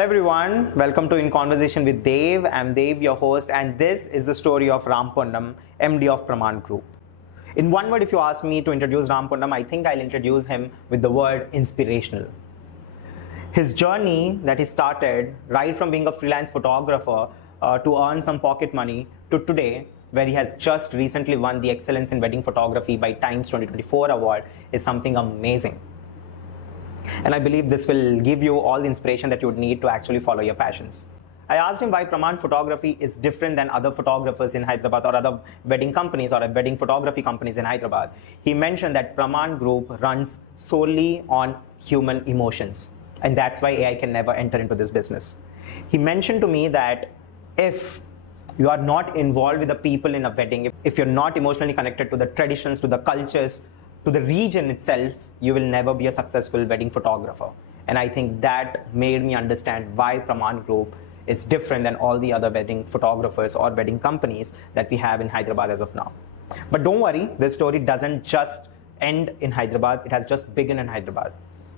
Hello everyone, welcome to In Conversation with Dave. I'm Dave, your host, and this is the story of Ram Ponnam, MD of Pramaan Group. In one word, if you ask me to introduce Ram Ponnam, I think I'll introduce him with the word inspirational. His journey that he started right from being a freelance photographer to earn some pocket money to today, where he has just recently won the Excellence in Wedding Photography by Times 2024 award, is something amazing. And I believe this will give you all the inspiration that you would need to actually follow your passions. I asked him why Pramaan Photography is different than other photographers in Hyderabad or other wedding companies or wedding photography companies in Hyderabad. He mentioned that Pramaan Group runs solely on human emotions, and that's why AI can never enter into this business. He mentioned to me that if you are not involved with the people in a wedding, if you're not emotionally connected to the traditions, to the cultures, to the region itself, you will never be a successful wedding photographer. And I think that made me understand why Pramaan Group is different than all the other wedding photographers or wedding companies that we have in Hyderabad as of now. But don't worry, this story doesn't just end in Hyderabad, it has just begun in Hyderabad.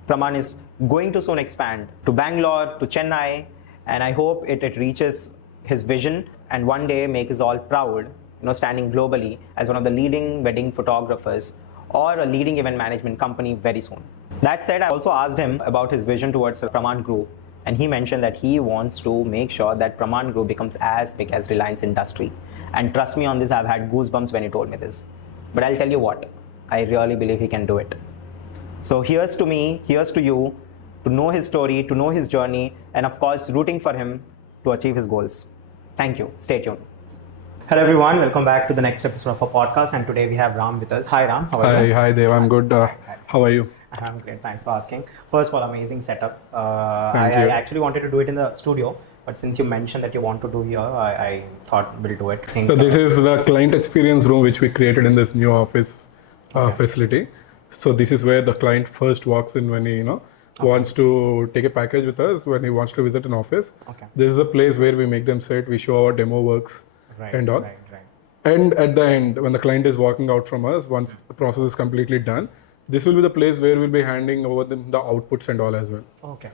Pramaan is going to soon expand to Bangalore, to Chennai, and I hope it reaches his vision and one day make us all proud, standing globally as one of the leading wedding photographers or a leading event management company very soon. That said, I also asked him about his vision towards the Pramaan Group, and he mentioned that he wants to make sure that Pramaan Group becomes as big as Reliance Industry. And trust me on this, I've had goosebumps when he told me this. But I'll tell you what, I really believe he can do it. So here's to me, here's to you, to know his story, to know his journey, and of course, rooting for him to achieve his goals. Thank you. Stay tuned. Hello everyone, welcome back to the next episode of our podcast, and today we have Ram with us. Hi Ram, how are you? Hi Dev, I'm good. How are you? I'm great, thanks for asking. First of all, amazing setup. Thank you. I actually wanted to do it in the studio, but since you mentioned that you want to do here, I thought we'll do it. So this is the client experience room which we created in this new office facility. So this is where the client first walks in when he wants to take a package with us, when he wants to visit an office. Okay. This is a place where we make them sit, we show our demo works and all. Right. And at the end, when the client is walking out from us, once the process is completely done, this will be the place where we'll be handing over them the outputs and all as well. Okay.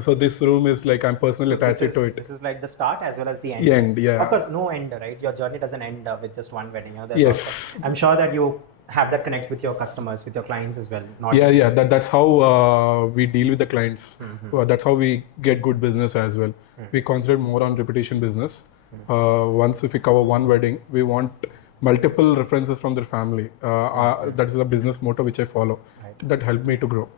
So this room is like, I'm personally attached to it. This is like the start as well as the end. The end, yeah. Of course, no end, right? Your journey doesn't end with just one wedding. Yes. I'm sure that you have that connect with your customers, with your clients as well. That's how we deal with the clients. That's how we get good business as well. We concentrate more on repetition business. Once if we cover one wedding, we want multiple references from their family. That is a business motto which I follow. Right. That helped me to grow.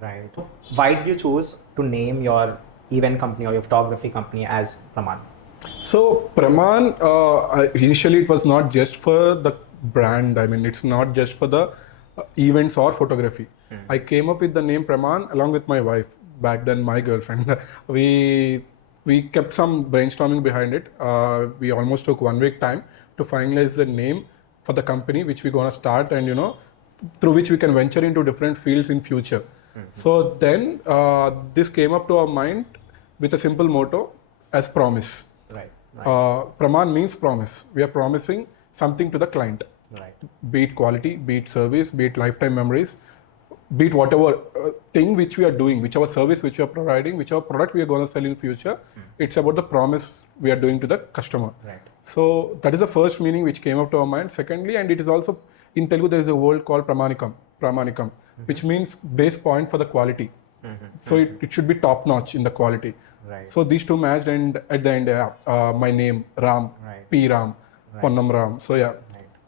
Right. Why did you choose to name your event company or your photography company as Pramaan? So Pramaan, initially it was not just for the brand. I mean, it's not just for the events or photography. I came up with the name Pramaan along with my wife, back then my girlfriend. We kept some brainstorming behind it. We almost took 1 week time to finalize the name for the company which we're gonna start, and through which we can venture into different fields in future. So then this came up to our mind with a simple motto as promise. Right. Pramaan means promise. We are promising something to the client. Right. Be it quality, be it service, be it lifetime memories, be it whatever thing which we are doing, whichever service which we are providing, whichever product we are going to sell in future, it's about the promise we are doing to the customer. Right. So that is the first meaning which came up to our mind. Secondly, and it is also, in Telugu there is a word called Pramanikam, which means base point for the quality. So it should be top notch in the quality. Right. So these two matched, and at the end, my name, Ram, P. Ram, Ponnam Ram. So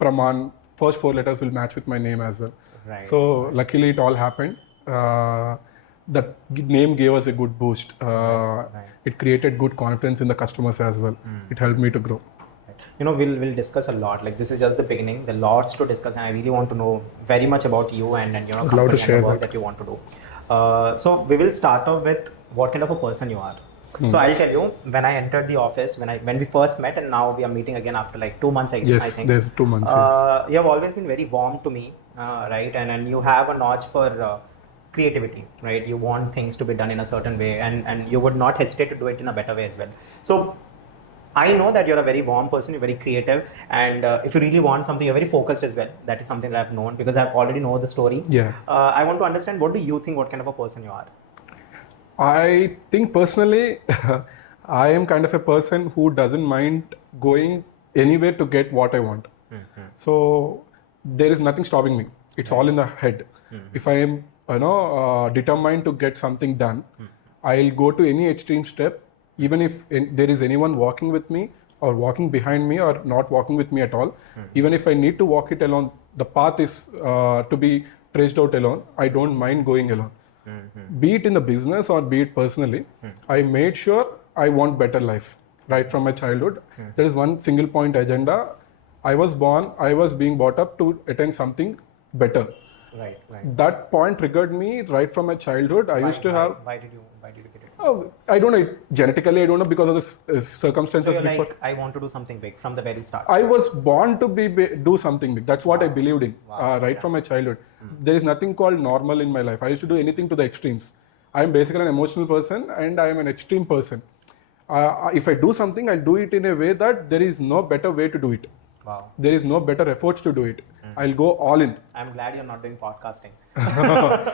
Pramaan, first 4 letters will match with my name as well. Right. So luckily it all happened. That name gave us a good boost. It created good confidence in the customers as well. It helped me to grow. We'll discuss a lot. Like, this is just the beginning. There are lots to discuss, and I really want to know very much about you and company and the work that you want to do. So we will start off with what kind of a person you are. So I'll tell you, when I entered the office, when we first met, and now we are meeting again after like 2 months, I think. Yes, there's 2 months. You have always been very warm to me, right? And you have a notch for creativity, right? You want things to be done in a certain way, and you would not hesitate to do it in a better way as well. So I know that you're a very warm person, you're very creative, and if you really want something, you're very focused as well. That is something that I've known because I've already know the story. Yeah. I want to understand, what do you think, what kind of a person you are? I think personally, I am kind of a person who doesn't mind going anywhere to get what I want. So there is nothing stopping me. It's all in the head. If I am, determined to get something done, I'll go to any extreme step, even if there is anyone walking with me or walking behind me or not walking with me at all. Even if I need to walk it alone, the path is to be traced out alone. I don't mind going alone. Be it in the business or be it personally, I made sure I want better life right from my childhood. There is one single point agenda. I was being brought up to attain something better. Right. That point triggered me right from my childhood. Why did you get it? Oh, I don't know. Genetically, I don't know, because of the circumstances So you're before. like, I want to do something big from the very start. I was born to do something big. That's what I believed in right from my childhood. There is nothing called normal in my life. I used to do anything to the extremes. I am basically an emotional person and I am an extreme person. If I do something, I'll do it in a way that there is no better way to do it. Wow. There is no better efforts to do it. I'll go all in. I'm glad you're not doing podcasting.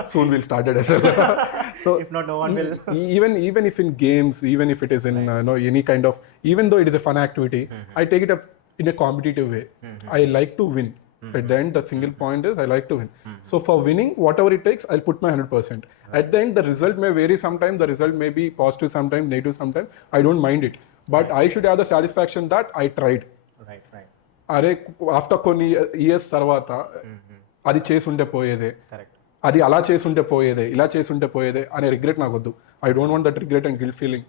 Soon we'll start it as well. So if not, no one will. even if in games, even if it is in any kind of, even though it is a fun activity, I take it up in a competitive way. I like to win. At the end, the single point is I like to win. So for winning, whatever it takes, I'll put my 100%. At the end, the result may vary sometimes. The result may be positive sometimes, negative sometimes. I don't mind it. But I should have the satisfaction that I tried. Right. అరే ఆఫ్టర్ కొన్ని ఇయర్స్ తర్వాత అది చేసుంటే పోయేదే, అది అలా చేసుంటే పోయేదే, ఇలా చేసుంటే పోయేదే అనే రిగ్రెట్ నాకు వద్దు. I don't want that regret and guilt feeling.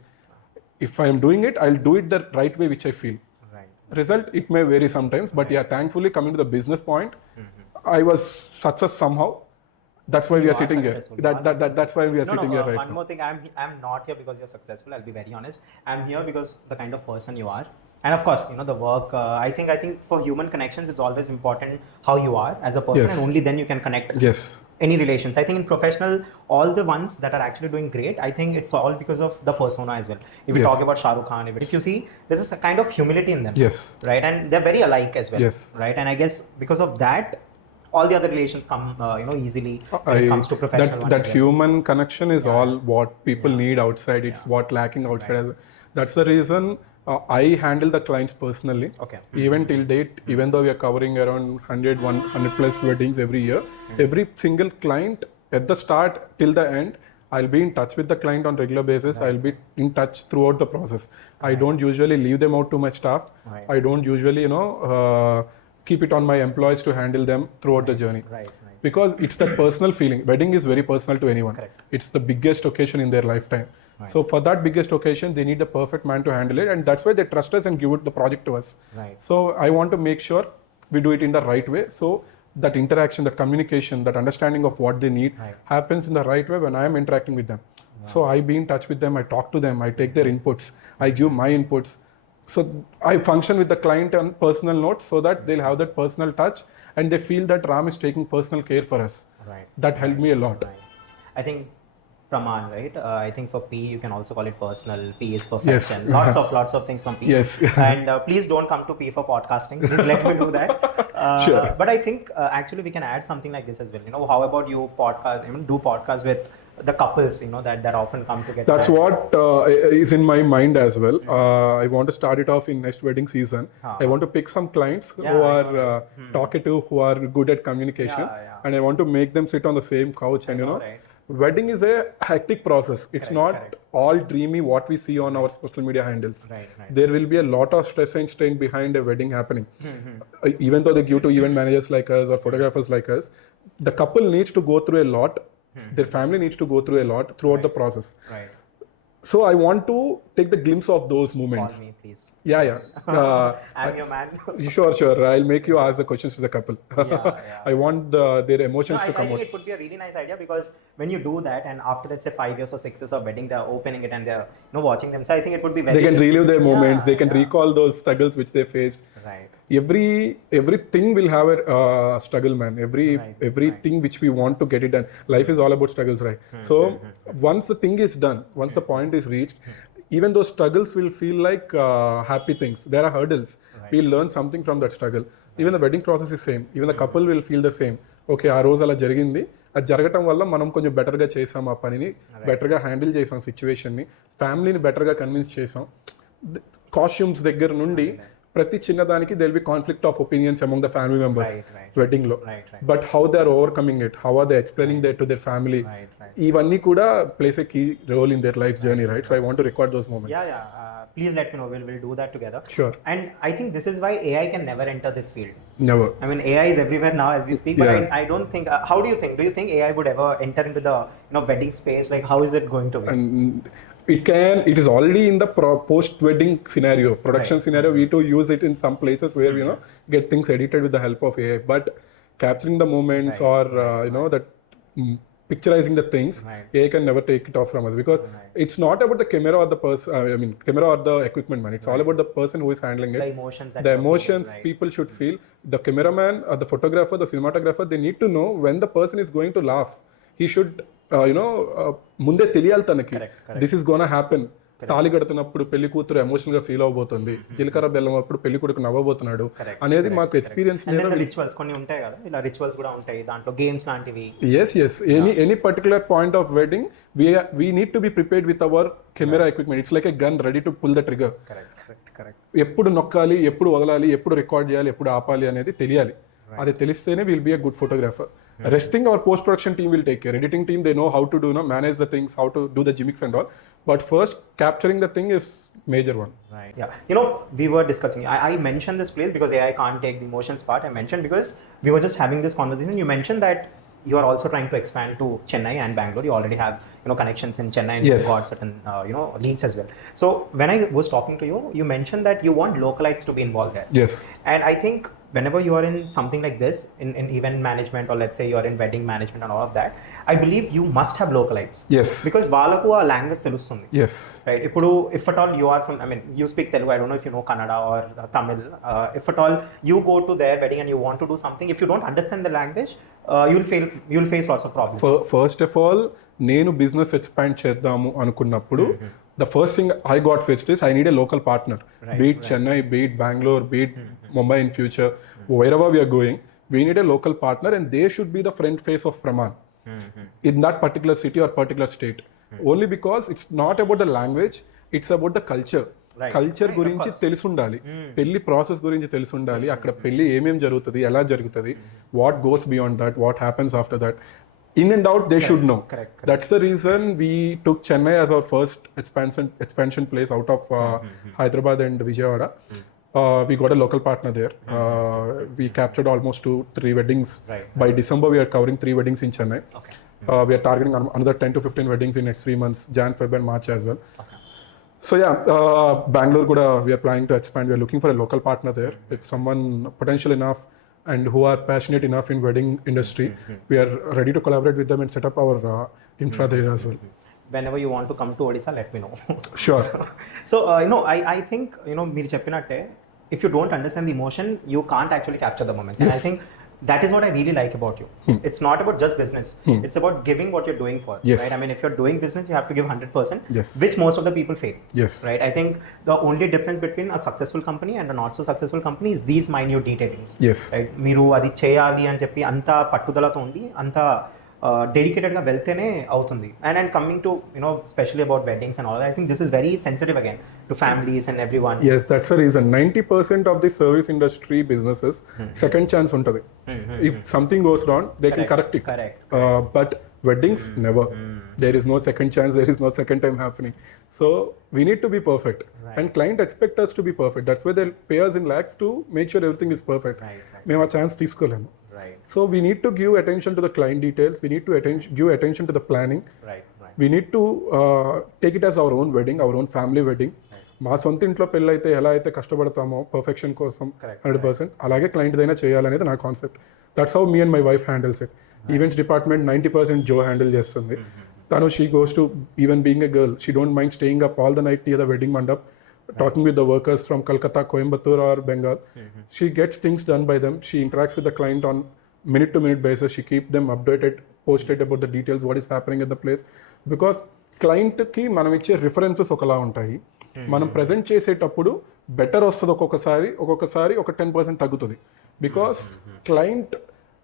If I'm doing it, I'll do it the right way which I feel. Result, it may vary sometimes, but yeah, thankfully coming to the business point, I was success somehow. That's why we are sitting here. That's why we are sitting here right now. One more thing, I'm not here because you're successful. I'll be very honest. I'm here because the kind of person you are, and of course, the work. I think for human connections, it's always important how you are as a person, and only then you can connect. Yes. Any relations. I think in professional, all the ones that are actually doing great, I think it's all because of the persona as well. If you talk about Shah Rukh Khan, if you see, there's a kind of humility in them. Yes. Right, and they're very alike as well. Yes. Right, and I guess because of that, all the other relations come easily when it comes to professional ones. That human connection is all what people need outside. It's what lacking outside. Right. That's the reason I handle the clients personally. Okay. Even till date, even though we are covering around 100 plus weddings every year, every single client at the start till the end, I'll be in touch with the client on regular basis. I'll be in touch throughout the process. I don't usually leave them out to my staff. I don't usually keep it on my employees to handle them throughout the journey. Right. Because it's that personal feeling. Wedding is very personal to anyone. Correct. It's the biggest occasion in their lifetime. Right. So for that biggest occasion, they need the perfect man to handle it, and that's why they trust us and give the project to us. Right. So I want to make sure we do it in the right way. So that interaction, that communication, that understanding of what they need happens in the right way when I am interacting with them. Wow. So I be in touch with them, I talk to them, I take their inputs, I give my inputs. So I function with the client on personal notes so that they'll have that personal touch and they feel that Ram is taking personal care for us. Right. That helped me a lot. Right. I think Pramaan, right? I think for P, you can also call it personal. P is perfection. Yes. Lots of things from P. Yes. And please don't come to P for podcasting. Please let me do that. Sure. But I think actually we can add something like this as well. How about you do podcasts with the couples, that often come together. That's what is in my mind as well. I want to start it off in next wedding season. I want to pick some clients who are talkative, who are good at communication, and I want to make them sit on the same couch. And wedding is a hectic process. It's not all dreamy what we see on our social media handles. Right. There will be a lot of stress and strain behind a wedding happening. Even though they give to event managers like us or photographers like us, the couple needs to go through a lot. Their family needs to go through a lot throughout the process. Right. So I want to take the glimpse of those moments. Call me, please. Yeah. I'm your man. Sure. I'll make you ask the questions to the couple. I want their emotions to come out. I think it would be a really nice idea because when you do that and after let's say 5 years or 6 years of wedding, they're opening it and they're watching them. So I think it would be very. They can relive their moments. They can recall those struggles which they faced. Right. Everything will have a struggle, man. Everything which we want to get it done. Life is all about struggles, right? So once the thing is done, once the point is reached, even those struggles will feel like happy things. There are hurdles. We'll learn something from that struggle. Even the wedding process is same. Even the couple will feel the same. Okay, aa roju ala jarigindi. అది జరగటం వల్ల మనం కొంచెం బెటర్గా చేసాం ఆ పనిని, బెటర్గా హ్యాండిల్ చేసాం సిచ్యువేషన్ని, ఫ్యామిలీని బెటర్గా కన్విన్స్ చేసాం. కాస్ట్యూమ్స్ దగ్గర నుండి ప్రతి చిన్నదానికి they will be conflict of opinions among the family members wedding లో, but how they are overcoming it, how are they explaining their to their family, ఇవన్నీ కూడా plays a key role in their life journey, right? So I want to record those moments. Please let me know. We'll do that together. Sure. And I think this is why AI can never enter this field. Never. I mean, AI is everywhere now as we speak. But I don't think. How do you think? Do you think AI would ever enter into the wedding space? Like, how is it going to be? And it is already in the post-wedding scenario, production scenario. We too use it in some places where get things edited with the help of AI. But capturing the moments or that picturizing the things, AI can never take it off from us, because it's not about the camera or the person. Camera or the equipment, man. It's all about the person who is handling it. The emotions people should feel. The cameraman or the photographer, the cinematographer, they need to know when the person is going to laugh. He should, ముందే తెలియాలి తనకి, this is gonna happen. తాళి కడుతున్నప్పుడు పెళ్లి కూతురు ఎమోషనల్ గా ఫీల్ అవబోతుంది, జీలకర్ర బెల్లం అప్పుడు పెళ్లి కొడుకు నవ్వబోతున్నాడు అనేది మాకు ఎక్స్పీరియన్స్. రిచువల్స్ కొన్ని ఉంటాయి కదా, ఇలా రిచువల్స్ కూడా ఉంటాయి, దాంట్లో గేమ్స్ లాంటివి. Yes any particular point of wedding we need to be prepared with our camera equipment. It's like a gun ready to pull the trigger. Correct. ఎప్పుడు నొక్కాలి, ఎప్పుడు వదలాలి, ఎప్పుడు రికార్డ్ చేయాలి, ఎప్పుడు ఆపాలి అనేది తెలియాలి. అది తెలిస్తేనే will be a good photographer. Resting our post-production team will take care. Editing team, they know how to do, manage the things, how to do the gimmicks and all. But first, capturing the thing is major one. Right. Yeah. We were discussing. I mentioned this place because AI can't take the emotions part. I mentioned because we were just having this conversation. You mentioned that you are also trying to expand to Chennai and Bangalore. You already have connections in Chennai and you got certain leads as well. So when I was talking to you, you mentioned that you want localites to be involved there. Yes. And I think whenever you are in something like this, in event management, or let's say you are in wedding management and all of that, I believe you must have localites. Yes. Because వాళ్ళకు ఆ లాంగ్వేజ్ తెలుస్తుంది. Yes. Right. ఇప్పుడు if at all you are from, you speak Telugu, I don't know if you know Kannada or Tamil. If at all you go to their wedding and you want to do something, if you don't understand the language, you'll face lots of problems. First of all, నేను business expand చేద్దాము అనుకున్నప్పుడు the first thing I got fixed is I need a local partner. Be it Chennai, be it Bangalore, be it Mumbai in future, wherever we are going, we need a local partner, and they should be the front face of Pramaan in that particular city or particular state. Only because it's not about the language, it's about the culture. Culture గురించి తెలుసుండాలి, పెళ్లి ప్రాసెస్ గురించి తెలుసుండాలి, అక్కడ పెళ్లి ఏమేం జరుగుతుంది, ఎలా జరుగుతుంది, what goes beyond that, what happens after that. In and out, they should know. Correct. That's the reason we took Chennai as our first expansion place out of Hyderabad and Vijayawada. We got a local partner there. We captured almost 2-3 weddings. By December, we are covering 3 weddings in Chennai. We are targeting another 10 to 15 weddings in next 3 months, Jan, Feb and March as well. So Bangalore kuda we are planning to expand. We are looking for a local partner there. If someone potential enough and who are passionate enough in wedding industry, we are ready to collaborate with them and set up our infra there as well. Whenever you want to come to Odisha, let me know. Sure. So I think మీరు చెప్పినట్టే, if you don't understand the emotion, you can't actually capture the moments. And I think that is what I really like about you. It's not about just business. It's about giving what you're doing for. Right? If you're doing business, you have to give 100%, which most of the people fail. Right? I think the only difference between a successful company and a not so successful company is these minute detailings. Right? మీరు అది చేయాలి అని చెప్పి అంత పట్టుదలతో ఉంది, అంత డెడికేటెడ్గా వెళ్తేనే అవుతుంది. And coming to specially about weddings and all, I think this is very sensitive again to families and everyone. Yes, that's the reason 90% of the service industry businesses second chance ఉంటుంది. If something goes wrong, they can correct it. But weddings, never. There is no second chance, there is no second time happening. So we need to be perfect. And client expect us to be perfect. That's why they'll pay us in lakhs to make sure everything is perfect. మేము ఆ ఛాన్స్ తీసుకోలేము. So we need to give attention to the client details. We need to give attention to the planning. We need to take it as our own wedding, our own family wedding. మా సొంత ఇంట్లో పెళ్ళి అయితే ఎలా అయితే కష్టపడతామో పర్ఫెక్షన్ కోసం 100%, అలాగే క్లయింట్ దైనా చేయాలనేది నా concept. That's how me and my wife handles it. Events department 90% జో హ్యాండిల్ చేస్తుంది. తను she goes to, even being a girl, she don't mind staying up all the night near the wedding mandap, talking with the workers from Kolkata, Coimbatore or Bengal. She gets things done by them. She interacts with the client on minute to minute basis. She keeps them updated, posted about the details, what is happening at the place. Because client ki మనం ఇచ్చే రిఫరెన్సెస్ ఒకలా ఉంటాయి, మనం ప్రజెంట్ చేసేటప్పుడు బెటర్ వస్తుంది, ఒక్కొక్కసారి ఒక 10% తగ్గుతుంది. బికాస్ క్లయింట్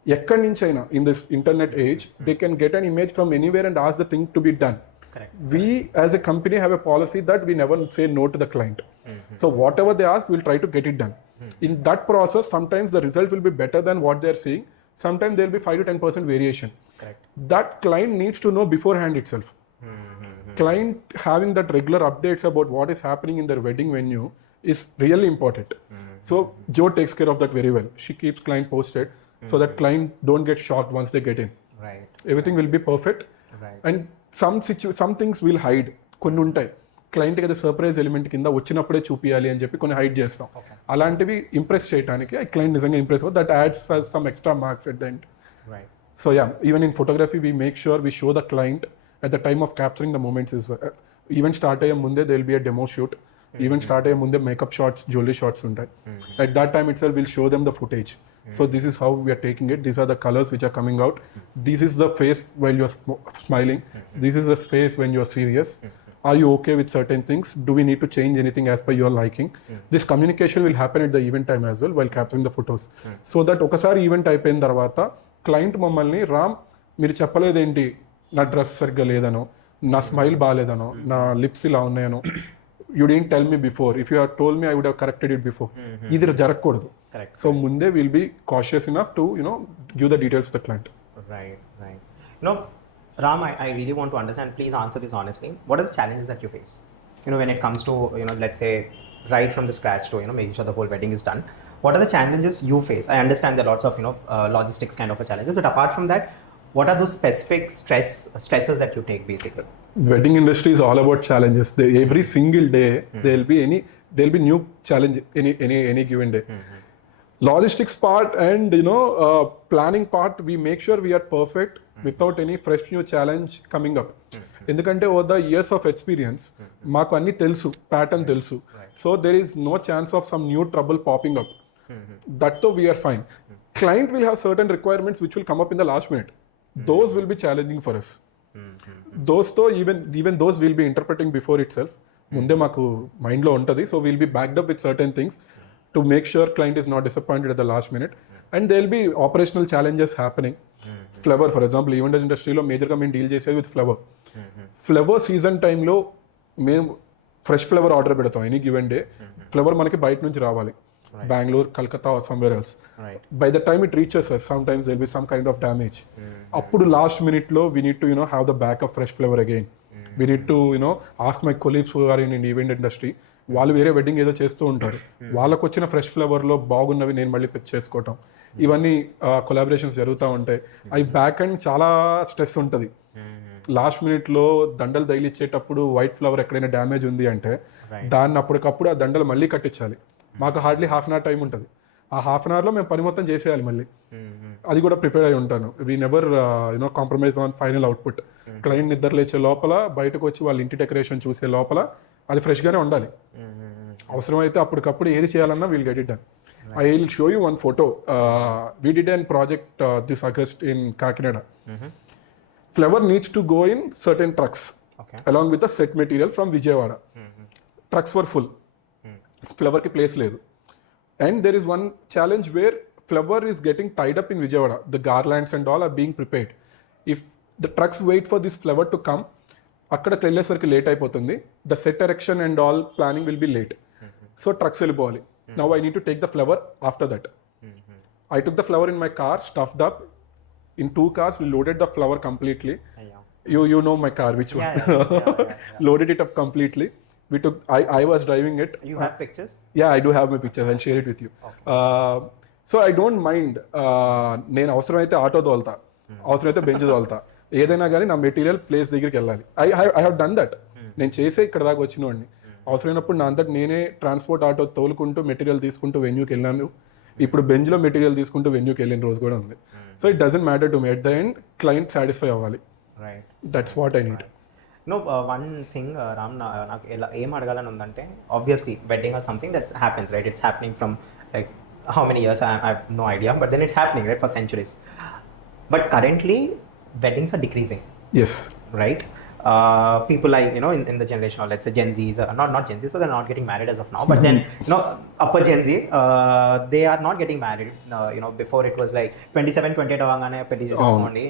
ఎక్కడి నుంచి అయినా in this internet age, they can get an image from anywhere and ask the thing to be done. Correct. We as a company have a policy that we never say no to the client. So whatever they ask, we'll try to get it done. In that process, sometimes the result will be better than what they're seeing. Sometimes there'll be 5 to 10% variation. Correct. That client needs to know beforehand itself. Client having that regular updates about what is happening in their wedding venue is really important. So Jo takes care of that very well. She keeps client posted so that client don't get shocked once they get in. Right. Everything will be perfect. Right. And some things will hide. కొన్ని ఉంటాయి క్లయింట్కి అయితే surprise element కింద వచ్చినప్పుడే చూపించాలి అని చెప్పి కొన్ని హైడ్ చేస్తాం. అలాంటివి ఇంప్రెస్ చేయడానికి క్లయింట్ నిజంగా impress that ads some extra marks at the end. Right. So yeah, even in photography, we make sure we show the client at the time of capturing the moments. Is even start అయ్యే ముందే there will be a demo shoot. Even start అయ్యే ముందే makeup shots, jewelry shots ఉంటాయి. At that time itself, we'll show them the footage. So this is how we are taking it. These are the colors which are coming out. This is the face while you are smiling. This is the face when you are serious. Are you okay with certain things? Do we need to change anything as per your liking? This communication will happen at the event time as well while capturing the photos. So that ఒకసారి ఈవెంట్ అయిపోయిన తర్వాత క్లయింట్ మమ్మల్ని రామ్ మీరు చెప్పలేదేంటి నా డ్రెస్ సరిగ్గా లేదనో నా స్మైల్ బాగాలేదనో నా లిప్స్ ఇలా ఉన్నాయనో you didn't tell me before if you have told me I would have corrected it before. ఇది జరగకూడదు. సో ముందే will be cautious enough to give the details to the client. Right. Ram, I really want to understand, please answer this honestly. What are the challenges that you face? When it comes to, let's say, right from the scratch to, making sure the whole wedding is done. What are the challenges you face? I understand there are lots of, logistics kind of a challenges, but apart from that, what are those specific stresses that you take basically? Wedding industry is all about challenges. Every single day, there'll be new challenge any given day. Logistics part and planning part, we make sure we are perfect without any fresh new challenge coming up. ఎందుకంటే over the years of experience మాకు అన్ని తెలుసు, pattern తెలుసు. So there is no chance of some new trouble popping up. దట్తో we're fine. Client will have certain requirements which will come up in the last minute. Those will be challenging for us. దోస్తో even those will be interpreting before itself. ముందే మాకు మైండ్లో ఉంటుంది. So will be backed up with certain things to make sure client is not disappointed at the last minute. And there will be operational challenges happening. Flower, for example, event industry lo major ga main deal chesedi with flower. Flower season time lo మేము fresh flower order పెడతాం any given day. Flower మనకి బయట నుంచి రావాలి, Bengaluru, Calcutta or somewhere else. By the time it reaches us, sometimes there will be some kind of damage. అప్పుడు last minute లో we need to have the back of fresh flower again. We need to ask my colleagues who are in event industry, వాళ్ళు వేరే వెడ్డింగ్ ఏదో చేస్తూ ఉంటారు, వాళ్ళకు వచ్చిన ఫ్రెష్ ఫ్లేవర్లో బాగున్నవి నేను మళ్ళీ పిక్ చేసుకోవటం, ఇవన్నీ కొలాబరేషన్స్ జరుగుతూ ఉంటాయి. అవి బ్యాక్ అండ్ చాలా స్ట్రెస్ ఉంటుంది. లాస్ట్ మినిట్లో దండలు తగిలిచ్చేటప్పుడు వైట్ ఫ్లవర్ ఎక్కడైనా డ్యామేజ్ ఉంది అంటే దాన్ని అప్పటికప్పుడు ఆ దండలు మళ్ళీ కట్టించాలి. మాకు hardly half an hour time ఉంటుంది. ఆ హాఫ్ అన్ అవర్లో మేము పని మొత్తం చేసేయాలి మళ్ళీ. అది కూడా ప్రిపేర్ అయి ఉంటాను. We never compromise on final output. Client నిద్ర లేచే లోపల, బయటకు వచ్చి వాళ్ళ ఇంటి డెకరేషన్ చూసే లోపల అది ఫ్రెష్గానే ఉండాలి. అవసరమైతే అప్పటికప్పుడు ఏది చేయాలన్నా we'll get it done. I will show you one photo. We did an project this August in Kakinada. Flower needs to go in certain trucks along with the set material from Vijayawada. Trucks were full, ఫ్లవర్కి place లేదు. And there is one challenge where flower is getting tied up in Vijayawada. The garlands and all are being prepared. If the trucks wait for this flower to come, అక్కడికి వెళ్ళేసరికి late అయిపోతుంది. The set erection and all planning will be late. So trucks వెళ్ళిపోవాలి. Now I need to take the flower after that. I took the flower in my car, stuffed up. In 2 cars, we loaded the flower completely. You know my car, which one? Loaded it up completely. We took. I was driving it. You have pictures? Yeah, I do have my pictures. I'll share it with you. So I don't mind. నేను అవసరమైతే ఆటో తోలుతా, అవసరమైతే బెంచ్ తోలుతా, ఏదైనా కానీ నా material place దగ్గరికి వెళ్ళాలి. I have done that. నేను చేసే ఇక్కడ దాకా వచ్చినోడిని. అవసరమైనప్పుడు నా అంతటి నేనే ట్రాన్స్పోర్ట్ ఆటో తోలుకుంటూ మెటీరియల్ తీసుకుంటూ వెన్యూకి వెళ్ళాను. ఇప్పుడు బెంచ్లో మెటీరియల్ తీసుకుంటూ వెన్యూకి వెళ్ళిన రోజు కూడా ఉంది. So it doesn't matter to me. At the end client satisfy అవ్వాలి. Right, that's what I need. One thing Ram, నాకు ఎలా ఏం అడగాలని ఉందంటే, obviously wedding or something that happens, right? It's happening from like how many years, I have no idea, but then it's happening, right, for centuries. But currently weddings are decreasing. Yes, right. people like, in the generation, or let's say Gen Zs, not Gen Z, so they're not getting married as of now, but then, upper Gen Z, they are not getting married. Before it was like 27, 28 avangane pelli chesukondi,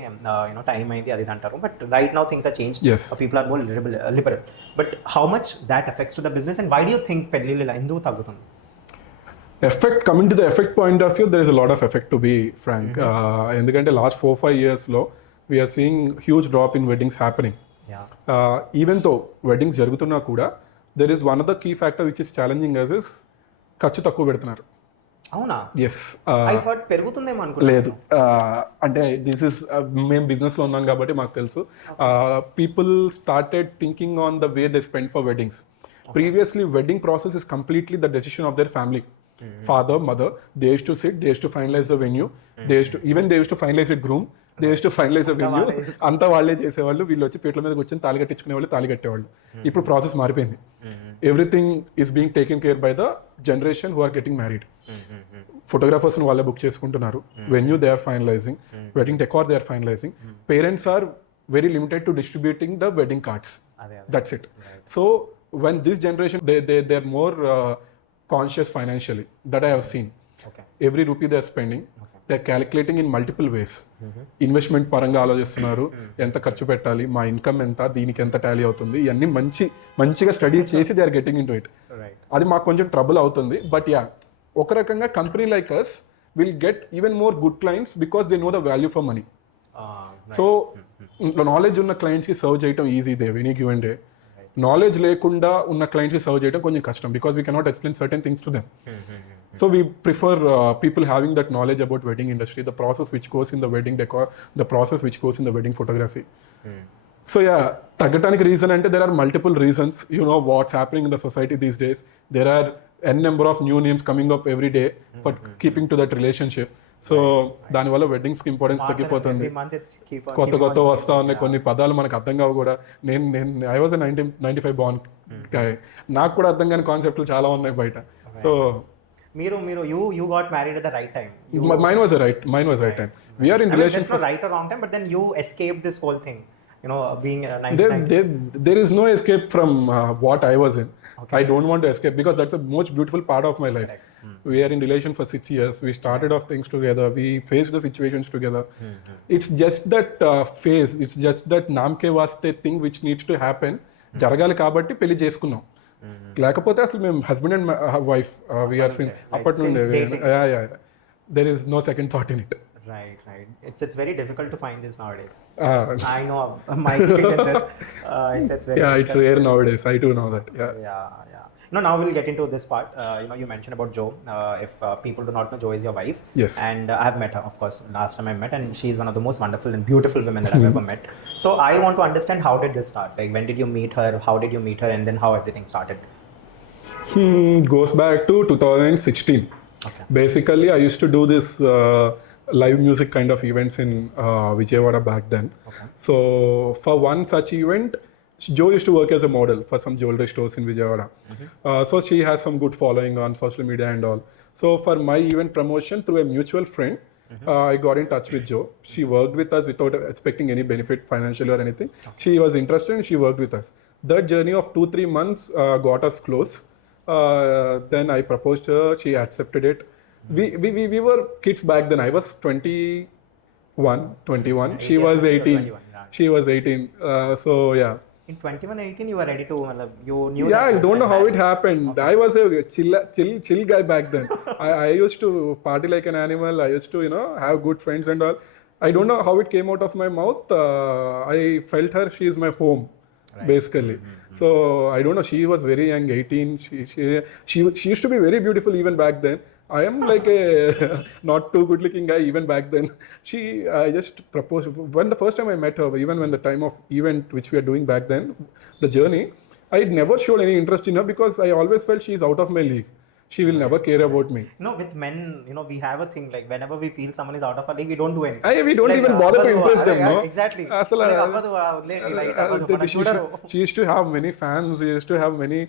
time aindi adi antaru, but right now things are changed. Yes. People are more liberal. But how much that affects to the business, and why do you think పెళ్ళిళ్ళు ఇలా ఎందుకు తగ్గుతుంది? Coming to the effect point of view, there is a lot of effect, to be frank. ఎందుకంటే లాస్ట్ 4-5 yearsలో we are seeing huge drop in weddings happening. Even though weddings జరుగుతున్నా కూడా, there is one other key factor which is challenging us is ఖర్చు తక్కువ పెడుతున్నారు. అవునా? Yes. I thought పెరుగుతుందేమో అనుకున్నాను. లేదు, అంటే దిస్ ఇస్, మేము బిజినెస్లో ఉన్నాం కాబట్టి మాకు తెలుసు. People started thinking on the way they spend for weddings. Previously, wedding process is completely the decision of their family. Father, mother, they used to sit, they used to finalize the venue, they used to finalize the groom, they used to finalize the venue. అంతా వాళ్ళే చేసేవాళ్ళు. వీళ్ళు వచ్చి పీటల మీద కూర్చొని తాళి కట్టించుకునేవాళ్ళు, తాళి కట్టేవాళ్ళు. ఇప్పుడు ప్రాసెస్ మారిపోయింది. Everything is being taken care by the generation who are getting married. ఫోటోగ్రాఫర్స్ని వాళ్ళే బుక్ చేసుకుంటున్నారు. Venue they are finalising, wedding decor they are finalising. Parents are very limited to distributing the wedding cards. That's it. So when this generation, they're more conscious financially, that I have seen. Every rupee they're spending, they're calculating in multiple ways. Investment పరంగా ఆలోచిస్తున్నారు, ఎంత ఖర్చు పెట్టాలి, మా ఇన్కమ్ ఎంత, దీనికి ఎంత టాలీ అవుతుంది, ఇవన్నీ మంచిగా స్టడీ చేసి they are getting into it. అది మాకు కొంచెం ట్రబుల్ అవుతుంది. బట్ యా, ఒక రకంగా company like us will get even more good clients because they know the value for money. So knowledge ఉన్న క్లయింట్స్కి సర్వ్ చేయడం easy the any given day. Knowledge లేకుండా ఉన్న క్లయింట్స్కి సర్వ్ చేయడం కొంచెం కష్టం, because we cannot explain certain things to them. So we prefer people having that knowledge about wedding industry, the process which goes in the wedding decor, the process which goes in the wedding photography. So yeah, తగ్గటానికి reason అంటే there are multiple reasons. You know what's happening in the society these days. There are n number of new names coming up every day for keeping to that relationship. So దానివల్ల వెడ్డింగ్స్కి ఇంపార్టెన్స్ తగ్గిపోతుంది. కొత్త వస్తూ ఉన్నాయి, కొన్ని పదాలు మనకు అర్థం కావు కూడా. నేను ఐ వాజ్ 95 బాన్ గాయ్, నాకు కూడా అర్థం కాని కాన్సెప్ట్లు చాలా ఉన్నాయి బయట. So you got married at the right time. Mine was right time. We are in relations for right or wrong time, but then you escaped this whole thing. Being there is no escape from what I was in. I don't want to escape because that's a most beautiful part of my life. We are in relation for 6 years. We started off things together. We faced the situations together. It's just that phase. It's just that namke vaste thing which needs to happen. జరగాలి కాబట్టి పెళ్లి చేసుకున్నాం. లేకపోతే అసలు మేము husband and wife we're since అప్పటి నుండి. There is no second thought in it. Right. It's very difficult to find this nowadays. I know my experiences. It's very it's rare nowadays. I do know that. Yeah. No, now we'll get into this part. You mentioned about Jo. If people do not know, Jo is your wife. Yes. And I have met her, of course, last time I met, and she's one of the most wonderful and beautiful women that I've ever met. So I want to understand, how did this start? Like, when did you meet her? How did you meet her? And then how everything started? Goes back to 2016. Okay. Basically, I used to do this live music kind of events in Vijayawada back then. Okay. So for one such event, Jo used to work as a model for some jewelry stores in Vijayawada. So she has some good following on social media and all. So for my event promotion, through a mutual friend, I got in touch with Jo. She worked with us without expecting any benefit financially or anything. She was interested and she worked with us. That journey of 2-3 months got us close. Then I proposed her, she accepted it. We were kids back then. I was 21. She was 18. She was 18. So yeah. In 21 and 18, you were ready to, you knew. Yeah, I don't know how it happened. Okay. I was a chill guy back then. I used to party like an animal. I used to, have good friends and all. I don't know how it came out of my mouth. I felt her. She is my home, basically. So I don't know. She was very young, 18. She used to be very beautiful even back then. I am like a not too good looking guy even back then. I just proposed. When the first time I met her, even when the time of event which we are doing back then, the journey, I never showed any interest in her because I always felt she is out of my league. She will never care about me. With men, we have a thing like whenever we feel someone is out of our league, we don't do anything. We don't even bother to impress them, no? Exactly. She used to have many fans. She used to have many,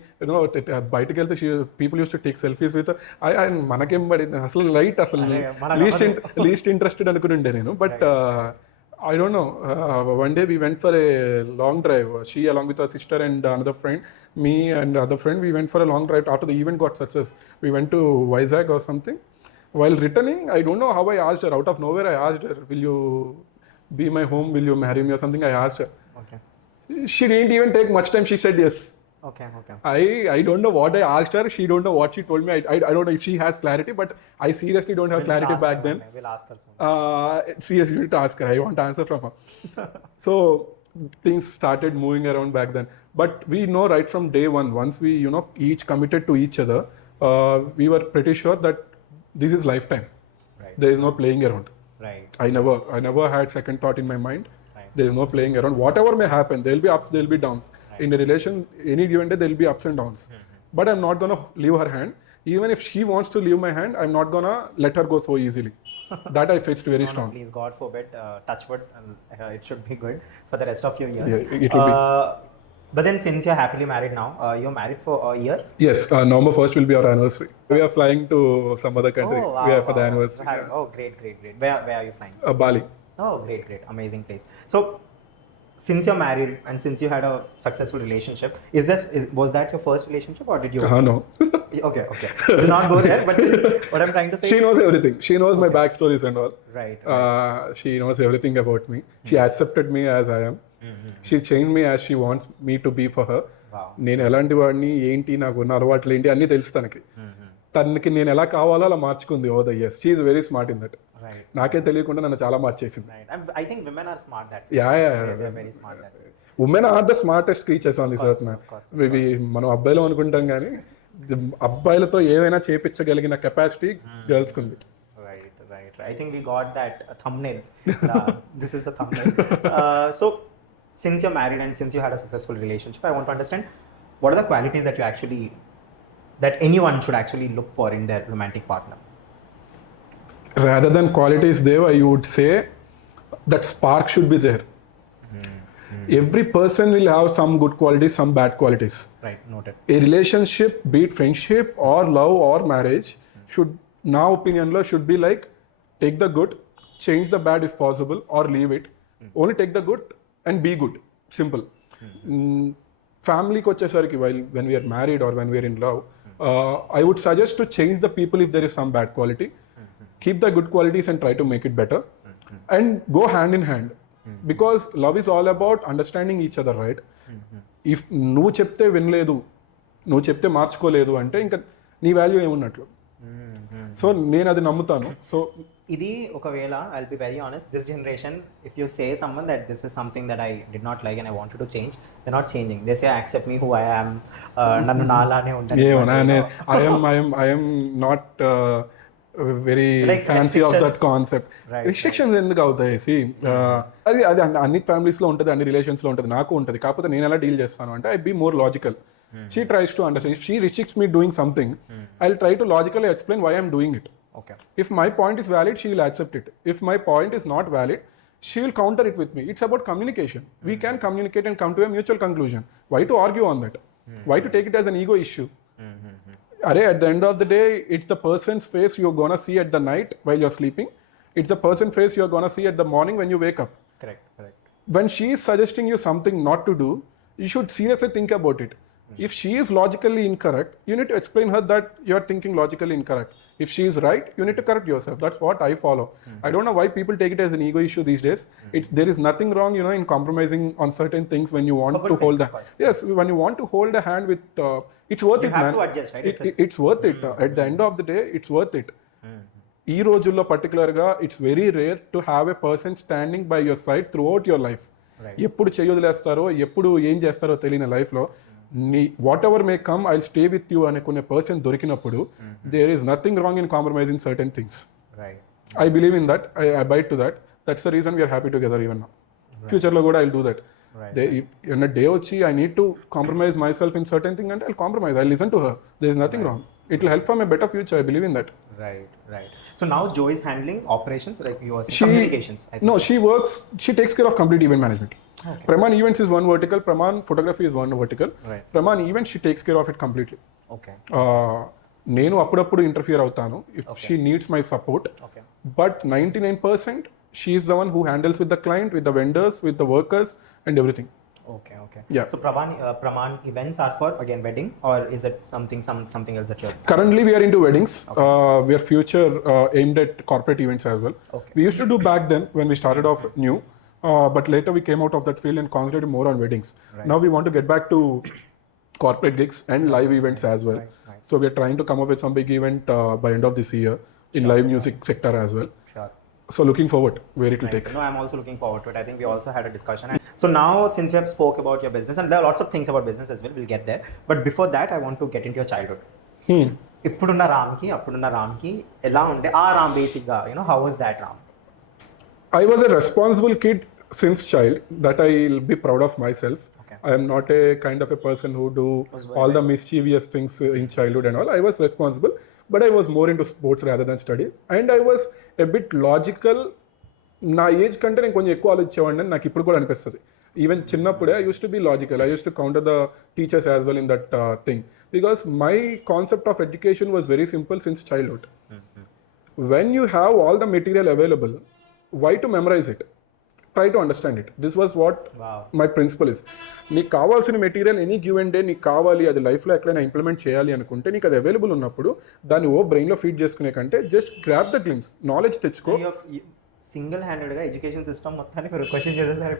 బయటకు వెళ్తే people used to take selfies with her. మనకేం పడింది అసలు లైట్, అసలు least interested అనుకుని ఉండే నేను. But I don't know. One day we went for a long drive. She, along with her sister and another friend, me and other friend, we went for a long drive. After the event got success, we went to Vizag or something. While returning, I don't know how I asked her. Out of nowhere, I asked her, "Will you be my home? Will you marry me?" or something. I asked her. Okay. She didn't even take much time. She said yes. Okay. I don't know what I asked her. She don't know what she told me. I don't know if she has clarity, but I seriously don't have clarity back then. We'll ask her soon. Seriously, you need to ask her. I want answer from her. So things started moving around back then. But we know right from day one, once we each committed to each other, we were pretty sure that this is lifetime. Right. There is no playing around. Right. I never had second thought in my mind. Right. There is no playing around. Whatever may happen, there will be ups, there will be downs. Right. In a relation, any given day, there will be ups and downs. But I'm not gonna leave her hand. Even if she wants to leave my hand, I'm not gonna let her go so easily. That I fixed very strong. Please, God forbid, touch wood, it should be good for the rest of your years. Yeah, it will be. But then, since you're happily married now, you're married for a year? Yes, November 1st will be our anniversary. We are flying to some other country. Oh, wow, we are for the anniversary. Oh, great. Where are you flying? Bali. Oh, great. Amazing place. So, since you're married and since you had a successful relationship, was that your first relationship or did you? No. Okay. Do not go there. But what I'm trying to say, she knows everything. She knows my backstories and all. Right. She knows everything about me. She accepted me as I am. She changed me as she wants me to be for her. Wow. నేను ఎలాంటి వాడిని ఏంటి నాకు ఉన్న అలవాట్లు ఏంటి అన్నీ తెలుసు తనకి నేను ఎలా కావాలో అలా మార్చుకుంది over the years. She is very smart in that. నాకే తెలియకుండా నన్ను చాలా మార్చేసింది. I think women are smart that. Yeah. They're very smart that. Women are the smartest creatures on this earth, man. మనం అబ్బాయిలు అనుకుంటాం కానీ అబ్బాయిలతో ఏమైనా చేపించగలిగిన కెపాసిటీ గర్ల్స్కి ఉంది. Right. I think we got that thumbnail. This is the thumbnail. So, since you're married and since you had a successful relationship, I want to understand what are the qualities that anyone should actually look for in their romantic partner. Rather than qualities, Dev, I would say that spark should be there. Every person will have some good qualities, some bad qualities. Right, noted. A relationship, be it friendship or love or marriage, should, నా opinion, should be like, take the good, change the bad if possible, or leave it. Only take the good and be good. Simple. Family వచ్చేసరికి when we are married or when we are in love, I would suggest to change the people if there is some bad quality. Keep the good qualities and try to make it better. And go hand in hand. Because love is all about understanding each other, right? If నువ్వు చెప్తే వినలేదు, నువ్వు చెప్తే మార్చుకోలేదు అంటే ఇంకా నీ వాల్యూ ఏమున్నట్లు. సో నేను అది నమ్ముతాను. సో ఇది ఒకవేళ I'll be very honest, this generation, if you say someone that this is something that I did not like and I wanted to change, they're not changing. They say accept me who I am. నన్ను నాలానే ఉండాలి. I am not very like fancy of that concept. Restrictions ఎందుకు అవుతాయి? అది అన్ని ఫ్యామిలీస్ లో ఉంటుంది, అన్ని రిలేషన్స్ లో ఉంటుంది, నాకు ఉంటుంది. కాకపోతే నేను ఎలా డీల్ చేస్తాను అంటే I be more logical. She tries to understand. If she restricts me doing something, I'll try to logically explain why I'm doing it. Okay. If my point is valid, she will accept it. If my point is not valid, she will counter it with me. It's about communication. We can communicate and come to a mutual conclusion. Why to argue on that? Why to take it as an ego issue? At the end of the day, it's the person's face you're gonna see at the night while you're sleeping. It's the person's face you're gonna see at the morning when you wake up. Correct. When she is suggesting you something not to do, you should seriously think about it. If she is logically incorrect, you need to explain her that you are thinking logically incorrect. If she is right, you need to correct yourself. That's what I follow. I don't know why people take it as an ego issue these days. There is nothing wrong, in compromising on certain things when you want to hold Yes, when you want to hold a hand with, it's worth it, man. You have to adjust, right? It's worth it. At the end of the day, it's worth it. ఈ రోజుల్లో పర్టికులర్గా it's very rare to have a person standing by your side throughout your life. ఎప్పుడు చేయొదిలేస్తారో, ఎప్పుడు ఏం చేస్తారో తెలియని లైఫ్లో whatever may come I stay with you అనుకునే పర్సన్ దొరికినప్పుడు there is nothing wrong in compromising certain things. I believe in that. I bite to that. That's the reason we're happy together even now. ఫ్యూచర్లో కూడా I will do that. ఏమన్నా day వచ్చి I need to compromise myself in certain thing అంటే I compromise. I listen to her. There is nothing wrong. It will help from a better future. I believe in that. Right. So now Jo is handling operations, like you are saying, communications. No, she takes care of complete event management. Okay. Pramaan Events is one vertical. Pramaan Photography is one vertical. Right. Pramaan Events, she takes care of it completely. Okay. నేను అప్పుడప్పుడు ఇంటర్ఫియర్ అవుతాను if she needs my support. Okay. But 99% she is the one who handles with the client, with the vendors, with the workers, and everything. Okay. Yeah. So Pramaan events are for again wedding, or is it something else that you're? Currently, we are into weddings. Okay. We are future aimed at corporate events as well. Okay. We used to do back then when we started off new, but later we came out of that field and concentrated more on weddings. Right. Now we want to get back to corporate gigs and live events as well. Right. So we are trying to come up with some big event by end of this year in live music sector as well. Sure. So looking forward where it will take. No, I'm also looking forward to it. I think we also had a discussion. So now, since we have spoke about your business, and there are lots of things about business as well, we'll get there. But before that, I want to get into your childhood. ఇప్పుడున్న రామ్కి అప్పుడున్న రామ్కి ఎలా ఉండే ఆ రామ్ బేసిక్గా how was that Ram? I was a responsible kid since child. That I'll be proud of myself. Okay. I am not a kind of a person who do all the mischievous things in childhood and all. I was responsible, but I was more into sports rather than study. And I was a bit logical. నా ఏజ్ కంటే నేను కొంచెం ఎక్కువ ఆలోచించేవాడిని అని నాకు ఇప్పుడు కూడా అనిపిస్తుంది. ఈవెన్ చిన్నప్పుడే I use to be logical. I use to counter the teachers as well in that thing because my concept of education was very simple since childhood. When you have all the material available, why to memorize it? Try to understand it. This was what my principle is. నీకు కావాల్సిన material any given day నీకు కావాలి, అది లైఫ్లో ఎక్కడైనా ఇంప్లిమెంట్ చేయాలి అనుకుంటే నీకు అది అవైలబుల్ ఉన్నప్పుడు దాన్ని బ్రెయిన్లో ఫీడ్ చేసుకునే కంటే just grab the glimpse, knowledge తెచ్చుకో. సింగిల్ హ్యాండెడ్గా ఎడ్యుకేషన్ సిస్టమ్ మొత్తాన్ని మీరు క్వశ్చన్ చేసేసారు.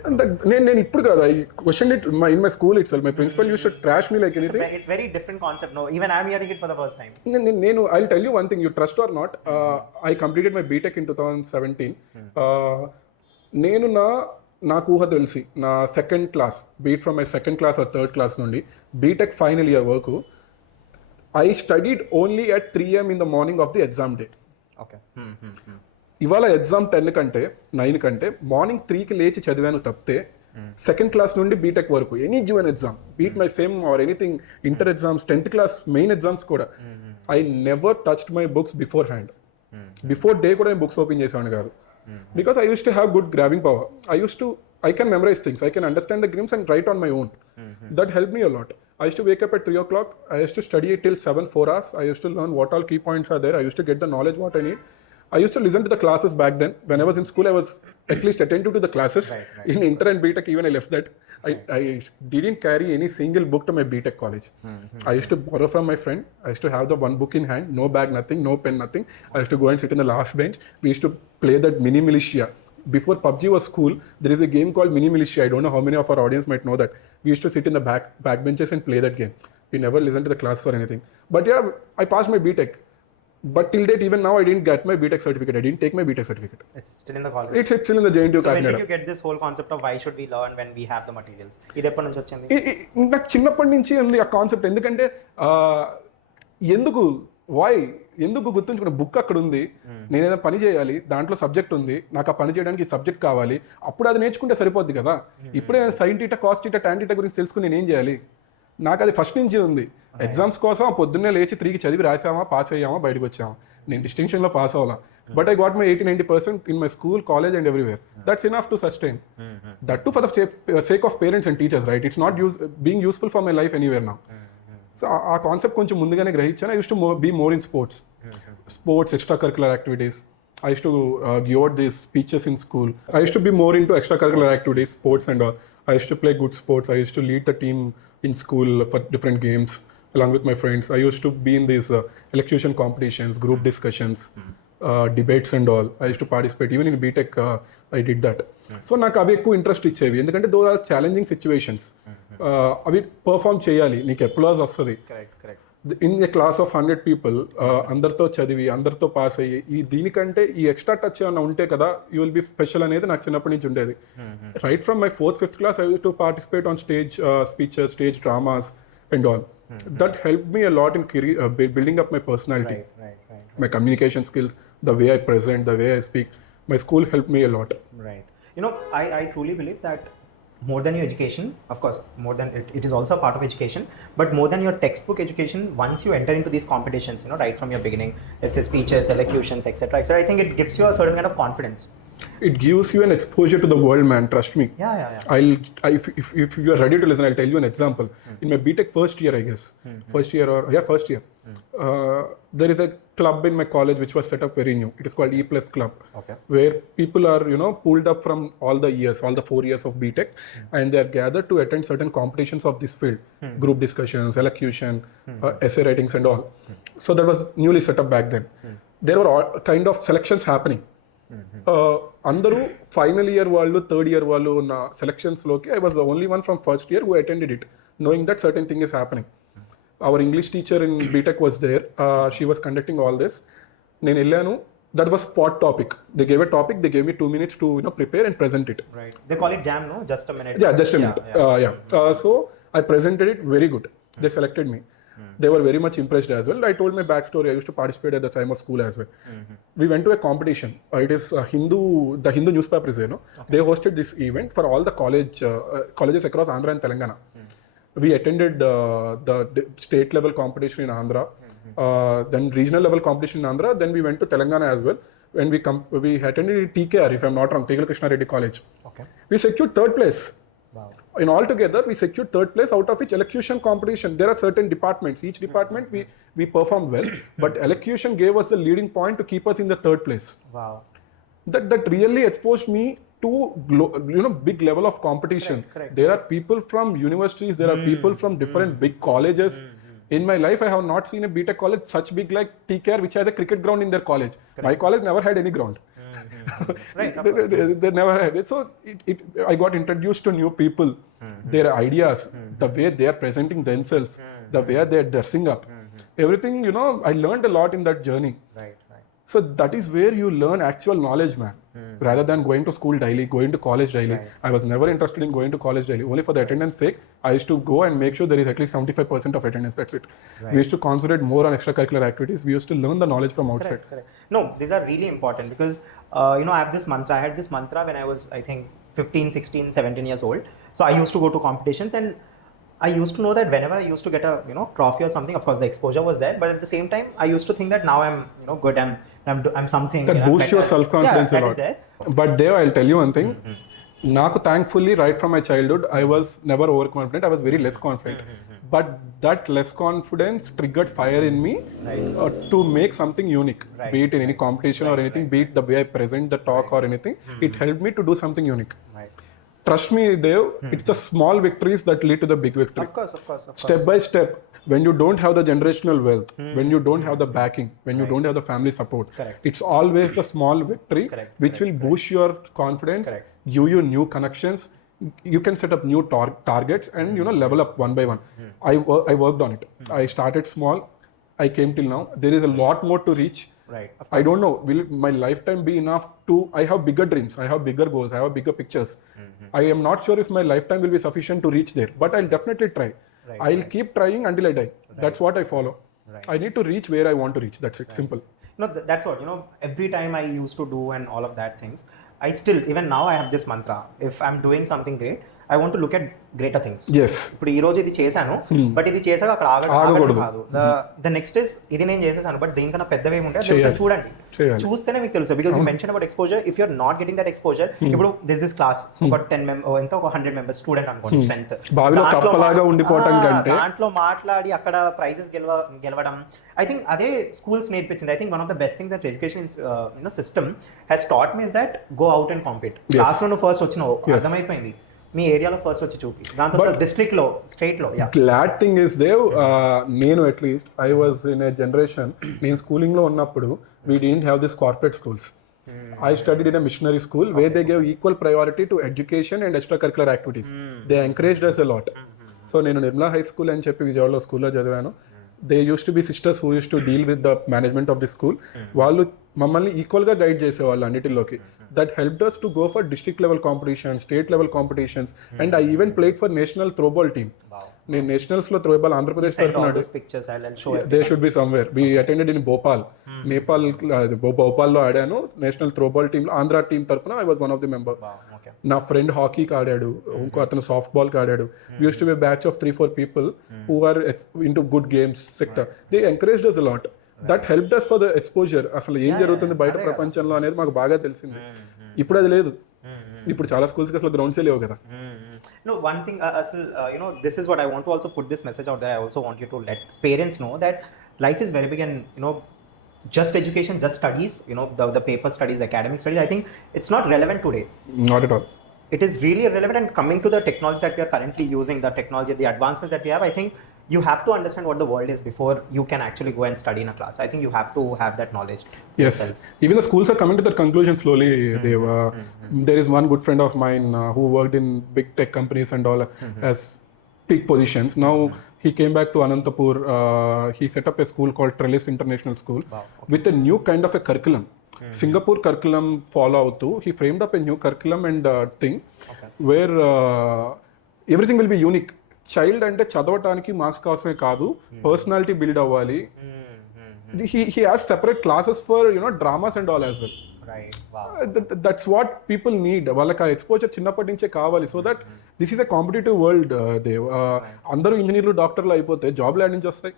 నేను ఇప్పుడు కదా I question it in my school itself. My principal used to trash me like anything. It's very different concept. No even I am hearing it for the first time. నేను I will tell you one thing, you trust or not, I completed my BTech in 2017. నేను నాకు ఊహ తెలిసి నా second class, be it from my second class or third class నుండి BTech final year వరకు I studied only at 3 AM in the morning of the exam day. Okay. ఇవాళ exam 10 కంటే 9 కంటే మార్నింగ్ 3కి లేచి చదివాను తప్పితే సెకండ్ క్లాస్ నుండి బీటెక్ వరకు any given exam, be it my same or anything, inter exams, 10th class main exams కూడా I never touched my books before hand. Before day కూడా నేను బుక్స్ ఓపెన్ చేసేవాడిని కాదు. Because I use to have good grabbing power. I can memorize things. I can understand the grims and write on my own. That helped me a lot. I used to wake up at 3 o'clock. I used to study it till 7, 4 hours. I used to learn what all key points are there. I used to get the knowledge what I need. I used to listen to the classes back then. When I was in school, I was at least attentive to the classes. Right. In Inter and BTech, even I left that. I didn't carry any single book to my BTech college. I used to borrow from my friend. I used to have the one book in hand, no bag, nothing, no pen, nothing. I used to go and sit in the last bench. We used to play that mini militia. Before PUBG was cool, there is a game called Mini Militia. I don't know how many of our audience might know that. We used to sit in the back benches and play that game. We never listened to the class or anything. But yeah, I passed my BTech. But till date, even now, I didn't get my BTech certificate. I didn't take my BTech certificate. It's still in the college. It's still in the JNTU. So when did you get this whole concept of why should we learn when we have the materials? ఇది ఎప్పటి నుంచి వచ్చింది? నాకు చిన్నప్పటి నుంచి ఉంది ఆ కాన్సెప్ట్. ఎందుకంటే ఎందుకు గుర్తుంచుకున్న బుక్ అక్కడ ఉంది, నేను ఏదైనా పని చేయాలి, దాంట్లో సబ్జెక్ట్ ఉంది, నాకు ఆ పని చేయడానికి సబ్జెక్ట్ కావాలి, అప్పుడు అది నేర్చుకుంటే సరిపోద్ది కదా. ఇప్పుడే sine theta, cos theta, tan theta గురించి తెలుసుకుని నేను ఏం చేయాలి? నాకు అది ఫస్ట్ నుంచి ఉంది. ఎగ్జామ్స్ కోసం పొద్దున్నే లేచి 3కి చదివి రాసామా, పాస్ అయ్యామా, బయటకు వచ్చామా. నేను డిస్టింక్షన్లో పాస్ అవ్వాలా. But I got my 80-90% in my school, college and everywhere. That's enough to sustain. That to for the sake of parents and teachers, right? It's not being useful for my life anywhere now. So ఆ concept కొంచెం ముందుగానే గ్రహించాను. I use to be more in sports, extracurricular activities. I used to give out these speeches in school. I used to be more into extracurricular activities, sports and all. I used to play good sports. I used to lead the team in school for different games along with my friends. I used to be in these elocution competitions, group discussions, debates and all. I used to participate. Even in BTech, I did that. So నాకు అవి ఎక్కువ ఇంట్రెస్ట్ ఇచ్చేవి. ఎందుకంటే those are challenging situations. అవి పర్ఫామ్ చేయాలి, నీకు అప్లాజ్ వస్తుంది. In a class of 100 people, అందరితో చదివి అందరితో పాస్ అయ్యి దీనికంటే ఈ ఎక్స్ట్రా టచ్ ఏమైనా ఉంటే కదా యూ విల్ బి స్పెషల్ అనేది నాకు చిన్నప్పటి నుంచి ఉండేది. Right from my 4th, 5th class I used to participate on stage speeches, stage dramas and all. That helped me a lot in building up my personality, my communication skills, the way I present, the way I speak. My school helped me a lot. Right. I truly believe that more than your education, of course, more than it is also a part of education, but more than your textbook education, once you enter into these competitions, right from your beginning, let's say speeches, elocutions, etc., I think it gives you a certain kind of confidence. It gives you an exposure to the world, man. Trust me. Yeah. If you are ready to listen, I'll tell you an example. In my BTech first year, I guess, first year, there is a club in my college which was set up very new. It is called E Plus Club, where people are pulled up from all the 4 years of BTech, and they are gathered to attend certain competitions of this field, group discussions, elocution, essay writings, and all. So that was newly set up back then. There were all kind of selections happening. అందరూ final year వాళ్ళు third year వాళ్ళు ఉన్న సెలక్షన్స్లోకి I was the only one from first year who attended it knowing that certain thing is happening. Our English teacher in BTech was there, she was conducting all this. నేను వెళ్ళాను. That was spot topic. They gave a topic. They gave me 2 minutes to prepare and present it. Right. They call it jam, no? Just a minute. Yeah, just a minute. So I presented it very good. They selected me. They were very much impressed as well. I told my backstory. I used to participate at the time of school as well. We went to a competition. It is the Hindu newspaper is there, no? They hosted this event for all the colleges across Andhra and Telangana. We attended the state level competition in Andhra, then regional level competition in Andhra. Then we went to Telangana as well. When we attended TKR, if I'm not wrong, Tegala Krishna Reddy College. Okay. We secured third place. Wow. In all together, we secured third place, out of which elocution competition. There are certain departments. Each department we performed well, but elocution gave us the leading point to keep us in the third place. Wow. That really exposed me to big level of competition. Correct. There are people from universities. There are people from different big colleges. In my life, I have not seen a BTech college such big like TKR, which has a cricket ground in their college. Correct. My college never had any ground. Right. They never had it. So I got introduced to new people, their ideas, the way they are presenting themselves, the way they are dressing up, everything. I learned a lot in that journey. Right. So that is where you learn actual knowledge, man. Rather than going to school daily, going to college daily. Right. I was never interested in going to college daily. Only for the attendance sake, I used to go and make sure there is at least 75% of attendance. That's it. Right. We used to concentrate more on extracurricular activities. We used to learn the knowledge from outside. Correct. No, these are really important because I have this mantra. I had this mantra when I was, I think, 15, 16, 17 years old. So I used to go to competitions, and I used to know that whenever I used to get a trophy or something, of course the exposure was there, but at the same time I used to think that now I'm good, I'm something. That boosts your self-confidence a lot. But Dev, I'll tell you one thing. Naku, thankfully, right from my childhood, I was never overconfident. I was very less confident. But that less confidence triggered fire in me to make something unique. Right. Be it in any competition or anything, be it the way I present the talk or anything. It helped me to do something unique. Right. Trust me, Dev, it's the small victories that lead to the big victory. Of course. Step by step, when you don't have the generational wealth, when you don't have the backing, when you don't have the family support, it's always the small victory which will boost your confidence, give you new connections. You can set up new targets and level up one by one. I worked on it. I started small. I came till now. There is a lot more to reach. Right. I don't know. Will my lifetime be enough to? I have bigger dreams. I have bigger goals. I have bigger pictures. I am not sure if my lifetime will be sufficient to reach there, but I'll definitely try. I'll keep trying until I die. That's what I follow. I need to reach where I want to reach. That's it. Simple. That's what every time I used to do and all of that things. I still, even now I have this mantra. If I'm doing something great, I want to look at greater things. Yes. ఇప్పుడు ఈ రోజు ఇది చేశాను, బట్ ఇది చేసాక అక్కడ ఆగడం కాదు. ద నెక్స్ట్ ఇస్ ఇది నేను చేసేసాను, బట్ దీనికన్నా పెద్దవి ఏముంటే చూడండి, చూస్తేనే మీకు తెలుసు. Because you mention about exposure. If you're not getting that exposure, ఇప్పుడు దిస్ క్లాస్ ఒక 100 మెంబర్స్ స్టూడెంట్ అనుకోండి స్ట్రెంత్, దాంట్లో మాట్లాడి అక్కడ ప్రైజెస్ గెలవడం, ఐ థింక్ అదే స్కూల్స్ నేర్పించింది. I think one of the best things that education system has taught me is that go out and compete. Class లో నువ్వు ఫస్ట్ వచ్చినావు, అర్థమైపోయింది, మీ ఏరియాలో ఫస్ట్ వచ్చి చూపి, దాంతో డిస్ట్రిక్ట్ లో, స్టేట్ లో. గ్లాడ్ థింగ్ ఇస్ దేవ్, నేను at least I was in a generation, నేను స్కూలింగ్ లో ఉన్నప్పుడు we didn't have this corporate schools. I studied in a missionary school where they gave equal priority to education and extracurricular activities. They encouraged us a lot. So నేను Nirmala high school అని చెప్పి విజయవాడలో స్కూల్లో చదివాను. They used to be sisters who used to deal with the management of the school. వాళ్ళు మమ్మల్ని ఈక్వల్గా గైడ్ చేసేవాళ్ళు అన్నిటిలోకి. That helped us to go for district level competitions, state level competitions, and I even played for national throwball team. నేను నేషనల్స్ లో త్రోబాల్ ఆంధ్రప్రదేశ్ తరఫున, they should be somewhere. We attended in Bhopal, నేపాల్, భోపాల్లో ఆడాను నేషనల్ త్రోబాల్ టీమ్, ఆంధ్ర టీమ్ తరఫున I was one of the member. నా ఫ్రెండ్ హాకీకి ఆడాడు, ఇంకో అతను సాఫ్ట్ బాల్కి ఆడాడు. వి use to B batch of 3-4 people who are in to good games sector. They encouraged us a lot. That helped us for the exposure. అసలు ఏం జరుగుతుంది బయట ప్రపంచంలో అనేది మాకు బాగా తెలిసింది. ఇప్పుడు అది లేదు. ఇప్పుడు చాలా స్కూల్స్కి అసలు గ్రౌండ్సే లేవు కదా. No, one thing, this is what I want to also put this message out there. I also want you to let parents know that life is very big, and just education, just studies, the paper studies, academic studies, I think it's not relevant today. Not at all. It is really irrelevant. And coming to the technology that we are currently using, the technology, the advancements that we have, I think you have to understand what the world is before you can actually go and study in a class. I think you have to have that knowledge. Yes. yourself. Even the schools are coming to that conclusion slowly. There is one good friend of mine who worked in big tech companies and all as peak positions. Now he came back to Anantapur. He set up a school called Trellis International School with a new kind of a curriculum. Singapore curriculum follow out. He framed up a new curriculum and thing where everything will be unique. Child అంటే చదవటానికి మార్క్స్ కోసమే కాదు, personality build అవ్వాలి. He has separate classes for dramas and all as well. Right. Wow. That's what people need. వాళ్ళకి ఆ ఎక్స్పోజర్ చిన్నప్పటి నుంచే కావాలి. So that this is a competitive world. అందరూ ఇంజనీర్లు డాక్టర్లు అయిపోతే జాబ్లు యాడ్ నుంచి వస్తాయి.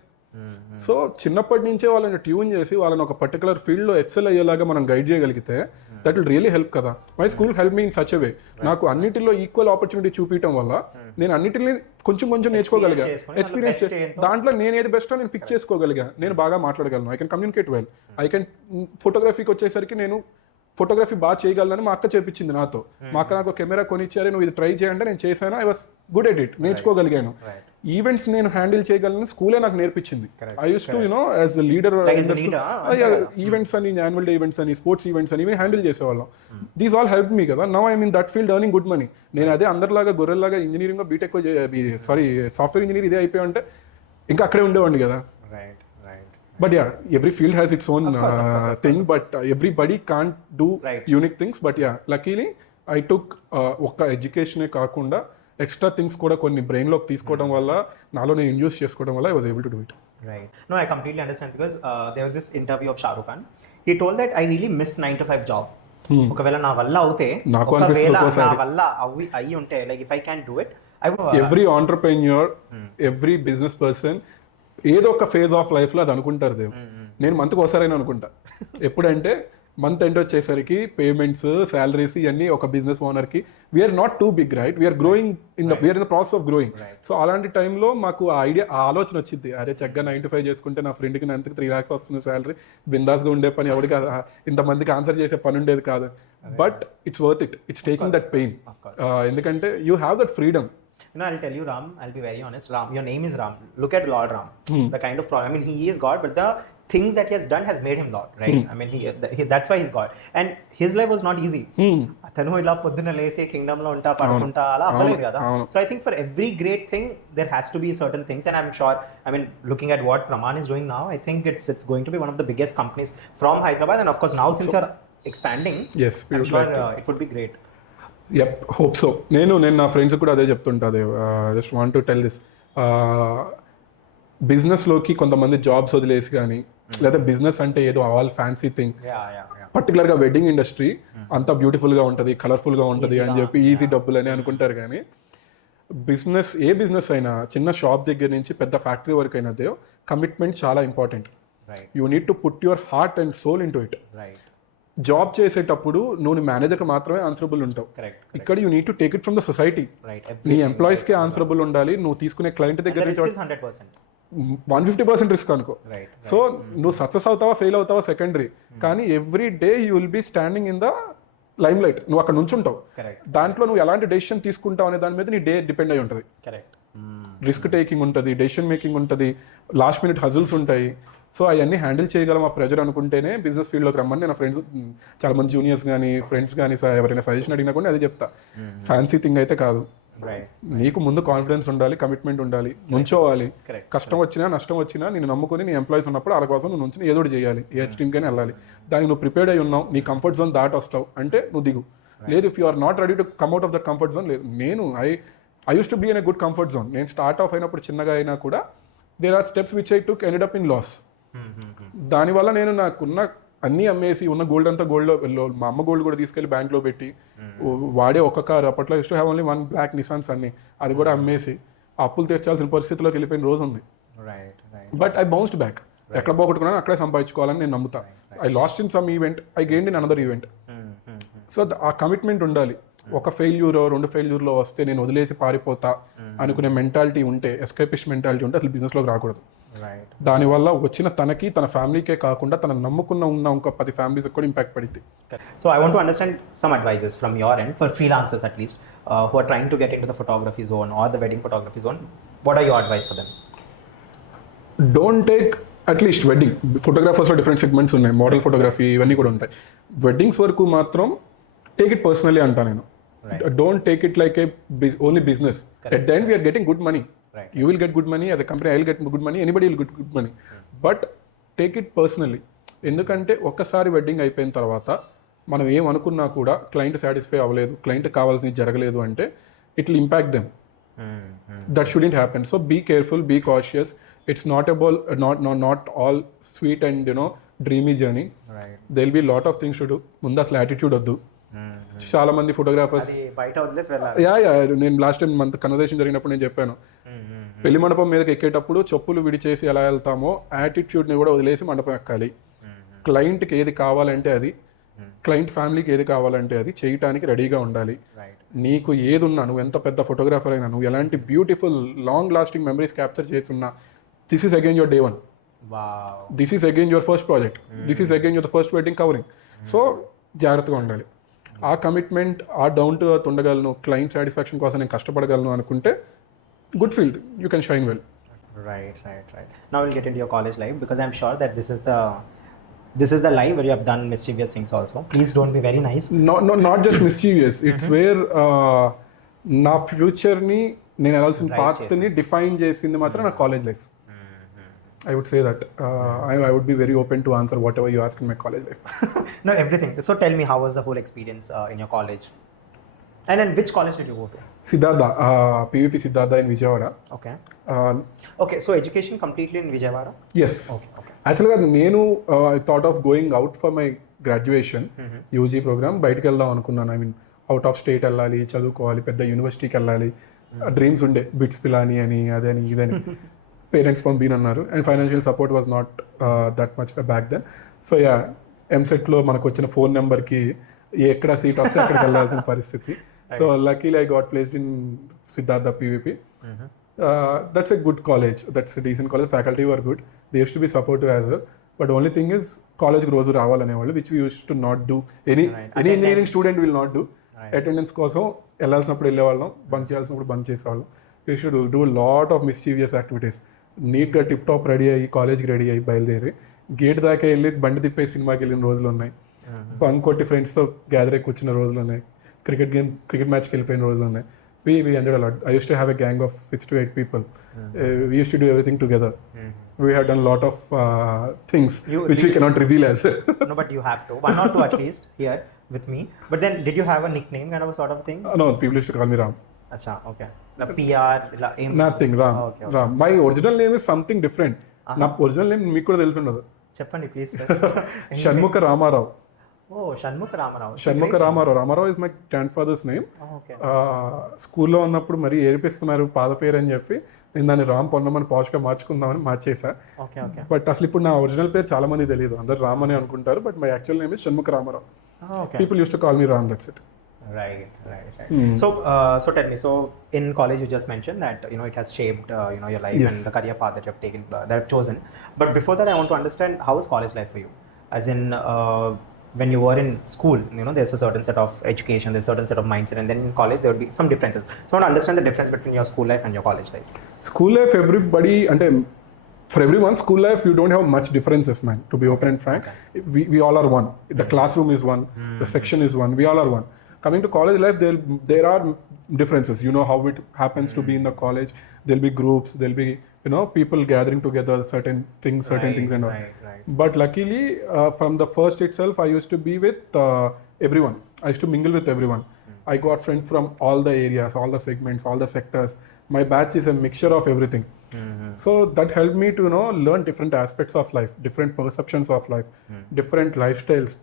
సో చిన్నప్పటి నుంచే వాళ్ళని ట్యూన్ చేసి వాళ్ళని ఒక పర్టికులర్ ఫీల్డ్లో ఎక్సెల్ అయ్యేలాగా మనం గైడ్ చేయగలిగితే దట్ విల్ రియలీ హెల్ప్ కదా. My school help me in such a way. నాకు అన్నిటిలో ఈక్వల్ ఆపర్చునిటీ చూపించడం వల్ల నేను అన్నిటిని కొంచెం కొంచెం నేర్చుకోగలిగా, ఎక్స్పీరియన్స్ దాంట్లో నేను ఏది బెస్టో నేను పిక్ చేసుకోగలిగా. నేను బాగా మాట్లాడగలను, I can communicate well, I can ఫోటోగ్రఫీకి వచ్చేసరికి నేను ఫోటోగ్రఫీ బాగా చేయగలనని మా అక్క చేపించింది నాతో. మా అక్క నాకు కెమెరా కొనిచ్చారు, నువ్వు ఇది ట్రై చేయంటే నేను చేశాను. I was good at it, నేర్చుకోగలిగాను. ఈవెంట్స్ నేను హ్యాండిల్ చేయగలను, స్కూలే నాకు నేర్పించింది. I use to as leader events అని, యాన్యువల్ డే ఈవెంట్స్ అని, స్పోర్ట్స్ ఈవెంట్స్ అని ఇవి హ్యాండిల్ చేసేవాళ్ళం. దీస్ ఆల్ హెల్ప్ మీ కదా. Now I mean that field earning good money. నేను అదే అందరిలాగా గొర్రెల్లాగా ఇంజనీరింగ్ బీటెక్ సాఫ్ట్వేర్ ఇంజనీర్ ఇదే అయిపోయి అంటే ఇంకా అక్కడే ఉండేవాడిని కదా. But yeah, every field has its own thing, but everybody can't do unique things. But yeah, luckily I took ఒక్క ఎడ్యుకేషనే కాకుండా ఎక్స్ట్రా థింగ్స్ కూడా కొన్ని బ్రెయిన్లోకి తీసుకోవడం వల్ల, నాలో నేను ఇండ్యూస్ చేసుకోవడం వల్ల I was able to do it. Right. No, I completely understand because there was this interview of Shah Rukh Khan. He told that I really miss 9 to 5 job. ఒకవేళ నా వల్ల అవుతే, ఒకవేళ నా వల్ల అయ్యి ఉంటే, like if I can do it, I would. Every entrepreneur, every business person ఏదో ఒక ఫేజ్ ఆఫ్ లైఫ్లో అది అనుకుంటారు. నేను మంత్కి ఒకసారైనా అనుకుంటా. ఎప్పుడంటే మంత్ ఎండ్ వచ్చేసరికి పేమెంట్స్, శాలరీస్ ఇవన్నీ ఒక బిజినెస్ ఓనర్కి we're not too big, right? We're growing we're in the process of growing. So అలాంటి టైంలో మాకు ఆ ఆలోచన వచ్చింది, అరే చక్కగా 9 to 5 చేసుకుంటే నా ఫ్రెండ్కి నెలకి 3 lakhs వస్తుంది శాలరీ, బిందాస్గా ఉండే పని, ఎవరికి ఇంతమందికి ఆన్సర్ చేసే పని ఉండేది కాదు. But it's worth it, it's taking that pain. ఎందుకంటే you have that freedom. I'll tell you, Ram, I'll be very honest. Ram, your name is Ram. Look at Lord Ram. The kind of problem. I mean, he is God, but the things that he has done has made him Lord, right? I mean, that's why he's God. And his life was not easy. Atanu ila podduna lesi kingdom lo unta padukunta ala avvaledu kada. So I think for every great thing there has to be certain things, and I'm sure, I mean, looking at what Pramaan is doing now, I think it's going to be one of the biggest companies from Hyderabad, and of course now since you're expanding, yes, I'm sure it would be great. Yup, hope so. నేను నా friends కూడా అదే చెప్తుంటా. Just want to tell this, బిజినెస్లోకి కొంతమంది jobs వదిలేసి కానీ, లేదా బిజినెస్ అంటే ఏదో ఆల్ ఫ్యాన్సీ థింగ్, పర్టికులర్గా వెడ్డింగ్ ఇండస్ట్రీ అంతా బ్యూటిఫుల్గా ఉంటుంది, కలర్ఫుల్గా ఉంటుంది అని చెప్పి ఈజీ డబ్బులు అని అనుకుంటారు. కానీ బిజినెస్, ఏ బిజినెస్ అయినా, చిన్న షాప్ దగ్గర నుంచి పెద్ద ఫ్యాక్టరీ వరకు అయినా, కమిట్మెంట్ చాలా important. You need to put your heart and soul into it. Job చేసేటప్పుడు నువ్వు మేనేజర్కి మాత్రమే ఆన్సరబుల్ ఉంటావు. ఇక్కడ you need to take it from the society. నీ ఎంప్లాయీస్కి ఆన్సరబుల్ ఉండాలి. నువ్వు తీసుకునే క్లయింట్ దగ్గర నుంచి 150% రిస్క్ అనుకో. సో నువ్వు సక్సెస్ అవుతావా ఫెయిల్ అవుతావా సెకండరీ, కానీ every day you will be standing in the limelight. నువ్వు అక్కడ నుంచి ఉంటావు. దాంట్లో నువ్వు ఎలాంటి డెసిషన్ తీసుకుంటావు అనే దాని మీద నీ డే డిపెండ్ అయి ఉంటుంది. రిస్క్ టేకింగ్ ఉంటుంది, డెసిషన్ మేకింగ్ ఉంటుంది, లాస్ట్ మినిట్ హజిల్స్ ఉంటాయి. సో అవన్నీ హ్యాండిల్ చేయగలం ఆ ప్రెజర్ అనుకుంటేనే బిజినెస్ ఫీల్డ్లోకి రమ్మని నేను ఫ్రెండ్స్, చాలా మంది జూనియర్స్ కానీ ఫ్రెండ్స్ కానీ ఎవరైనా సజెషన్ అడిగినా కూడా అదే చెప్తా. ఫ్యాన్సీ థింగ్ అయితే కాదు. నీకు ముందు కాన్ఫిడెన్స్ ఉండాలి, కమిట్మెంట్ ఉండాలి, నుంచోవాలి. కష్టం వచ్చినా నష్టం వచ్చినా నేను నమ్ముకొని నీ ఎంప్లాయీస్ ఉన్నప్పుడు వాళ్ళ కోసం నువ్వు నుంచి ఏదో చేయాలి, ఏ ఎక్స్ట్రీమ్కైనా వెళ్ళాలి. దానికి నువ్వు ప్రిపేర్డ్ అయి ఉన్నావు, నీ కంఫర్ట్ జోన్ దాటి వస్తావు అంటే నువ్వు దిగు. లేదు, if you are not ready to come out of that comfort zone, లేదు. నేను I use to be in a good comfort zone. నేను స్టార్ట్ ఆఫ్ అయినప్పుడు చిన్నగా అయినా కూడా there are steps which I took ended up in loss. దానివల్ల నేను నాకున్న అన్నీ అమ్మేసి, ఉన్న గోల్డ్ అంతా గోల్డ్లో, మా అమ్మ గోల్డ్ కూడా తీసుకెళ్ళి బ్యాంక్లో పెట్టి, వాడే ఒక కారు, అప్పట్లో యూస్ టు హ్యావ్ ఓన్లీ 1 black నిసాన్స్ అన్ని, అది కూడా అమ్మేసి అప్పులు తీర్చాల్సిన పరిస్థితిలోకి వెళ్ళిపోయిన రోజు ఉంది. But I bounced back. ఎక్కడ పోగొట్టుకున్నాను అక్కడే సంపాదించుకోవాలని నేను నమ్ముతాను. I last in some event, I gained in another event. So ఆ కమిట్మెంట్ ఉండాలి. ఒక ఫెయిల్యూర్ 2 ఫెయిల్యూర్లో వస్తే నేను వదిలేసి పారిపోతా అనుకునే మెంటాలిటీ ఉంటే, ఎస్కేపిస్ట్ మెంటాలిటీ ఉంటే అసలు బిజినెస్లోకి రాకూడదు. దానివల్ల వచ్చిన తనకి, తన ఫ్యామిలీకే కాకుండా తన నమ్ముకున్న ఇంకో 10 ఫ్యామిలీస్ కూడా ఇంపాక్ట్ పడింది. So I want to understand some advices from your end for freelancers at least who are trying to get into the photography zone or the wedding photography zone. What are your advice for them? Don't take at least wedding ఫోటోగ్రాఫర్స్లో different segments ఉన్నాయి, model photography ఇవన్నీ కూడా ఉంటాయి. వెడ్డింగ్స్ వరకు మాత్రం take it personally అంటా నేను. Don't take it like a only business. At the end we're getting good money. You will get good money as a company, I will get good money, anybody will get good money. But take it personally. ఎందుకంటే ఒక్కసారి వెడ్డింగ్ అయిపోయిన తర్వాత మనం ఏం అనుకున్నా కూడా client satisfy అవ్వలేదు, క్లయింట్ కావాల్సింది జరగలేదు అంటే it will impact them. That shouldn't happen. So be careful, be cautious. It's not about not all sweet and dreamy journey. They will be lot of things to do. ముందు అసలు యాటిట్యూడ్ వద్దు. చాలా మంది ఫోటోగ్రాఫర్స్ నేను లాస్ట్ టైం మన కన్వర్సేషన్ జరిగినప్పుడు నేను చెప్పాను, పెళ్లి మండపం మీదకి ఎక్కేటప్పుడు చెప్పులు విడిచేసి ఎలా వెళ్తామో యాటిట్యూడ్ని కూడా వదిలేసి మండపం ఎక్కాలి. క్లయింట్కి ఏది కావాలంటే అది, క్లయింట్ ఫ్యామిలీకి ఏది కావాలంటే అది చేయటానికి రెడీగా ఉండాలి. నీకు ఏది ఉన్నా, నువ్వు ఎంత పెద్ద ఫోటోగ్రాఫర్ అయినా, నువ్వు ఎలాంటి beautiful long lasting memories capture చేస్తున్నా, this is again your day 1. This is again your first project. This is again your first wedding covering. So జాగ్రత్తగా ఉండాలి. ఆ కమిట్మెంట్, ఆ డౌన్ టు ఎర్త్ ఉండగలను, క్లయింట్ సాటిస్ఫాక్షన్ కోసం నేను కష్టపడగలను అనుకుంటే good field, you can shine well. Right. Now we'll get into your college life, because I'm sure that this is the life where you have done mischievous things also. Please don't be very nice. Not just mischievous. It's where నా ఫ్యూచర్ని నేను వెళ్ళాల్సిన పాత్ని డిఫైన్ చేసింది మాత్రం నా college life. I would say that I would be very open to answer whatever you ask in my college life. No, everything. So tell me, how was the whole experience in your college? And then which college did you go to? Siddhartha, PVP Siddhartha in Vijayawada. Okay, so education completely in Vijayawada? Yes. Okay. Actually, I thought of going out for my graduation, UG program. బయటికి వెళ్దాం అనుకున్నాను. I mean, out of state వెళ్ళాలి, చదువుకోవాలి, పెద్ద యూనివర్సిటీకి వెళ్ళాలి, డ్రీమ్స్ ఉండే. బిట్స్ పిలాని అని అదని ఇదని పేరెంట్స్ పంపినన్నారు. And financial support was not that much back then. So yeah, ఎంసెట్లో మనకు వచ్చిన ఫోన్ నెంబర్కి ఎక్కడ సీట్ వస్తే అక్కడికి వెళ్ళాల్సిన పరిస్థితి. So luckily I got placed in Siddhartha PVP. That's a good college. That's a decent college. Faculty were good. They used to be supportive as well. But only thing is, college రోజు రావాలనేవాళ్ళు, which we used to not do. Any engineering student will not do. Attendance కోసం వెళ్ళాల్సినప్పుడు వెళ్ళేవాళ్ళం, బంక్ చేయాల్సినప్పుడు బంక్ చేసేవాళ్ళం. We should do a lot of mischievous activities. నీట్గా tip top ready అయ్యి, కాలేజ్కి రెడీ అయ్యి బయలుదేరి గేట్ దాకా వెళ్ళి బండి తిప్పే సినిమాకి వెళ్ళిన రోజులు ఉన్నాయి. బంక్ కొట్టి ఫ్రెండ్స్తో గ్యాదర్ అయ్యి కూర్చున్న రోజులు ఉన్నాయి. క్రికెట్ మ్యాచ్కి వెళ్ళిపోయిన రోజులు ఉన్నాయి. We enjoyed a lot. I used to have a gang of 6 to 8 people. We used to do everything together. We have done a lot of things which we cannot reveal as. No, but you have to. 1 or 2 at least here with me. But then, did you have a nickname kind of a sort of thing? No, people used to call me Ram. Acha, okay. The PR, nothing, Ram. Okay. Ram. My original name is something different. Na original name మీకు కూడా తెలిసి ఉండదు. చెప్పండి please sir. Shanmukha Ramarao. Oh, Shanmukha Ramarav. Shanmukha Ramarav. Ramarav is my grandfather's name. Okay. స్కూల్లో ఉన్నప్పుడు మరి ఏడిపిస్తున్నారు పాద పేరు అని చెప్పి నేను దాన్ని రామ్ పొన్నం అని పాష్గా మార్చుకుందామని మార్చేసా. బట్ అసలు ఇప్పుడు నా ఒరిజినల్ పేరు చాలా మంది తెలియదు, అందరు రామ్ అని అనుకుంటారు. But my actual name is Shanmukha Ramarao. People use to call me Ram. That's it. Right. So tell me. So in college, you just mentioned that it has shaped your life. Yes. And the career path that you have taken, that you've chosen. But before that, I want to understand, how is college life for you? As in, when you were in school, there's a certain set of education, there's a certain set of mindset, and then in college there would be some differences. So I want to understand the difference between your school life and your college life. School life, everybody, and for everyone, school life, you don't have much differences, man, to be open and frank. Okay. We all are one. The classroom is one, the section is one, we all are one. Coming to college life, there are differences. You know how it happens to be in the college. There'll be groups, there'll be people gathering together, certain things and all. Right. But luckily, from the first itself, I used to be with everyone. I used to mingle with everyone. I got friends from all the areas, all the segments, all the sectors. My batch is a mixture of everything. So that helped me to learn different aspects of life, different perceptions of life, different lifestyles.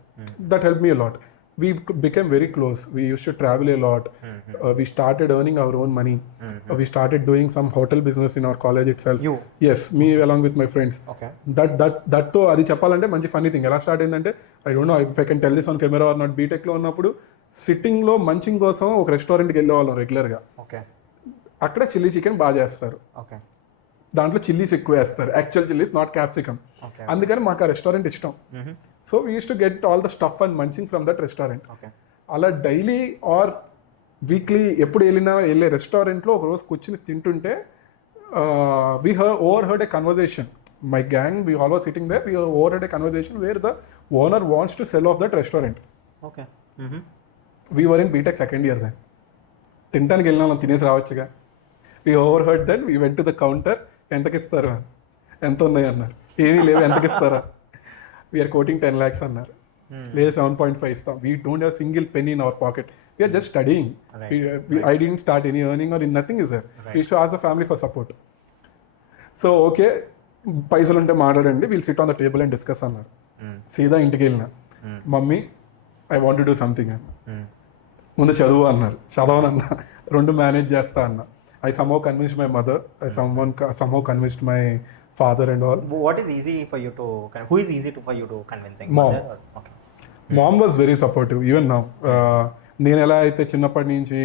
That helped me a lot. we became very close. We used to travel a lot. We started earning our own money. We started doing some hotel business in our college itself. You? Yes, me along with my friends. Okay. That అది చెప్పాలంటే మంచి funny thing. ఎలా start అయిందంటే, I don't know if I can tell this on camera or not, బీటెక్లో ఉన్నప్పుడు సిట్టింగ్లో మంచింగ్ కోసం ఒక రెస్టారెంట్కి వెళ్ళేవాళ్ళం రెగ్యులర్గా. ఓకే. అక్కడ చిల్లీ చికెన్ బాగా చేస్తారు. ఓకే. దాంట్లో చిల్లీస్ ఎక్కువ వేస్తారు, యాక్చువల్ చిల్లీస్, నాట్ క్యాప్సికమ్. అందుకని మాకు ఆ రెస్టారెంట్ ఇష్టం. So we use to get all the stuff and munching from that restaurant. అలా డైలీ ఆర్ వీక్లీ ఎప్పుడు వెళ్ళే రెస్టారెంట్లో ఒక రోజు కూర్చుని తింటుంటే we overheard a conversation. My gang, we all was sitting there, we overheard a conversation where the owner wants to sell off that restaurant. Okay. We were in BTech second year then. తినడానికి వెళ్ళిన వాళ్ళం, తినేసి రావచ్చుగా. We overheard then, we went to the counter. ఎంతకి ఇస్తారు? ఎంత ఉన్నాయి అన్నారు. ఏమీ లేవు. ఎంతకి ఇస్తారా? వీఆర్ కోటింగ్ 10 lakhs అన్నారు. లేదా 7.5 ఇస్తాం. We don't have single pen in our pocket. We're just studying. I don't start any earning or in nothing is there. We use to ask the family for support. So okay, పైసలు ఉంటే మాట్లాడండి, we'll sit on the table and discuss అన్నారు. సీదా ఇంటికి వెళ్ళిన, mummy I want to do something అన్న. ముందు చదువు అన్నారు. చదవనన్నా, 2 మేనేజ్ చేస్తా అన్న. I somehow convinced my mother. I somehow convinced my father and all. What is easy for you to? Who is easy for you to convincing? Mom. Mother or? Okay. Mom was very supportive even now. నేను ఎలా అయితే చిన్నప్పటి నుంచి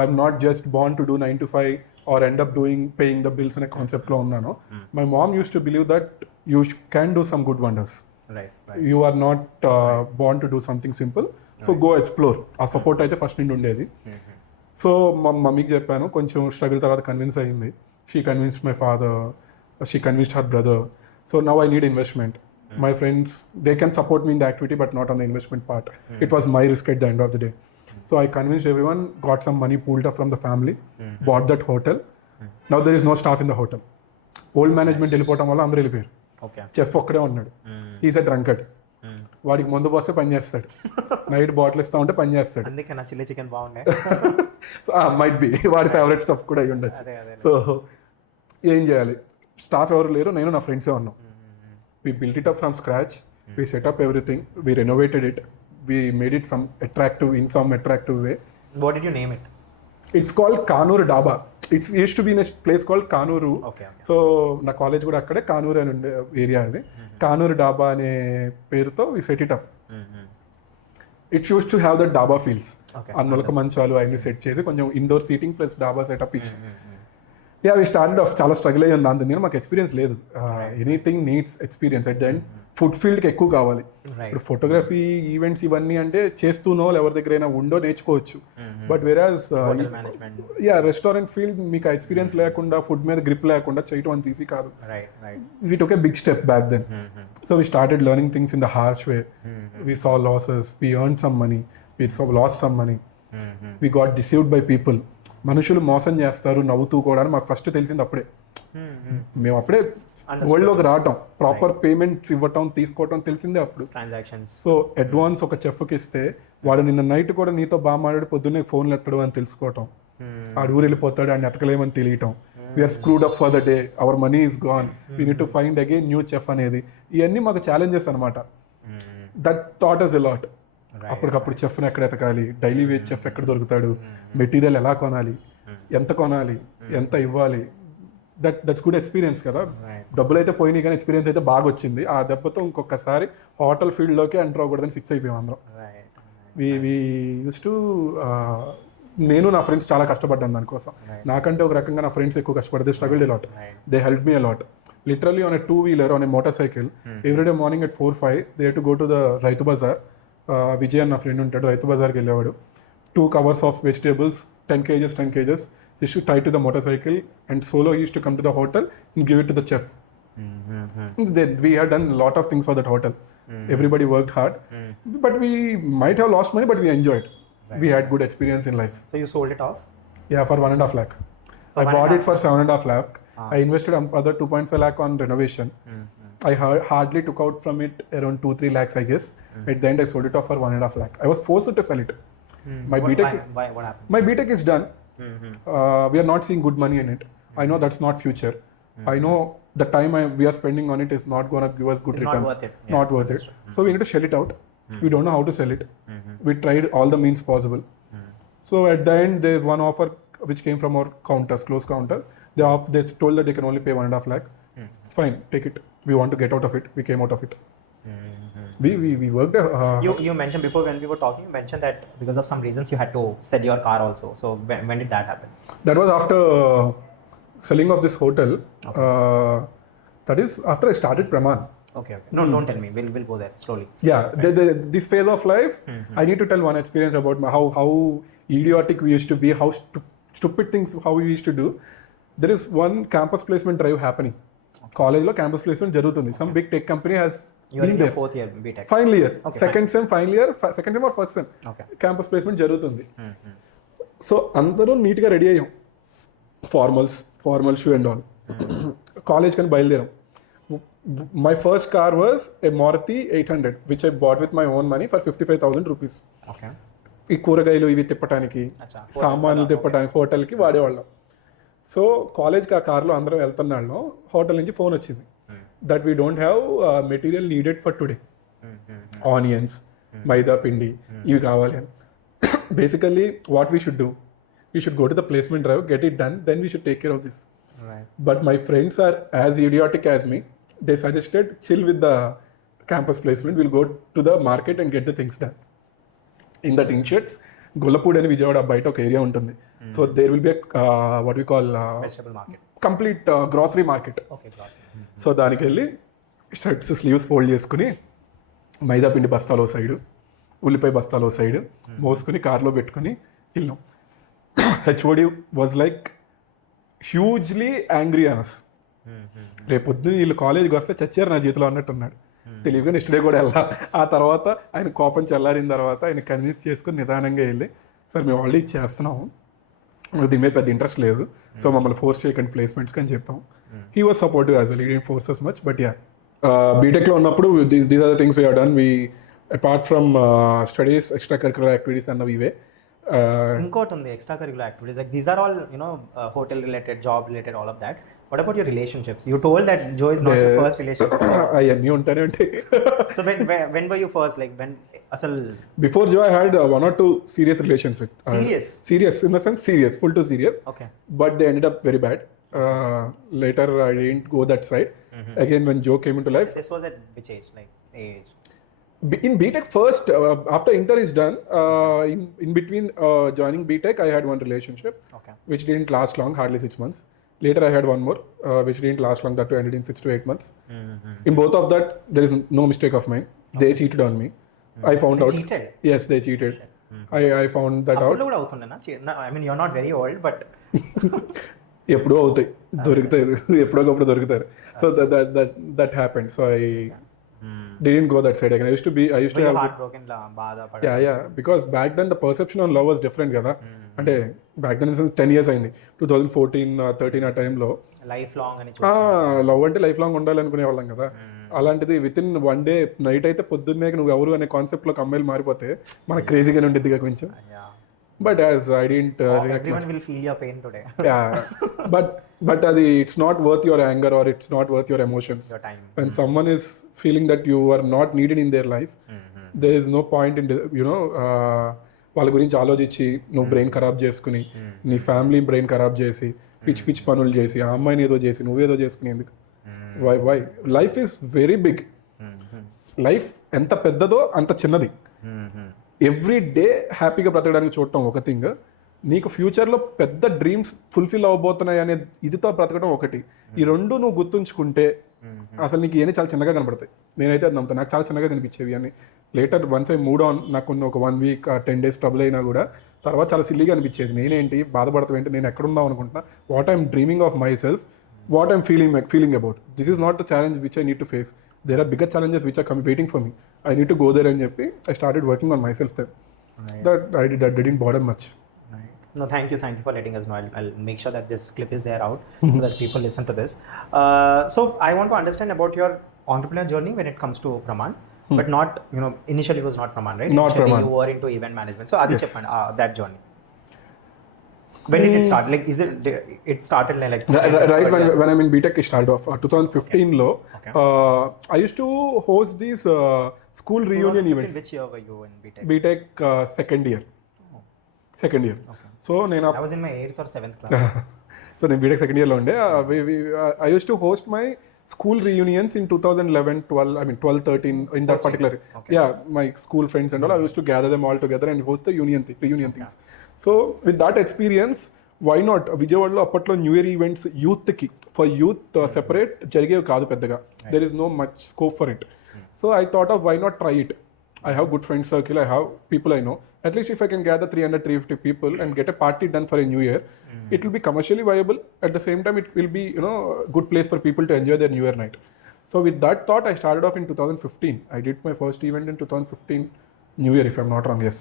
I'm not just born to do 9 to 5 or end up paying the bills అనే కాన్సెప్ట్లో ఉన్నాను. My mom use to believe that you can do some good wonders. You are not born to do something simple, so go explore. ఆ support అయితే first నుండి ఉండేది. సో మా మమ్మీకి చెప్పాను, కొంచెం స్ట్రగుల్ తర్వాత కన్విన్స్ అయ్యింది. She convinced my father, she convinced her brother. So now I need investment. My friends, they can support me in the activity but not on the investment part. It was my risk at the end of the day. So I convinced everyone, got some money pooled up from the family, bought that hotel. Now there is no staff in the hotel. Old management వెళ్ళిపోవటం వల్ల అందరూ వెళ్ళిపోయారు. చెఫ్ ఒక్కడే ఉన్నాడు. Is a drunkard. వాడికి ముందు పోస్తే పని చేస్తాడు, నైట్ బాటిల్ ఇస్తా ఉంటే పని చేస్తాడు. అందుకే నా చిల్లీ చికెన్ బాగుండే. మైట్ బి వాడి ఫేవరెట్ స్టఫ్ కూడా అయ్యి ఉండొచ్చు. సో ఏం చేయాలి, స్టాఫ్ ఎవరు లేరు, నేను నా ఫ్రెండ్సే ఉన్నాం. We built it up from scratch. We set up everything. We renovated it. We made it some attractive way. What did you name it? It's called Kanur Daba. It used to be in a place called Kanuru. Okay. So na college kuda akkade Kanuru and area adi. Kanur Daba ane peruto we set it up. It used to have the Daba feels. Annolaka manchalu ayni set chesi konjam indoor seating plus Daba setup ichi. Yeah, we started off చాలా స్ట్రగుల్ అయ్యాను. దాని మాకు ఎక్స్పీరియన్స్ లేదు. Anything needs experience. At the end food ఫీల్డ్కి ఎక్కువ కావాలి. ఇప్పుడు photography events ఇవన్నీ అంటే చేస్తూనో ఎవరి దగ్గరైనా ఉండో నేర్చుకోవచ్చు. బట్ వెరాజ్ రెస్టారెంట్ ఫీల్డ్ మీకు ఎక్స్పీరియన్స్ లేకుండా, ఫుడ్ మీద గ్రిప్ లేకుండా చేయటం అంత ఈజీ కాదు. We took a big step back then. So we started learning things in the harsh way. We saw losses, we earn some money, we loss some money, we got deceived by people. మనుషులు మోసం చేస్తారు నవ్వుతూ కూడా అని మాకు ఫస్ట్ తెలిసింది అప్పుడే. మేము అప్పుడే వరల్డ్లోకి రావటం, ప్రాపర్ పేమెంట్స్ ఇవ్వటం తీసుకోవటం తెలిసిందే అప్పుడు. సో అడ్వాన్స్ ఒక చెఫ్కి ఇస్తే వాడు నిన్న నైట్ కూడా నీతో బాగా మాట్లాడి పొద్దున్నే ఫోన్లు ఎత్తడు అని తెలుసుకోవటం, ఆడు ఊరు వెళ్ళిపోతాడు అని ఎతకలేమని తెలియటం. We're screwed up for the day, our money is gone, we need to find again new chef అనేది. ఇవన్నీ మాకు ఛాలెంజెస్ అనమాట. That taught us a lot. అప్పటికప్పుడు చెఫ్ని ఎక్కడ ఎతకాలి, డైలీ వేజ్ చెఫ్ ఎక్కడ దొరుకుతాడు, మెటీరియల్ ఎలా కొనాలి, ఎంత కొనాలి, ఎంత ఇవ్వాలి. దట్స్ గుడ్ ఎక్స్పీరియన్స్ కదా. డబ్బులు అయితే పోయినాయి కానీ ఎక్స్పీరియన్స్ అయితే బాగా వచ్చింది. ఆ దెబ్బతో ఇంకొకసారి హోటల్ ఫీల్డ్లోకి ఎంటర్ అవ్వకూడదని ఫిక్స్ అయిపోయాం అందరం. వీ యూస్ టు నేను నా ఫ్రెండ్స్ చాలా కష్టపడ్డాను దానికోసం. నాకంటే ఒక రకంగా నా ఫ్రెండ్స్ ఎక్కువ కష్టపడితే struggled a lot. They help me a lot. Literally on a 2-wheeler, on a motorcycle, everyday morning at 4-5 they have to go to the Rythu Bazar. విజయ్ అన్న ఫ్రెండ్ ఉంటాడు, రైతు బజార్కి వెళ్ళేవాడు. 2 covers of vegetables, 10 kgs. He used to tie to the motorcycle and solo he used to come to the hotel and give it to the chef. We had done a lot of things for that hotel. Everybody worked hard, but we might have lost money, but we enjoyed. We had good experience in life. So you sold it off? Yeah, for 1.5 lakh. I bought it for 7.5 lakh. I invested other 2.5 lakh on renovation. I hardly took out from it around 2-3 lakhs, I guess. At the end, I sold it off for 1.5 lakh. I was forced to sell it. What happened? My BTech is done. We are not seeing good money in it. I know that's not future. I know the time we are spending on it is not going to give us good returns. Not worth it. Not worth it. So we need to sell it out. We don't know how to sell it. We tried all the means possible. So at the end, there's one offer which came from our counters, close counters. They told that they can only pay 1.5 lakh. Fine, take it. We want to get out of it. We came out of it. We worked. You mentioned before when we were talking, you mentioned that because of some reasons you had to sell your car also. So when did that happen? That was after selling of this hotel. That is after I started Pramaan. Okay. No, don't tell me. We'll go there slowly. Yeah, this phase of life, I need to tell one experience about how idiotic we used to be, how stupid things how we used to do. There is one campus placement drive happening. College lo campus placement jarugutundi. Some big tech company has You are in your 4th year BTech. Final year. Okay, second sem, final year, second sem or first sem. Okay. Campus placement jarugutundi. So అందరూ నీట్ గా రెడీ అయ్యాం. Formal shoe and all. College కని బయలుదేరాం. My first car was a Maruti 800, which I bought with my own money for 55,000 rupees. Okay. ఈ కూరగాయలు ఇవి తిప్పటానికి, సామాన్లు తిప్పటానికి హోటల్కి వాడేవాళ్ళం. సో కాలేజ్కి ఆ కార్లో అందరం వెళ్తున్నాళ్ళం. హోటల్ నుంచి ఫోన్ వచ్చింది that we don't have material needed for today. Onions, మైదా పిండి ఇవి కావాలి అని. Basically what we should do, we should go to the placement drive, get it done, then we should take care of this. But my friends are as idiotic as me. They suggested chill with the campus placement. We'll go to the market and get the things done. In that Inchets, Golapud and Vijayawada బయట ఒక ఏరియా ఉంటుంది. So there will be a what we call vegetable market. Complete grocery market. Okay, grocery. So దానికి వెళ్ళి shirts sleeves fold చేసుకుని మైదా పిండి బస్తాలో సైడు, ఉల్లిపాయ బస్తాలో సైడు మోసుకుని కార్లో పెట్టుకుని వెళ్ళాం. HOD was like hugely angry Anas. రేపు పొద్దున్న వీళ్ళు కాలేజ్కి వస్తే చచ్చారు నా జీవితంలో అన్నట్టున్నాడు. తెలియగా నెక్స్ట్ డే కూడా వెళ్ళా. ఆ తర్వాత ఆయన కోపం చల్లారిన తర్వాత ఆయన కన్విన్స్ చేసుకుని నిదానంగా వెళ్ళి, సార్ మేము ఆల్రెడీ చేస్తున్నాము, దీని మీద పెద్ద ఇంట్రెస్ట్ లేదు, సో మమ్మల్ని ఫోర్స్ చేయకండి ప్లేస్మెంట్స్కి అని చెప్పాం. He was supportive as well, he didn't force us much. But yeah, బీటెక్లో ఉన్నప్పుడు these are the things we have done. We apart from studies, extra curricular activities అన్నవి ఇవే. ఇంకోటి ఉంది, extra curricular activities, like these are all, you know, hotel related, job related, all of that. What about your relationships? You told that Joe is not your first relationship. అవన్నీ ఉంటానే ఉంటాయి. So when were you first, like when asal before Joe I had 1 or 2 serious relationships. Serious in the sense serious, full to serious. Okay. But they ended up very bad. Later I didn't go that side. Again when Joe came into life. This was at which age, like age? In BTech first, after inter is done, in between joining BTech I had one relationship. Okay. Which didn't last long, hardly 6 months. Later I had one more which didn't last long, that too ended in 6 to 8 months. In both of that there is no mistake of mine. They cheated on me. I found out. Cheated? Yes, they cheated. I found that out. కూడా అవుతుండేనా? I mean you're not very old, but ఎప్పుడో అవుతాయి, దొరుకుతాయి, ఎప్పుడోకప్పుడు దొరుకుతారు. So that happened. So I didn't go that side again. I used to have heartbroken la baada pada. Yeah, because back then the perception on love was different కదా. అంటే back then is 10 years అయింది, 2014 13 ఆ టైంలో life long అని లవ్ అంటే life long ఉండాలి అనుకునే వాళ్ళం కదా. అలాంటిది విత్ ఇన్ 1 day నైట్ అయితే పొద్దున్నే నువ్వు ఎవరు అనే కాన్సెప్ట్లోకి అమ్మాయిలు మారిపోతే మనకు క్రేజీగానే ఉంటుంది కొంచెం. But as I didn't everyone will feel your pain today. Yeah, but adi it's not worth your anger or it's not worth your emotions. Your time. When someone is feeling that you are not needed in their life, there is no point in, you know, వాళ్ళ గురించి ఆలోచించి నువ్వు బ్రెయిన్ ఖరాబ్ చేసుకుని నీ family brain ఖరాబ్ చేసి పిచ్చి పనులు చేసి ఆ అమ్మాయిని ఏదో చేసి నువ్వేదో చేసుకుని ఎందుకు? Why life is very big. Life ఎంత పెద్దదో అంత చిన్నది. ఎవ్రీ డే హ్యాపీగా బ్రతకడానికి చూడటం ఒక థింగ్, నీకు ఫ్యూచర్లో పెద్ద డ్రీమ్స్ ఫుల్ఫిల్ అవ్వబోతున్నాయి అనే ఇదితో బ్రతకడం ఒకటి. ఈ రెండు నువ్వు గుర్తుంచుకుంటే అసలు నీకు ఏమైనా చాలా చిన్నగా కనబడతాయి. నేనైతే అది నమ్ముతాను, నాకు చాలా చిన్నగా కనిపించేవి అని. Later once I mood on, నాకు కొన్ని ఒక 1 week 10 days ట్రబుల్ అయినా కూడా తర్వాత చాలా సిల్లీగా అనిపించేది. నేనేంటి బాధపడతాం ఏంటి, నేను ఎక్కడున్నాం అనుకుంటున్నా, what I'm dreaming of my self, what I'm feeling about. This is not the challenge which I need to face. There are bigger challenges which are waiting for me. I need to go there and చెప్పి I started working on myself then. Right. That didn't bother much. Right. No, thank you for letting us know. I'll make sure that this clip is there out so that people listen to this. So I want to understand about your entrepreneurial journey when it comes to Pramaan, but not, you know, initially it was not Pramaan, right? Not Pramaan. You were into event management. So Adi cheppandi that journey. When did it start? Like, is it started like right when I'm in BTech, it started off 2015 lo. I used to host these School reunion 2015, events. Which year were you in BTech? BTech second year. Second year. Okay. So నేను I was in my 8th or 7th class. So నేను BTech second ఇయర్లో ఉండే I use to host my school reunions in 2011, 12, I mean 12, 13 in that particular, yeah, my school friends and all, I used to gather them all together and host the reunion things. So with that experience, why not విజయవాడలో అప్పట్లో new year events యూత్కి for youth separate జరిగేవి కాదు పెద్దగా. There is no much scope for it. So I thought of why not try it. I have good friend circle, I have people I know. At least if I can gather 300, 350 people and get a party done for a new year, it will be commercially viable. At the same time, it will be, you know, a good place for people to enjoy their new year night. So with that thought, I started off in 2015. I did my first event in 2015, New Year, if I'm not wrong, yes.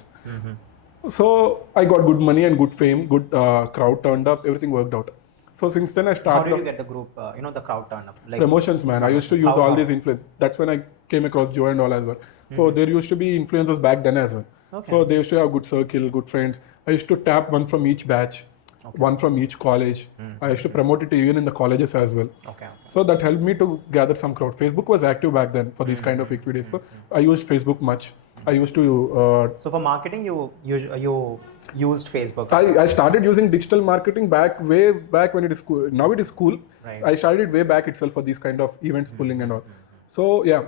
So I got good money and good fame, good crowd turned up, everything worked out. So since then I started. How did you get the group, the crowd turned up? Like promotions, man. I used to use all these influence. That's when I came across Joe and all as well. So there used to be influencers back then as well. Okay. So they used to have good circle, good friends. I used to tap one from each batch, one from each college. I used to promote it even in the colleges as well. Okay. So that helped me to gather some crowd. Facebook was active back then for these kind of activities. So I used Facebook much. I used to. So for marketing, you used Facebook. I started using digital marketing way back when it is cool. Now it is cool. Right. I started it way back itself for these kind of events, pulling and all. So yeah,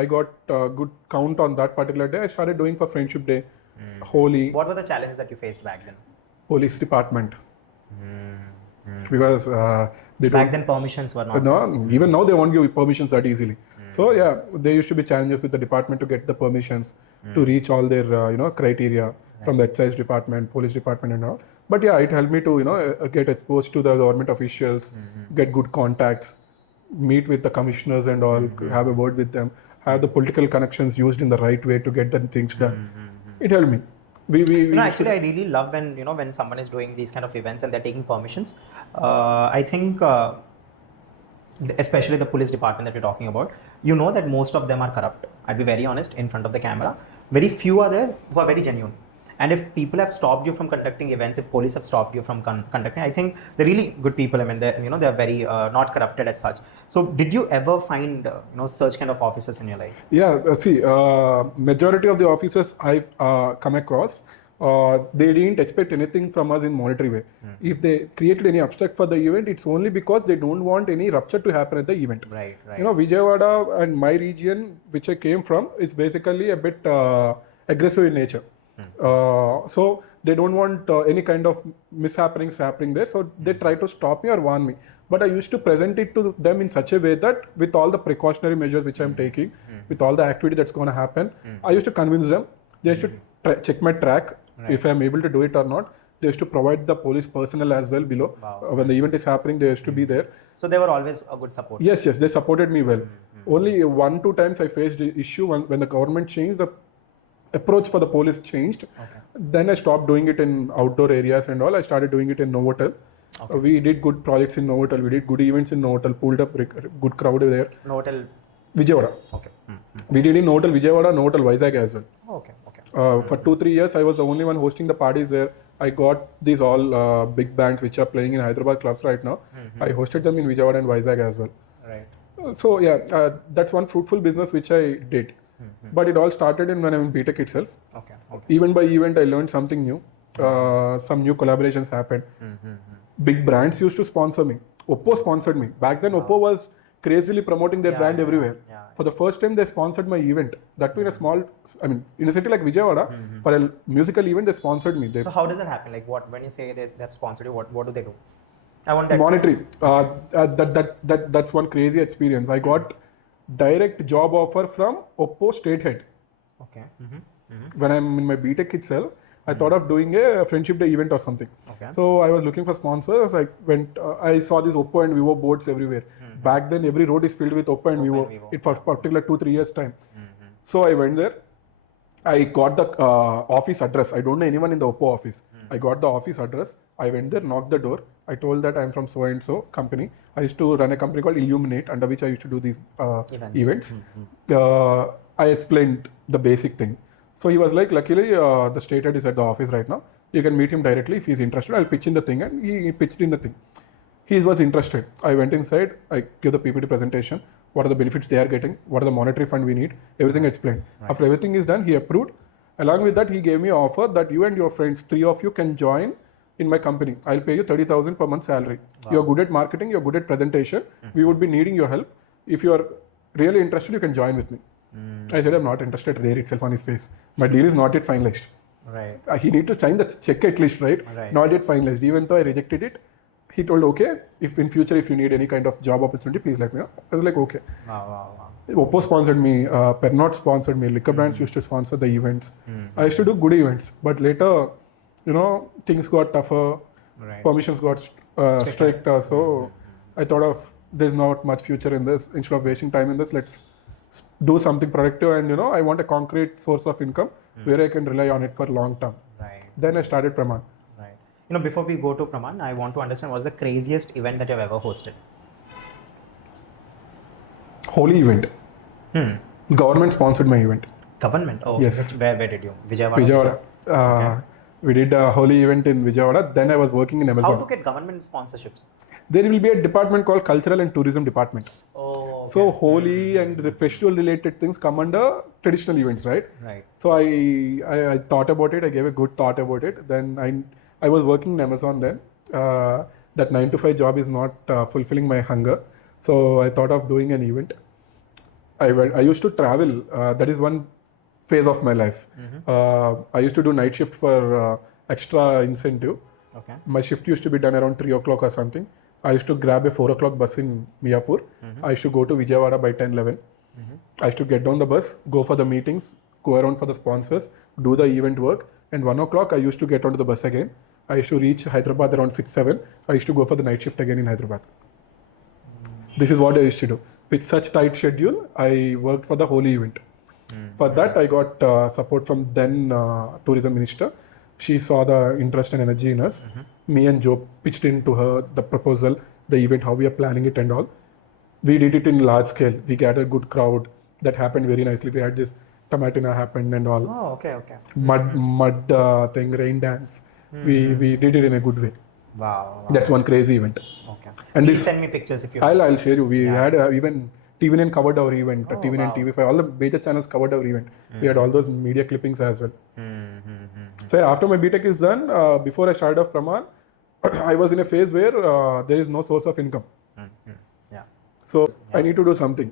I got good count on that particular day. I started doing for Friendship Day, Holi. What were the challenges that you faced back then? Police department. Because they don't. Back then permissions were not. No, even now they won't give permissions that easily. So yeah, there used to be challenges with the department to get the permissions to reach all their criteria from the excise department, police department and all. But yeah, it helped me to get exposed to the government officials, get good contacts, meet with the commissioners and all, have a word with them, have the political connections used in the right way to get the things done. It helped me. Actually, I really love when someone is doing these kind of events and they're taking permissions. I think, especially the police department that we're talking about, you know that most of them are corrupt. I'll be very honest in front of the camera. Very few are there who are very genuine. And if people have stopped you from conducting events, if police have stopped you from conducting, I think they're really good people. I mean, they're very not corrupted as such. So, did you ever find such kind of officers in your life? Yeah, see, majority of the officers I've come across, they didn't expect anything from us in monetary way. If they created any obstacle for the event, it's only because they don't want any rupture to happen at the event. Right. Vijayawada and my region, which I came from, is basically a bit aggressive in nature. So they don't want any kind of mishappenings happening there. So they try to stop me or warn me. But I used to present it to them in such a way that with all the precautionary measures which I'm taking, with all the activity that's going to happen, I used to convince them. They should check my track if I'm able to do it or not. They used to provide the police personnel as well below. When the event is happening, they used to be there. So they were always a good support. Yes, they supported me well. Only 1-2 times I faced the issue when the government changed, the approach for the police changed. Then I stopped doing it in outdoor areas and all. I started doing it in Novotel. We did good projects in Novotel. We did good events in Novotel. Pulled up good crowd there. Novotel. Vijayawada. Okay. We did in Novotel Vijayawada, Novotel Vizag as well. Okay. For 2-3 years, I was the only one hosting the parties there. I got these all big bands which are playing in Hyderabad clubs right now. I hosted them in Vijayawada and Vizag as well. Right. So yeah, that's one fruitful business which I did. But it all started when I'm in BTech itself. Okay. Event by event, I learned something new. Some new collaborations happened. Big brands used to sponsor me. Oppo sponsored me. Back then, Oppo was crazily promoting their brand everywhere. For the first time, they sponsored my event. That too in a small, in a city like Vijayawada, for a musical event, they sponsored me. So how does that happen? Like when you say they've sponsored you, what do they do? I want that. Monetary. That's one crazy experience. I got direct job offer from Oppo state head. Okay. When I'm in my BTech itself, I thought of doing a Friendship Day event or something. Okay. So I was looking for sponsors. I saw these Oppo and Vivo boards everywhere. Back then, every road is filled with Oppo and Vivo. It for particular 2-3 years time. So I went there. I got the office address. I don't know anyone in the Oppo office. I got the office address. I went there, knocked the door. I told that I'm from so and so company. I used to run a company called Illuminate, under which I used to do these events. I explained the basic thing. So he was like, luckily the state head is at the office right now. You can meet him directly if he's interested. I'll pitch in the thing, and he pitched in the thing. He was interested. I went inside, I gave the PPT presentation, what are the benefits they are getting, what are the monetary fund we need, everything explained. After everything is done, he approved. Along with that, he gave me an offer that you and your friends, 3 of you can join in my company. I'll pay you 30,000 per month salary. You're good at marketing, you're good at presentation, we would be needing your help. If you're really interested, you can join with me. I said, I'm not interested, there itself on his face. My deal is not yet finalized. Right. He need to sign the check at least, right? Not yet finalized. Even though I rejected it, he told, okay, if in future, if you need any kind of job opportunity, please let me know. I was like, okay. Wow. Oppo sponsored me, Pernod sponsored me, liquor brands used to sponsor the events. I used to do good events, but later, things got tougher, permissions got strict. So I thought of, there's not much future in this. Instead of wasting time in this, let's do something productive. And I want a concrete source of income where I can rely on it for long term. Right. Then I started Pramaan. Before we go to Pramaan, I want to understand what's the craziest event that you've ever hosted? Holy event. Government sponsored my event. Government? Oh, yes. Where did you? Vijayawada. We did a holy event in Vijayawada. Then I was working in Amazon. How to get government sponsorships? There will be a department called Cultural and Tourism Department. Oh, okay. So holy and the festival related things come under traditional events, right? Right. So I thought about it. I gave a good thought about it. Then I was working in Amazon then. That 9 to 5 job is not fulfilling my hunger. So I thought of doing an event. I used to travel. That is one phase of my life. I used to do night shift for extra incentive. Okay. My shift used to be done around 3 o'clock or something. I used to grab a 4 o'clock bus in Miyapur. I used to go to Vijayawada by 10:11. I used to get down the bus, go for the meetings, go around for the sponsors, do the event work. And 1 o'clock, I used to get onto the bus again. I used to reach Hyderabad around 6-7. I used to go for the night shift again in Hyderabad. This is what I used to do. With such tight schedule, I worked for the holy event. For that, I got support from then tourism minister. She saw the interest and energy in us. Me and Joe pitched into her the proposal, the event, how we are planning it and all. We did it in large scale. We gathered a good crowd. That happened very nicely. We had this Tomatina happened and all. Oh, okay. Mud thing, rain dance. We did it in a good way. Wow. That's one crazy event. Okay. And Please send me pictures if you I'll share you. We had even TV9 covered our event. TV9, TV5, all the major channels covered our event. We had all those media clippings as well. So after my BTech is done, before I started off Pramaan, I was in a phase where there is no source of income. Yeah. So I need to do something.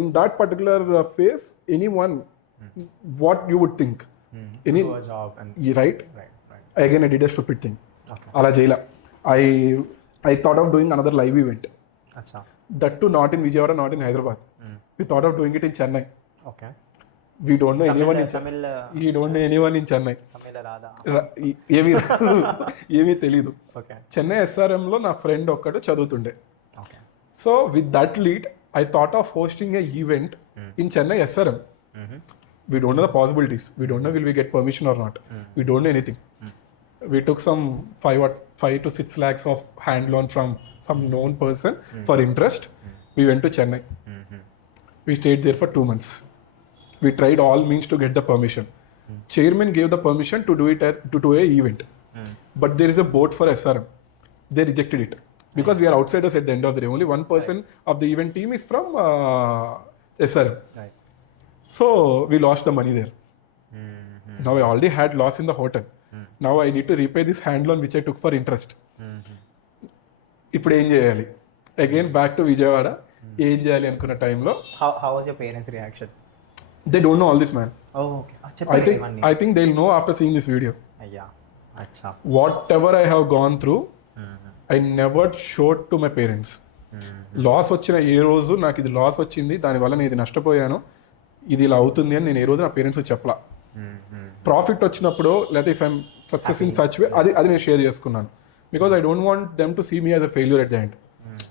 In that particular phase, anyone, what you would think? Do a job and Right? Again, I did a stupid thing. Okay. Ala Jaila. I thought of doing another live event. Achha. That too not in Vijayawada, not in Hyderabad. We thought of doing it in Chennai. Okay. We don't know anyone in Tamil. We don't know anyone in Chennai. Tamil Radha. ఏమీ తెలీదు. Okay. చెన్నై ఎస్ఆర్ఎంలో నా ఫ్రెండ్ ఒక్కడు చదువుతుండే. Okay. So with that lead I thought of hosting a event in Chennai SRM. We don't know the possibilities. We don't know will we get permission or not. We don't know anything. We took some 5 to 6 lakhs of hand loan from some known person for interest. We went to Chennai. We stayed there for 2 months. We tried all means to get the permission. Chairman gave the permission to do it to do a event. But there is a board for SRM. They rejected it because we are outsiders at the end of the day. Only one person of the event team is from SRM. Right. So we lost the money there. Now I already had loss in the hotel. Now I need to repay this hand loan which I took for interest. ఇప్పుడు ఏం చేయాలి? Again back to Vijayawada. ఏం చేయాలి అనుకున్న టైంలో How was your parents' reaction? they don't know all this, man. Oh, okay. I think they'll know after seeing this video. Yeah. Achha. Whatever I have gone through, I never showed to my parents. Loss వచ్చిన ఏ రోజు నాకు ఇది లాస్ వచ్చింది, దానివల్ల నేను ఇది నష్టపోయాను, ఇది ఇలా అవుతుంది అని నేను ఏ రోజు నా పేరెంట్స్ చెప్పలా. ప్రాఫిట్ వచ్చినప్పుడు లేదా if I'm success in such way అది నేను షేర్ చేసుకున్నాను. Because I don't want them to see me as a failure at the end.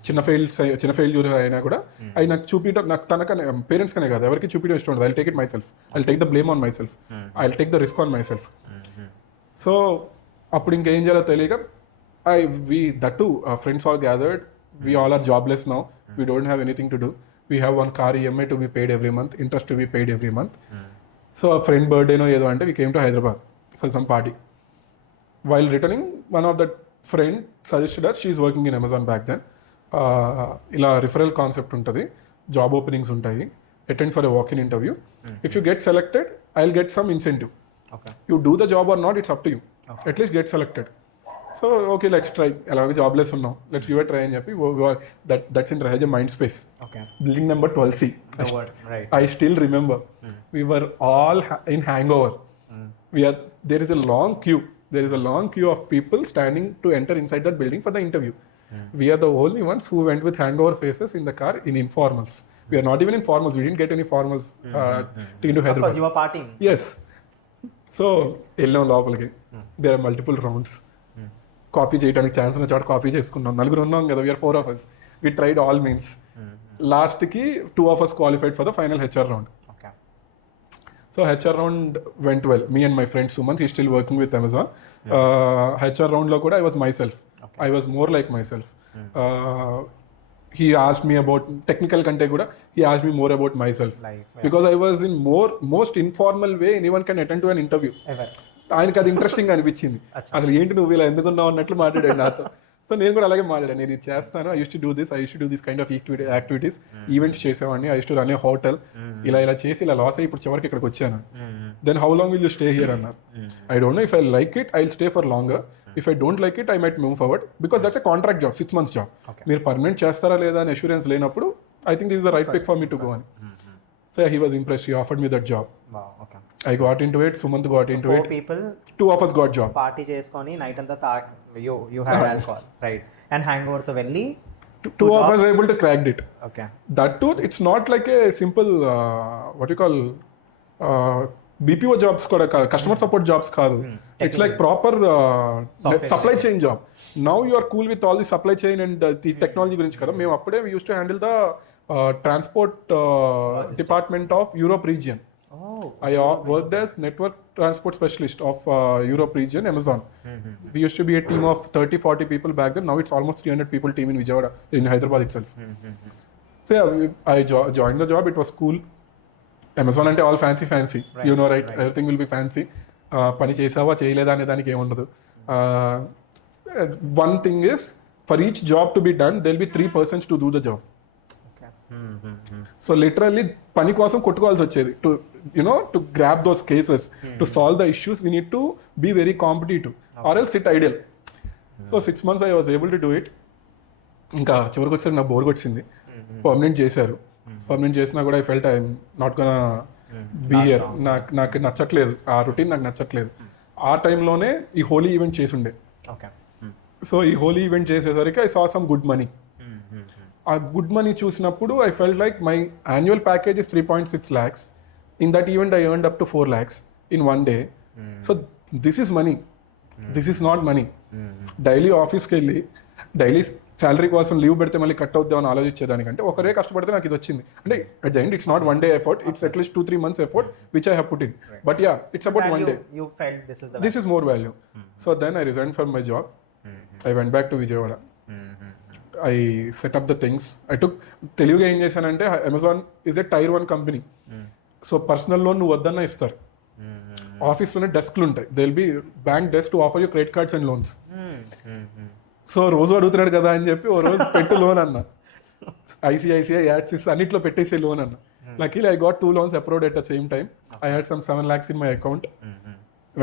చిన్న ఫెయిల్యూర్ అయినా కూడా అది నాకు చూపించడం, నాకు తనకనే పేరెంట్స్ కనే కాదు ఎవరికి చూపించడం ఇష్టం ఉండదు. I take it my self, I take the blame on my self, I take the risk on my self. So అప్పుడు ఇంకేం చేయాలో తెలియక that too, friends all gathered. We all are jobless now. We don't have anything to do. We have one car EMI to be paid every month, interest to be paid every month. So a friend birthday no edo ante we came to Hyderabad for some party. While returning, one of the friend suggested us, she's working in Amazon back then. ఇలా referral concept ఉంటుంది, job openings ఉంటాయి, attend for a walk in interview. If you get selected I will get some incentive. You do the job or not, it's up to you, at least get selected. So okay let's try, ఎలాగో jobless ఉన్నాం, let's give a try అని చెప్పి that's in Raheja Mind Space, building number 12C. I still remember we were all in hangover. There is a long queue of people standing to enter inside that building for the interview. We are the only ones who went with hangover faces in the car in informals. We are not even in formals, we didn't get any formals into Hyderabad. Because you were partying. Yes. So వెళ్ళాం లోపలికి, there are multiple rounds. Copy చేయడానికి ఛాన్స్ ఉన్న చోట కాపీ చేసుకున్నాం, నలుగురు ఉన్నాం కదా, వీఆర్ 4 of us. We tried all means. లాస్ట్కి 2 of us qualified for the final HR round. So HR round went well. Me and my friend Sumant, he's still working with Amazon. HR round lo kuda I was myself. I was more like myself. He asked me about technical kante kuda, he asked me more about myself. Because I was in most informal way anyone can attend to an interview. ఆయనకి అది ఇంట్రెస్టింగ్ అనిపించింది, అసలు ఏంటి నువ్వు ఇలా ఎందుకున్నావు అన్నట్లు మాట్లాడాడు నాతో. సో నేను కూడా అలాగే మాట్లాడాను, నేను ఇది చేస్తాను, I use to do this kind of activities, events చేసేవాడిని, I use to run a hotel, ఇలా చేసి ఇలా లాస్ అయ్యి ఇప్పుడు చివరికి ఇక్కడికి వచ్చాను. Then how long will you stay here అన్నారు. I don't know, if I like it I will stay for longer, if I don't like it I might move forward, because that's a contract job, 6 months job. మీరు permanent చేస్తారా లేదా అని assurance లేనప్పుడు I think this is the right pick for me to go అని. So he was impressed, he offered me that job. Wow, okay. I got into it, Sumant got into it. 4 people, 2 of us got job. Party cheskoni night anta you had alcohol, right? And hangover to velli 2 of us able to crack it. Okay. That too, it's not like a simple what you call BPO jobs kuda customer support jobs kaadu. It's like proper supply chain job. Now you are cool with all the supply chain and the technology gurinchi kada. Mem appude we used to handle the transport department of Europe region. I worked as network transport specialist of Europe region, Amazon. We used to be a team of 30-40 people back then. Now it's almost 300 people team in Vijayawada, in Hyderabad itself. So yeah, I joined the job. It was cool. Amazon ante all fancy, right. You know, right? Everything will be fancy. Pani chesava cheyaleda ane daniki em undadu. One thing is, for each job to be done, there will be 3 persons to do the job. So literally పని కోసం కొట్టుకోవాల్సి వచ్చేది, to you know to grab those cases, to solve the issues we need to be very competitive or else sit ideal. So 6 months I was able to do it. ఇంకా చివరికి వచ్చేసరికి నాకు బోర్ కొట్టింది, పర్మనెంట్ చేశారు. పర్మనెంట్ చేసినా కూడా I felt I'm not gonna be here, నాకు నచ్చట్లేదు, ఆ రొటీన్ నాకు నచ్చట్లేదు. ఆ టైంలోనే ఈ హోలీ ఈవెంట్ చేసి ఉండే. సో ఈ హోలీ ఈవెంట్ చేసేసరికి I saw some good money. ఆ గుడ్ మనీ చూసినప్పుడు I felt like my annual package is 3.6 lakhs. In that event I earned up to 4 lakhs in one day. So this is money, this is not money. Daily ఆఫీస్కి వెళ్ళి daily salary కోసం లీవ్ పెడితే మళ్ళీ కట్ అవుద్దామని ఆలోచించేదానికంటే ఒకరే కష్టపడితే నాకు ఇది వచ్చింది. అంటే at the end it's not one day effort, it's at least 2-3 months effort which I have put in. But yeah, it's about one day. This is more value. So then I resigned from my job. I went back to Vijayawada. I set up the things. I took తెలుగుగా ఏం చేశానంటే, Amazon is a Tier 1 company. So personal loan నువ్వు వద్దన్నా ఇస్తారు. ఆఫీస్లోనే డెస్క్లు ఉంటాయి, they will B bank desk to offer you credit cards and loans. So రోజు అడుగుతున్నాడు కదా అని చెప్పి ఓ రోజు పెట్టు లోన్ అన్న, ICICI, యాక్సిస్ అన్నిట్లో పెట్టేసే లోన్ అన్న. Luckily I got 2 loans approved at the same time. I had some 7 lakhs in my account.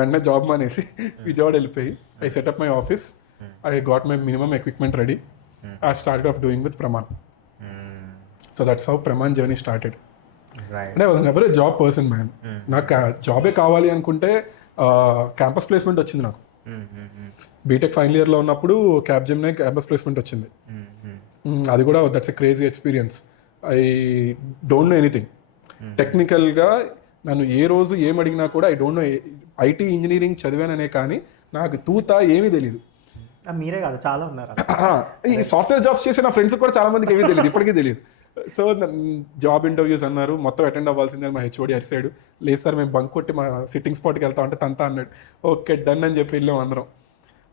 వెంటనే జాబ్ మానేసి విజయవాడ వెళ్ళిపోయి I set up my office. I got my minimum equipment ready. I started off doing with Pramaan. So that's how Pramaan journey started. Right. And I was never a job person, man. నాకు జాబే కావాలి అనుకుంటే campus placement వచ్చింది నాకు. BTech final ఇయర్లో ఉన్నప్పుడు Capgemini campus placement వచ్చింది. అది కూడా that's a crazy experience. I don't know anything టెక్నికల్గా. నన్ను ఏ రోజు ఏం అడిగినా కూడా I don't know. IT engineering చదివాననే కానీ నాకు తూతా ఏమీ తెలియదు. మీరే కాదు, చాలా ఉన్నారు ఈ సాఫ్ట్వేర్ జాబ్స్ చేసే నా ఫ్రెండ్స్ కూడా చాలా మందికి ఏమీ తెలియదు, ఇప్పటికీ తెలియదు. సో జాబ్ ఇంటర్వ్యూస్ అన్నారు, మొత్తం అటెండ్ అవ్వాల్సిందే. మా హెచ్ఓడి అరిసాడు, లేదు సార్ మేము బంక్ కొట్టి మా సిట్టింగ్ స్పాట్కి వెళ్తాం అంటే తంతా అన్నాడు. ఓకే డన్ అని చెప్పి వెళ్ళాం.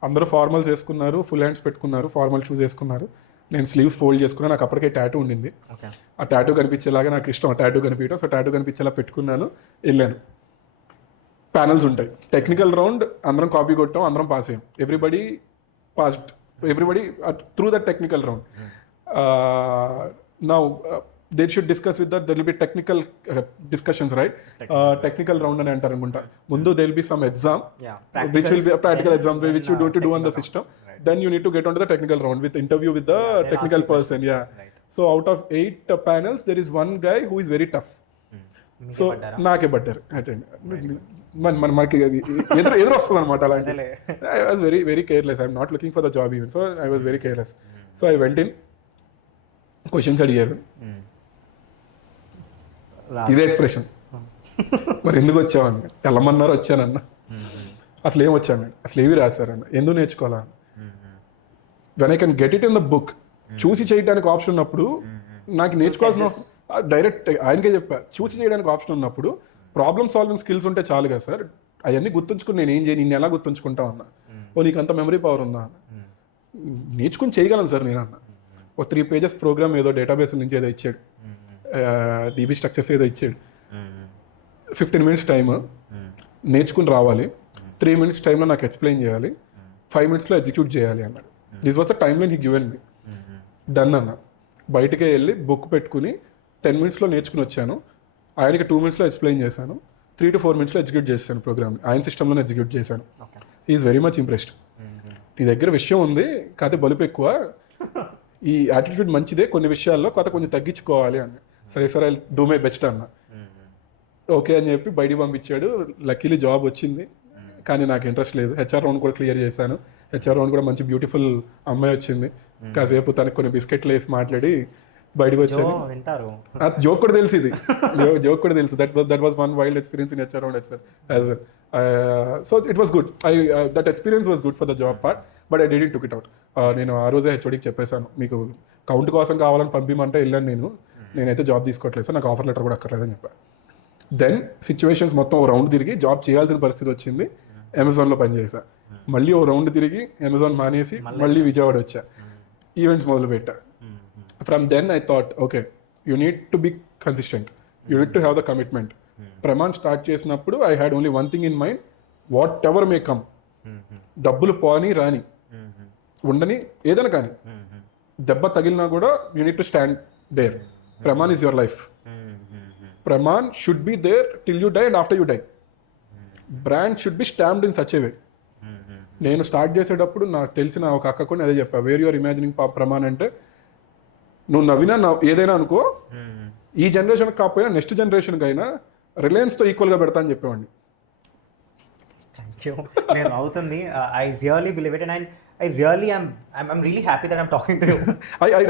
అందరూ ఫార్మల్స్ వేసుకున్నారు, ఫుల్ హ్యాండ్స్ పెట్టుకున్నారు, ఫార్మల్ షూస్ వేసుకున్నారు. నేను స్లీవ్స్ ఫోల్డ్ చేసుకున్నాను, నాకు అప్పటికే టాటూ ఉండింది. ఆ టాటూ కనిపించేలాగా నాకు ఇష్టం, ఆ టాటూ కనిపించడం. సో టాటూ కనిపించేలా పెట్టుకున్నాను, వెళ్ళాను. ప్యానల్స్ ఉంటాయి, టెక్నికల్ రౌండ్ అందరం కాపీ కొట్టాం, అందరం పాస్ అయ్యాం. Everybody passed. Everybody through the technical round. Now they should discuss with that. There will be technical discussions, right? Technical round and enter anukunta. Mundu there will be some exam, which will be a practical exam which you need to do on the system. Then you need to get onto the technical round with interview with the technical person. So out of 8 panels, there is one guy who is very tough. So నాకే పడ్డారు మనకి ఎదురు వస్తుంది అనమాట అలాంటి. I was very very careless. I'm not looking for the job even. So I was very careless. So I went in, questions అడిగారు, ఇదే ఎక్స్ప్రెషన్, మరి ఎందుకు వచ్చావన్న, వెళ్ళమన్నారు వచ్చానన్న, అసలు ఏం వచ్చాను, అసలు ఏవి రాశారన్న, ఎందుకు నేర్చుకోవాలా, when I can get it in the book, చూసి చేయడానికి ఆప్షన్ ఉన్నప్పుడు నాకు నేర్చుకోవాల్సిన డైరెక్ట్ ఆయనకే చెప్పా, చూసి చేయడానికి ఆప్షన్ ఉన్నప్పుడు ప్రాబ్లమ్ సాల్వింగ్ స్కిల్స్ ఉంటే చాలు కదా సార్, అవన్నీ గుర్తుంచుకుని నేను ఏం చేయను, నిన్ను ఎలా గుర్తుంచుకుంటా అన్నా. ఓ నీకు అంత మెమరీ పవర్ ఉందా అన్న, నేర్చుకుని చేయగలను సార్ నేను అన్న. ఒక 3 pages ప్రోగ్రామ్ ఏదో డేటాబేస్ నుంచి ఏదో ఇచ్చాడు, డీబీ స్ట్రక్చర్స్ ఏదో ఇచ్చాడు, 15 minutes టైమ్ నేర్చుకుని రావాలి, 3 minutes టైంలో నాకు ఎక్స్ప్లెయిన్ చేయాలి, 5 minutesలో ఎగ్జిక్యూట్ చేయాలి అన్నాడు. This was the time line he given me. Done అన్న. బయటకే వెళ్ళి బుక్ పెట్టుకుని 10 minutesలో నేర్చుకుని వచ్చాను. ఆయనకి 2 minutesలో ఎక్స్ప్లెయిన్ చేశాను, 3 to 4 minutesలో ఎగ్జిక్యూట్ చేశాను ప్రోగ్రామ్. ఆయన సిస్టంలోనే ఎగ్జిక్యూట్ చేశాను. Is very much impressed. నీ దగ్గర విషయం ఉంది కాకపోతే బలుపు ఎక్కువ, ఈ యాటిట్యూడ్ మంచిదే, కొన్ని విషయాల్లో కొత్త కొంచెం తగ్గించుకోవాలి అని. సరే సరే డూ మై బెస్ట్ అన్న. ఓకే అని చెప్పి బయటికి పంపించాడు. లక్కీలీ జాబ్ వచ్చింది, కానీ నాకు ఇంట్రెస్ట్ లేదు. హెచ్ఆర్ రౌండ్ కూడా క్లియర్ చేశాను. హెచ్ఆర్ రౌండ్ కూడా మంచి బ్యూటిఫుల్ అమ్మాయి వచ్చింది. కాసేపు తనకు కొన్ని బిస్కెట్లు వేసి మాట్లాడి బయటకు వచ్చాను. జోక్ కూడా తెలుసు, ఇది జోక్ కూడా తెలుసు. That was one wild experience in HR round as well. So it was good. That experience was good for the job part, but I didn't took it out. నేను ఆ రోజే హెచ్ఓడికి చెప్పేశాను, మీకు కౌంట్ కోసం కావాలని పంపిమంటే వెళ్ళాను, నేనైతే జాబ్ తీసుకోవట్లేదు సార్, నాకు ఆఫర్ లెటర్ కూడా అక్కర్లేదని చెప్పాను. దెన్ సిచ్యువేషన్స్ మొత్తం ఓ రౌండ్ తిరిగి జాబ్ చేయాల్సిన పరిస్థితి వచ్చింది. అమెజాన్లో పనిచేసా. మళ్ళీ ఓ రౌండ్ తిరిగి అమెజాన్ మానేసి మళ్ళీ విజయవాడ వచ్చా, ఈవెంట్స్ మొదలు పెట్టా. From then I thought, okay, you need to be consistent, you need to have the commitment. Pramaan start చేసినప్పుడు I had only one thing in mind, whatever may come, డబ్బులు పోని రాని ఉండని ఏదైనా కానీ, దెబ్బ తగిలినా కూడా you need to stand there. Pramaan is your life. Pramaan should be there till you die and after you die. Brand should be stamped in such a way. నేను స్టార్ట్ చేసేటప్పుడు నాకు తెలిసిన ఒక అక్క కూడా అదే చెప్పా, వేర్ యూఆర్ ఇమాజినింగ్ ప్రమాణ్ అంటే, నువ్వు నవ్వినా ఏదైనా అనుకో, ఈ జనరేషన్కి కాకపోయినా నెక్స్ట్ జనరేషన్కి అయినా రిలయన్స్తో ఈక్వల్గా పెడతా అని చెప్పేవాడిని. నేను అవుతుంది. I really believe it and I really am. I'm really happy that I'm talking to you.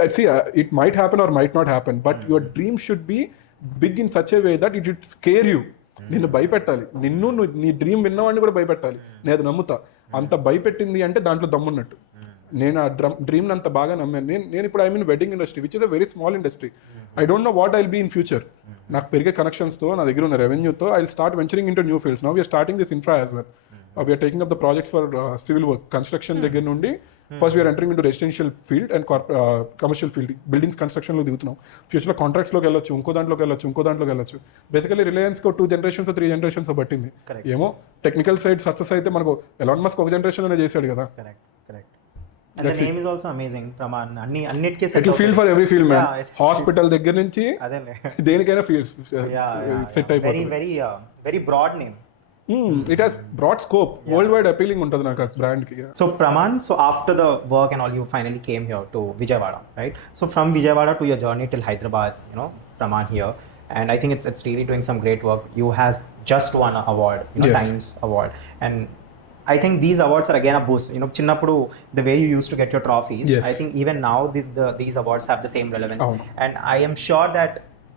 I see. It might happen or might not happen, but your dream should be big in such a way that it should scare you. నిన్ను భయపెట్టాలి, నిన్ను నీ డ్రీమ్ విన్నవాడిని కూడా భయపెట్టాలి. నేను అది నమ్ముతా. అంత భయపెట్టింది అంటే దాంట్లో దమ్మున్నట్టు. నేను ఆ డ్రీమ్ని అంత బాగా నమ్మాను. నేను ఇప్పుడు I mean wedding industry, which is a very small industry. I don't know what I will be in future. నాకు పెరిగే కనెక్షన్స్తో, నా దగ్గర ఉన్న రెవెన్యూతో I will start venturing into new fields. Now we're starting this infra as well. We're taking up the projects for civil work, construction దగ్గర నుండి first we're entering into residential field and commercial field, buildings కన్స్ట్రక్షన్లో దిగుతున్నాం. ఫ్యూచర్లో కాంట్రాక్ట్స్లోకి వెళ్ళొచ్చు, ఇంకో దాంట్లోకి వెళ్ళొచ్చు. బేసికలీ రిలయన్స్కి 2 generations 3 generations పట్టింది. ఏమో టెక్నికల్ సైడ్ సక్సెస్ అయితే మనకు ఎలాన్ మస్క్ ఒక జనరేషన్లోనే చేశాడు కదా. And the name is also amazing, Pramaan. అన్నిటికీ it will feel for every field, man. Hospital దగ్గర నుంచి దేనికైనా సెట్ అయిపోతుంది. very broad name. It has broad scope, worldwide appealing ఉంటుంది నాకు బ్రాండ్ కి. So Pramaan, so after the work and all, you finally came here to Vijayawada, right? So from Vijayawada to your journey till Hyderabad, Pramaan here, and I think it's really doing some great work. You have just won an award, Yes. Times Award, and I think these awards are again a boost. Chinnappudu, the way you used to get your trophies, Yes. I think even now these awards have the same relevance. Oh. And I am sure that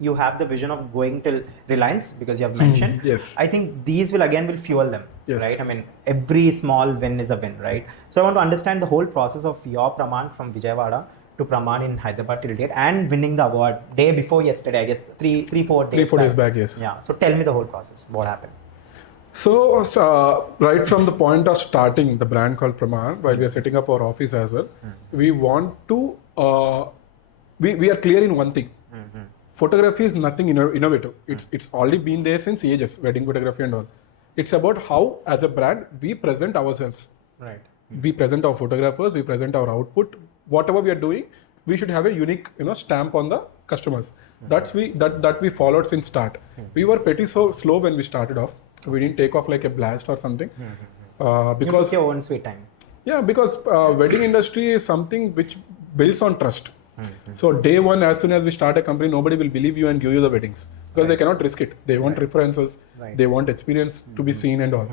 you have the vision of going till Reliance, because you have mentioned. Yes. I think these will fuel them, Yes. right? I mean, every small win is a win, right? So I want to understand the whole process of your Pramaan from Vijayawada to Pramaan in Hyderabad till date, and winning the award day before yesterday, I guess 4 days back, yes. Yeah. So tell me the whole process. What happened? So right from the point of starting the brand called Pramaan, while we are setting up our office as well, we want to we are clear in one thing. Photography is nothing innovative. It's already been there since ages, wedding photography and all. It's about how as a brand we present ourselves. Right. We present our photographers, we present our output. Whatever we are doing, we should have a unique, stamp on the customers. That we followed since start. We were pretty so slow when we started off. We didn't take off like a blast or something. Because you took your own sweet time. Yeah, because wedding industry is something which builds on trust. So day one, as soon as we start a company, nobody will believe you and give you the weddings because they cannot risk it. They want references, they want experience to be seen and all.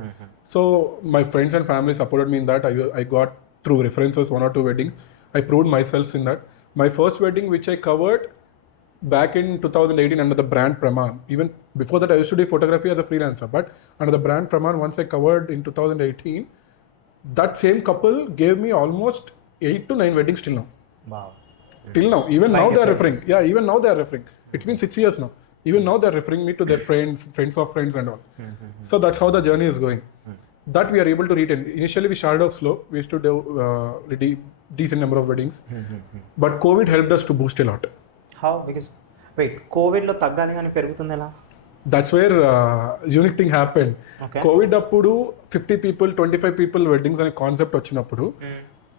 So my friends and family supported me in that. I got through references 1 or 2 weddings. I proved myself in that. My first wedding, which I covered back in 2018 under the brand Pramaan. Even before that, I used to do photography as a freelancer. But under the brand Pramaan, once I covered in 2018, that same couple gave me almost 8 to 9 weddings till now. Wow. Till now. Even now they are referring. Yeah, even now they are referring. It's been 6 years now. Even now they are referring me to their friends of friends and all. So that's how the journey is going. That we are able to retain. Initially we started off slow. We used to do decent number of weddings. But COVID helped us to boost a lot. How? Because, wait, COVID lo taggani gaani perugutundi ela? That's where unique thing happened. Okay. COVID appudu 50 people, 25 people weddings ane concept vachinappudu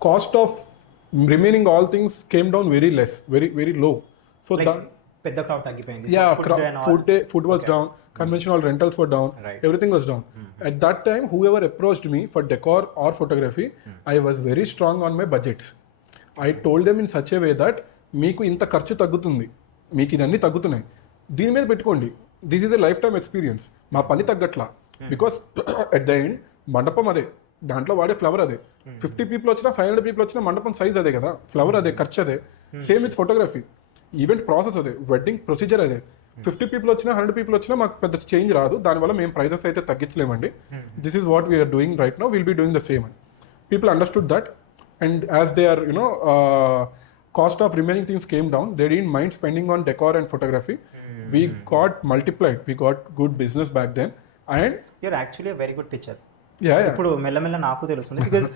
cost of remaining all things came down very less, very low. So like, pedda crowd taggipoyindi. Yeah, food was okay. down, conventional rentals were down, everything was down. At that time, whoever approached me for decor or photography, I was very strong on my budgets. I told them in such a way that మీకు ఇంత ఖర్చు తగ్గుతుంది, మీకు ఇదన్నీ తగ్గుతున్నాయి, దీని మీద పెట్టుకోండి. This is a life time experience. మా పని తగ్గట్లా. బికాస్ ఎట్ ద ఎండ్ మండపం అదే, దాంట్లో వాడే ఫ్లవర్ అదే. 50 people వచ్చినా 500 people వచ్చినా మండపం సైజ్ అదే కదా, ఫ్లవర్ అదే, ఖర్చు అదే. Same with photography, event process అదే, వెడ్డింగ్ ప్రొసీజర్ అదే. 50 people వచ్చినా 100 people వచ్చినా మాకు పెద్ద చేంజ్ రాదు. దానివల్ల మేము ప్రైజెస్ అయితే తగ్గించలేమండి. This is what we're doing right now, will be doing the same. People understood that, and as they are cost of remaining things came down, they didn't mind spending on decor and photography. We got multiplied, we got good business back then. And you're actually a very good teacher. Yeah. ఇప్పుడు మెల్లమెల్ల నాకు తెలుస్తుంది, because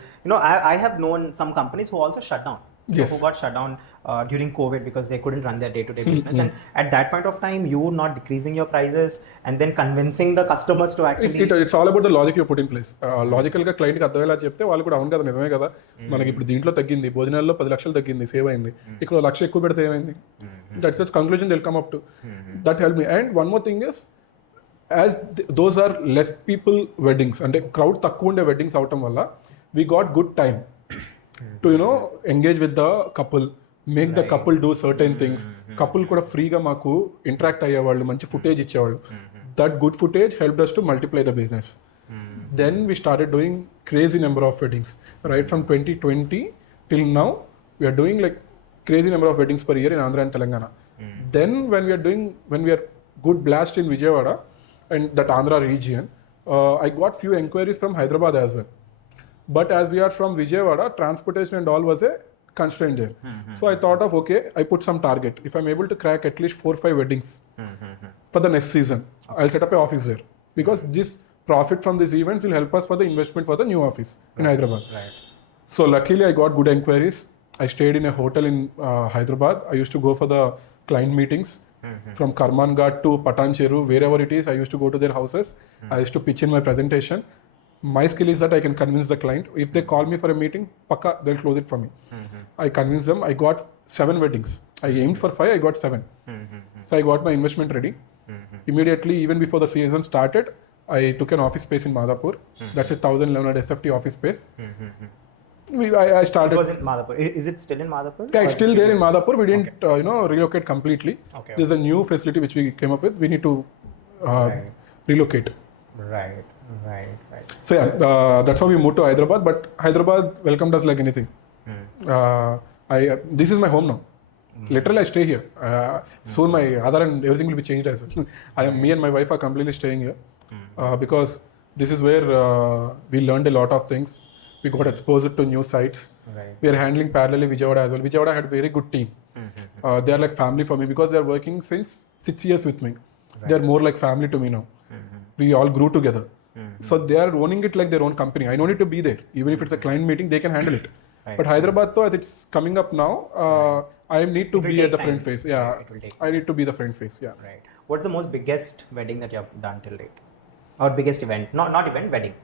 I have known some companies who also shut down. Yes. Who got shut down during COVID because they couldn't run their day-to-day business. And at that point of time, you were not decreasing your prices and then convincing the customers to actually... It's all about the logic you put in place. Logicalగా క్లయింట్కి అర్థమయ్యేలా చెప్తే వాళ్ళు కూడా అవును కదా, నిజమే కదా, మనకి ఇప్పుడు దీంట్లో తగ్గింది, భోజనాల్లో 10 లక్షలు తగ్గింది, సేవ్ అయింది, ఇక్కడ 1 లక్ష ఎక్కువ పెడితే ఏమైంది, that's the conclusion they'll come up to. That help me. And one more thing is, as those are less people weddings, అంటే క్రౌడ్ తక్కువ ఉండే వెడ్డింగ్స్ అవటం వల్ల we got good time to engage with the couple, make the couple do certain things. Couple kuda free ga maaku interact ayyevallu, manchi footage ichevallu. That good footage helped us to multiply the business. Then we started doing crazy number of weddings. Right from 2020 till now, we are doing like crazy number of weddings per year in Andhra and Telangana. Then when we are good blast in Vijayawada and that Andhra region, I got few enquiries from Hyderabad as well. But as we are from Vijayawada, transportation and all was a constraint there. So I thought of, okay, I put some target. If I'm able to crack at least 4 or 5 weddings for the next season, I'll set up an office there. Because this profit from these events will help us for the investment for the new office in Hyderabad. Right. So luckily I got good enquiries. I stayed in a hotel in Hyderabad. I used to go for the client meetings. From Karman Ghat to Patancheru, wherever it is, I used to go to their houses. I used to pitch in my presentation. My skill is that I can convince the client. If they call me for a meeting, pakka, they'll close it for me. I convince them. I got 7 weddings. I aimed for 5, I got 7. So I got my investment ready. Immediately, even before the season started, I took an office space in Madhapur. That's a 1,100 SFT office space. I started. It was in Madhapur. Is it still in Madhapur? Yeah, it's still there in Madhapur. We didn't, relocate completely. Okay. There's a new facility which we came up with. We need to relocate. Right. So yeah, that's how we moved to Hyderabad. But Hyderabad welcomed us like anything. This is my home now. Literally, I stay here. Soon my Aadhaar and everything will be changed as well. Me and my wife are completely staying here because this is where we learned a lot of things. We got exposed to new sites. Right. We are handling parallelly Vijayawada as well. Vijayawada had a very good team. They are like family for me because they are working since 6 years with me. They are more like family to me now. We all grew together. So they are owning it like their own company. I don't need to be there. Even if it's a client meeting, they can handle it. Right. But Hyderabad, though, as it's coming up now, I need to be at the front face. Yeah, I need to be the front face. Yeah. Right. What's the most biggest wedding that you have done till date? Or biggest event? Not event, wedding.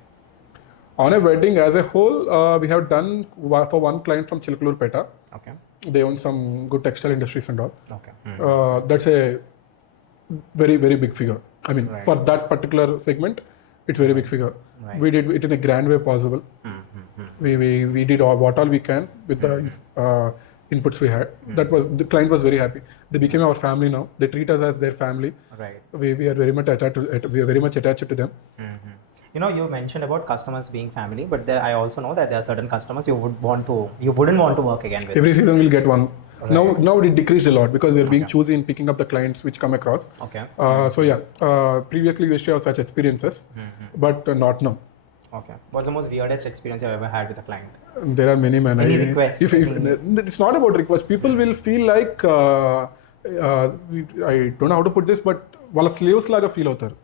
On a wedding as a whole, we have done for one client from Chilkalurpeta. Okay. They own some good textile industries and all. Okay. That's a very, very big figure. I mean, for that particular segment, it's very big figure. Right. We did it in a grand way possible. We did what all we can with the inputs we had. That was, the client was very happy. They became our family now. They treat us as their family. Right. We are very much attached to, we are very much attached to them. You know, you mentioned about customers being family, but I also know that there are certain customers you wouldn't want to work again with. Every season we'll get one. Now it decreased a lot because we're being choosy in picking up the clients which come across. Okay. Previously we used to have such experiences, but not now. Okay. What's the most weirdest experience you've ever had with a client? There are many, man. Any request? It's not about request. People will feel like I don't know how to put this, but వాళ్ళ స్లేవ్స్ లాగా ఫీల్ అవుతారు.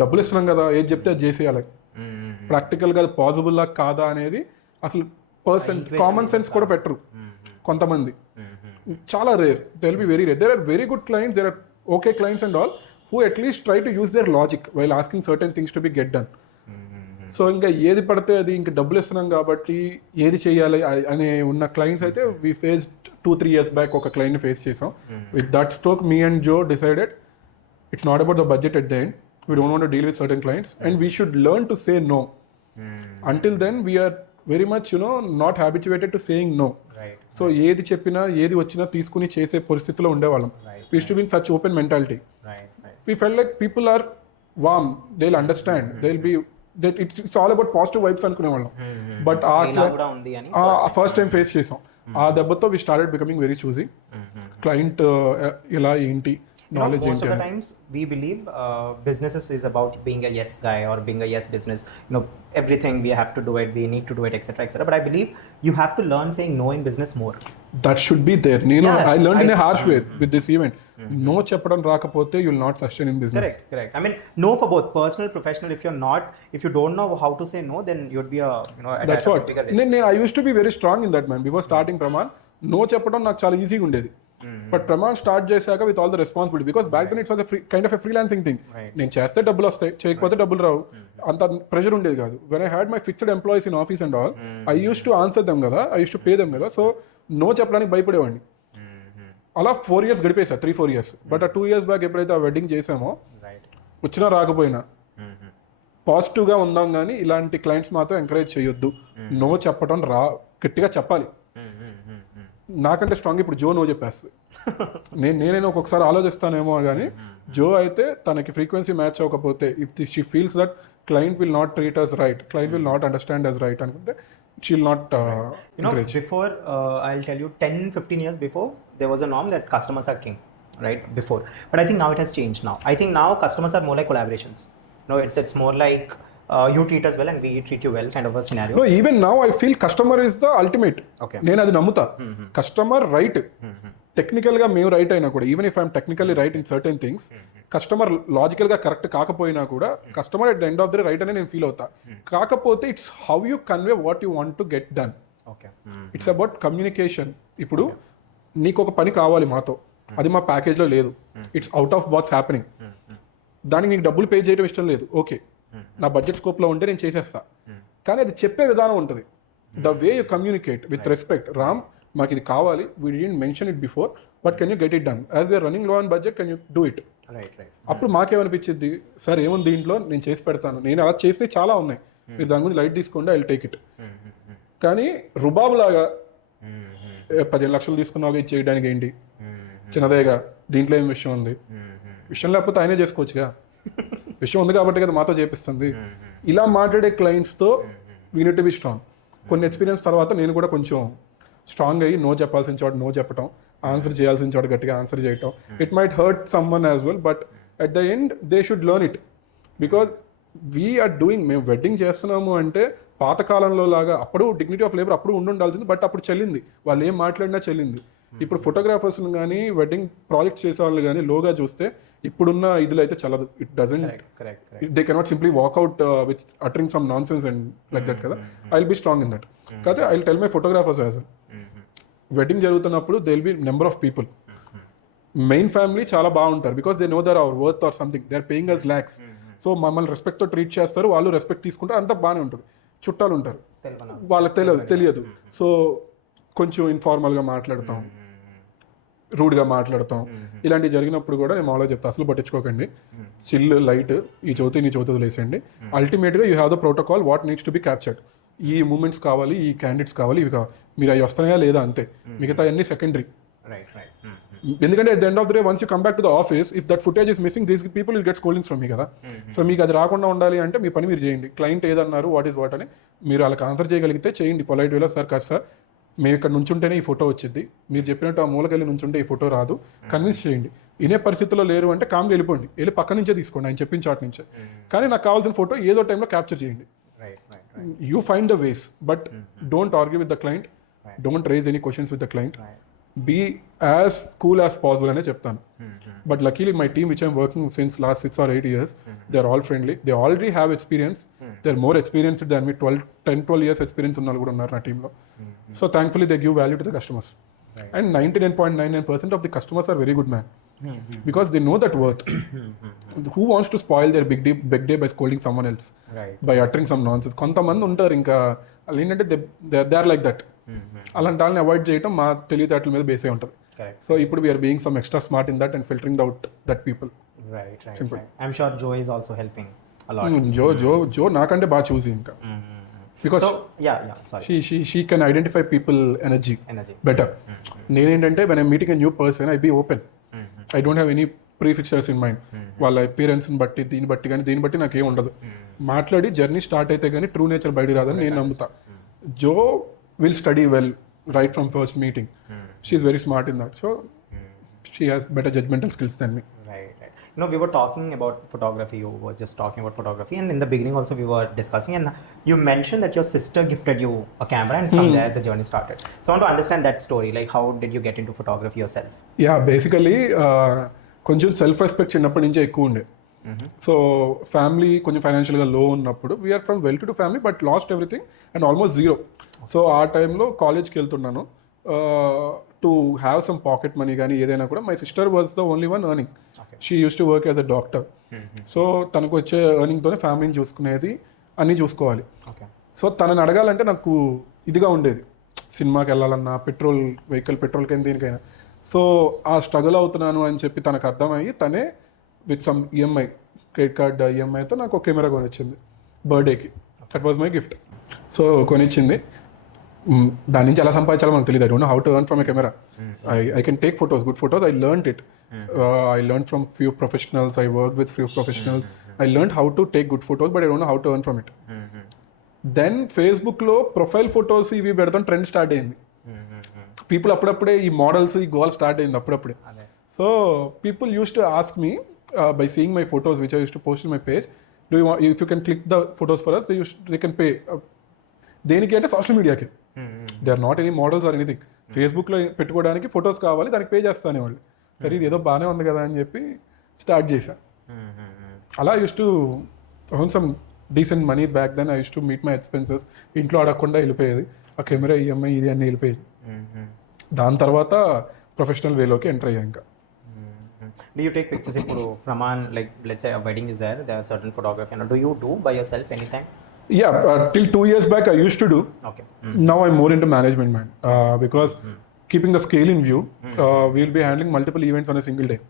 డబ్బులు ఇస్తున్నాం కదా, ఏది చెప్తే అది చేసేయాలి. ప్రాక్టికల్గా అది పాసిబుల్ లా కాదా అనేది అసలు కామన్ సెన్స్ కూడా పెట్టరు కొంతమంది. చాలా rare. They will be very rare. There are very good clients, there are okay clients and all who at least try to use their logic while asking certain things to be get done. So ఇంకా ఏది పడితే అది ఇంకా డబ్బులు ఇస్తున్నాం కాబట్టి ఏది చేయాలి అనే ఉన్న క్లయింట్స్ అయితే వీ ఫేస్ 2-3 years బ్యాక్ ఒక క్లయింట్ని ఫేస్ చేసాం. With that stroke me and Jo decided it's not about the budget at the end. We don't want to deal with certain clients and we should learn to say no. Until then we are very much not habituated to saying no. Right. So ఏది చెప్పినా ఏది వచ్చినా తీసుకుని చేసే పరిస్థితిలో ఉండేవాళ్ళం. We used to be in such open mentality. Right. We felt like people are warm, they'll understand, they'll be that it's all about positive vibes అనుకునేవాళ్ళం. But first time face చేసాం. ఆ దెబ్బతో we started becoming very choosy. Client ఎలా ఏంటి knowledge. Most of the times we believe businesses is about being a yes guy or being a yes business. Everything we have to do it, we need to do it, etc., etc. But I believe you have to learn saying no in business more. That should be there. I learned in a harsh way with this event. No చెప్పడం రాకపోతే you will not sustain in business. Correct. I mean, no for both personal, professional. If you don't know how to say no, then you'd be That's what. Bigger risk. I used to be very strong in that, man. Before starting Pramaan, no చెప్పడం నాకు చాలా ఈజీగా ఉండేది. But Pramaan start చేశాక with all the responsibility because back then it's kind of a freelancing thing. నేను చేస్తే డబ్బులు వస్తాయి, చేయకపోతే డబ్బులు రావు, అంత ప్రెషర్ ఉండేది కాదు. When I had my fixed employees in office and all, I use to answer them కదా, I use to pay them కదా. సో నో చెప్పడానికి భయపడేవాడిని. అలా 4 years గడిపేసా, 3-4 years. బట్ ఆ 2 years బ్యాక్ ఎప్పుడైతే ఆ వెడ్డింగ్ చేసామో, వచ్చినా రాకపోయినా పాజిటివ్గా ఉందాం, కానీ ఇలాంటి క్లయింట్స్ మాత్రం ఎంకరేజ్ చేయొద్దు. నో చెప్పడం గట్టిగా చెప్పాలి. నాకంటే స్ట్రాంగ్ ఇప్పుడు జో నో చెప్పేస్తుంది. నేనైనా ఒక్కొక్కసారి ఆలోచిస్తానేమో, కానీ జో అయితే తనకి ఫ్రీక్వెన్సీ మ్యాచ్ అవ్వకపోతే, if she feels that client will not treat us right, client will not understand us right అనుకుంటే she will not encourage. Before I'll tell you 10-15 years before there was a norm that customers are king, right? Before, but I think now it has changed. Now I think now customers are more like collaborations. It's more like you treat us well and we treat you well kind of a scenario. No, even now I feel customer is the ultimate. Okay. నేను అది నమ్ముతా. Customer right, టెక్నికల్గా మేము రైట్ అయినా కూడా, even if I'm technically right in certain things, customer లాజికల్గా కరెక్ట్ కాకపోయినా కూడా customer at the end of the day right అని నేను ఫీల్ అవుతా. కాకపోతే it's how you convey what you want to get done. It's about communication. ఇప్పుడు నీకు ఒక పని కావాలి మాతో, అది మా ప్యాకేజ్లో లేదు, it's out of box happening, దానికి నీకు డబ్బులు పే చేయడం ఇష్టం లేదు, ఓకే, నా బడ్జెట్ స్కోప్లో ఉంటే నేను చేసేస్తా. కానీ అది చెప్పే విధానం ఉంటుంది. The way you communicate with respect. Ram, మాకు ఇది కావాలి, we didn't mention it before, but can you get it done? As we're running low on budget, can you do it? అప్పుడు మాకేమనిపించింది, సార్ ఏముంది దీంట్లో, నేను చేసి పెడతాను. నేను అలా చేసినవి చాలా ఉన్నాయి, మీరు దాని గురించి లైట్ తీసుకోండి, ఐ విల్ టేక్ ఇట్. కానీ రుబాబు లాగా 15 లక్షలు తీసుకున్నావు ఇది చేయడానికి ఏంటి, చిన్నదేగా, దీంట్లో ఏం విషయం ఉంది, విషయం లేకపోతే ఆయనే చేసుకోవచ్చుగా, విషయం ఉంది కాబట్టి కదా మాతో చేపిస్తుంది. ఇలా మాట్లాడే క్లయింట్స్తో we need to be strong. కొన్ని ఎక్స్పీరియన్స్ తర్వాత నేను కూడా కొంచెం స్ట్రాంగ్ అయ్యి నో చెప్పాల్సిన చోట నో చెప్పటం, ఆన్సర్ చేయాల్సిన చోట గట్టిగా ఆన్సర్ చేయటం. It might hurt someone as well, but at the end they should learn it. Because we're doing, మేము వెడ్డింగ్ చేస్తున్నాము అంటే పాతకాలంలో లాగా అప్పుడు డిగ్నిటీ ఆఫ్ లేబర్ అప్పుడు ఉండాల్సింది, బట్ అప్పుడు చెల్లింది, వాళ్ళు ఏం మాట్లాడినా చెల్లింది. ఇప్పుడు ఫోటోగ్రాఫర్స్ని కానీ వెడ్డింగ్ ప్రాజెక్ట్ చేసే వాళ్ళు కానీ లోగా చూస్తే ఇప్పుడున్న ఇదిలో అయితే చల్లదు. It doesn't, they cannot simply walk out with uttering some nonsense and like that కదా. I will be strong in that. కాకపోతే I will tell my photographers as well, wedding జరుగుతున్నప్పుడు they will be number of people. Main family చాలా బాగుంటారు because they know their our worth or something, they are paying us lakhs. So మమ్మల్ని రెస్పెక్ట్తో ట్రీట్ చేస్తారు, వాళ్ళు రెస్పెక్ట్ తీసుకుంటారు, అంతా బాగానే ఉంటుంది. చుట్టాలు ఉంటారు, వాళ్ళకి తెలియదు. సో కొంచెం ఇన్ఫార్మల్గా మాట్లాడతాం, రూడ్గా మాట్లాడతాం. ఇలాంటివి జరిగినప్పుడు కూడా నేను మామూలుగా చెప్తాను, అసలు పట్టించుకోకండి, చిల్, లైట్, ఈ చవితి వదిలేసేయండి. అల్టిమేట్గా you have the protocol what needs to be captured. ఈ మూమెంట్స్ కావాలి, ఈ క్యాండిడేట్స్ కావాలి, ఇవి కావాలి, మీరు అవి వస్తున్నాయా లేదా అంతే, మిగతా అన్ని సెకండరీ. ఎందుకంటే at the end of the day, once you come back to the office, if that footage is missing, these people will get scoldings from me కదా. సో మీకు అది రాకుండా ఉండాలి అంటే మీ పని మీరు చేయండి. క్లయింట్ ఏదన్నారు, వాట్ ఈస్ వాట్ అని మీరు వాళ్ళకి ఆన్సర్ చేయగలిగితే చేయండి పొలైట్ వేలో. సార్ కాదు సార్, మేము ఇక్కడ నుంచుంటేనే ఈ ఫోటో వచ్చింది, మీరు చెప్పినట్టు ఆ మూలకెళ్ళి నుంచుంటే ఈ ఫోటో రాదు, కన్విన్స్ చేయండి. ఇనే పరిస్థితుల్లో లేరు అంటే కామ్గా వెళ్ళిపోండి, వెళ్ళి పక్క నుంచే తీసుకోండి, ఆయన చెప్పిన చాట్ నుంచే. కానీ నాకు కావాల్సిన ఫోటో ఏదో టైంలో క్యాప్చర్ చేయండి. You find the ways, but don't argue with the client, don't raise any questions with the client, be as cool as possible అనే చెప్తాను. But luckily my team which I'm working since last 6 or 8 years, they're all friendly, they already have experience, they're more experienced than me. 10-12 years experience ఉన్న వాళ్ళు కూడా ఉన్నారు నా టీంలో. So thankfully they give value to the customers, and 99.99% of the customers are very good, man, because they know that worth. Who wants to spoil their big day by scolding someone else, by uttering some nonsense? కొంతమంది ఉంటారు ఇంకా వాళ్ళు ఏంటంటే they are like that. అలాంటి వాళ్ళని అవాయిడ్ చేయడం మా తెలివితేటల మీద బేస్ అయి ఉంటుంది. సో ఇప్పుడు we're being some extra smart in that and filtering out that people. Simple. I'm sure Jo is also helping a lot. Jo నాకంటే బాగా చూసి ఇంకా, because she can identify people energy better. నేనేంటంటే when I meeting a new person I be open, I don't have any prefixtures in mind. వాళ్ళ అపియరెన్స్ని బట్టి దీన్ని బట్టి నాకేం ఉండదు. మాట్లాడి జర్నీ స్టార్ట్ అయితే కానీ ట్రూ నేచర్ బయట రాదని నేను నమ్ముతా. జో will study well right from first meeting. She is very smart in that, so she has better judgmental skills than me. Right. You know, we were talking about photography, you were just talking about photography, and in the beginning also we were discussing, and you mentioned that your sister gifted you a camera, and from there the journey started. So I want to understand that story, like how did you get into photography yourself? Yeah, basically కొంచెం self respect చిన్నప్పటి నుంచే ఎక్కువ ఉండే. So family కొంచెం ఫైనాన్షియల్గా low ఉన్నప్పుడు, we're from well to do family but lost everything and almost zero. So ఆ టైంలో కాలేజ్కి వెళ్తున్నాను, to have some pocket money కానీ ఏదైనా కూడా. My sister was the only one earning, she use to work as a doctor. So తనకు వచ్చే ఎర్నింగ్తోనే ఫ్యామిలీని చూసుకునేది, అన్నీ చూసుకోవాలి. సో తనని అడగాలంటే నాకు ఇదిగా ఉండేది, సినిమాకి వెళ్ళాలన్నా, పెట్రోల్కైనా దేనికైనా. సో ఆ స్ట్రగుల్ అవుతున్నాను అని చెప్పి తనకు అర్థమయ్యి తనే with some EMI, credit card ఈఎంఐతో నాకు ఒక కెమెరా కొనిచ్చింది బర్త్డేకి. That was my gift. So కొనిచ్చింది. దాని నుంచి ఎలా సంపాదించాలో మనకు తెలియదు. I don't know how to earn from a camera. I can take photos, good photos. I learned it. I learn from few professionals. I work with few professionals. I learn how to take good photos, but I don't know how to earn from it. Then ఫేస్బుక్లో profile photos ఇవి పెడతాం trend start అయింది. పీపుల్ అప్పుడప్పుడే ఈ మోడల్స్, ఈ goal start అయింది అప్పుడప్పుడే. So people use to ask me by seeing my photos which I used to post in my page, do you want, if you can click the photos for us, they can pay. దేనికి అంటే social మీడియాకి, they are not any models or anything. ఫేస్బుక్లో పెట్టుకోవడానికి ఫొటోస్ కావాలి, దానికి పే చేస్తానే వాళ్ళు. సరే ఇది ఏదో బాగానే ఉంది కదా అని చెప్పి స్టార్ట్ చేశా. అలా use to earn some decent money back then. I use to meet my expenses. ఇంట్లో అడగకుండా వెళ్ళిపోయేది, ఆ కెమెరా ఈఎంఐ ఇది అన్నీ వెళ్ళిపోయేది. దాని తర్వాత ప్రొఫెషనల్ వేలోకి ఎంటర్ అయ్యా. ఇంకా do you take pictures ఇప్పుడు Pramaan, like let's say a wedding is there are certain photography, and do you do by yourself anytime? Yeah, till 2 years back I used to do. Okay. Now I'm more into management, man, because keeping the scale in view, we'll be handling multiple events on a single day.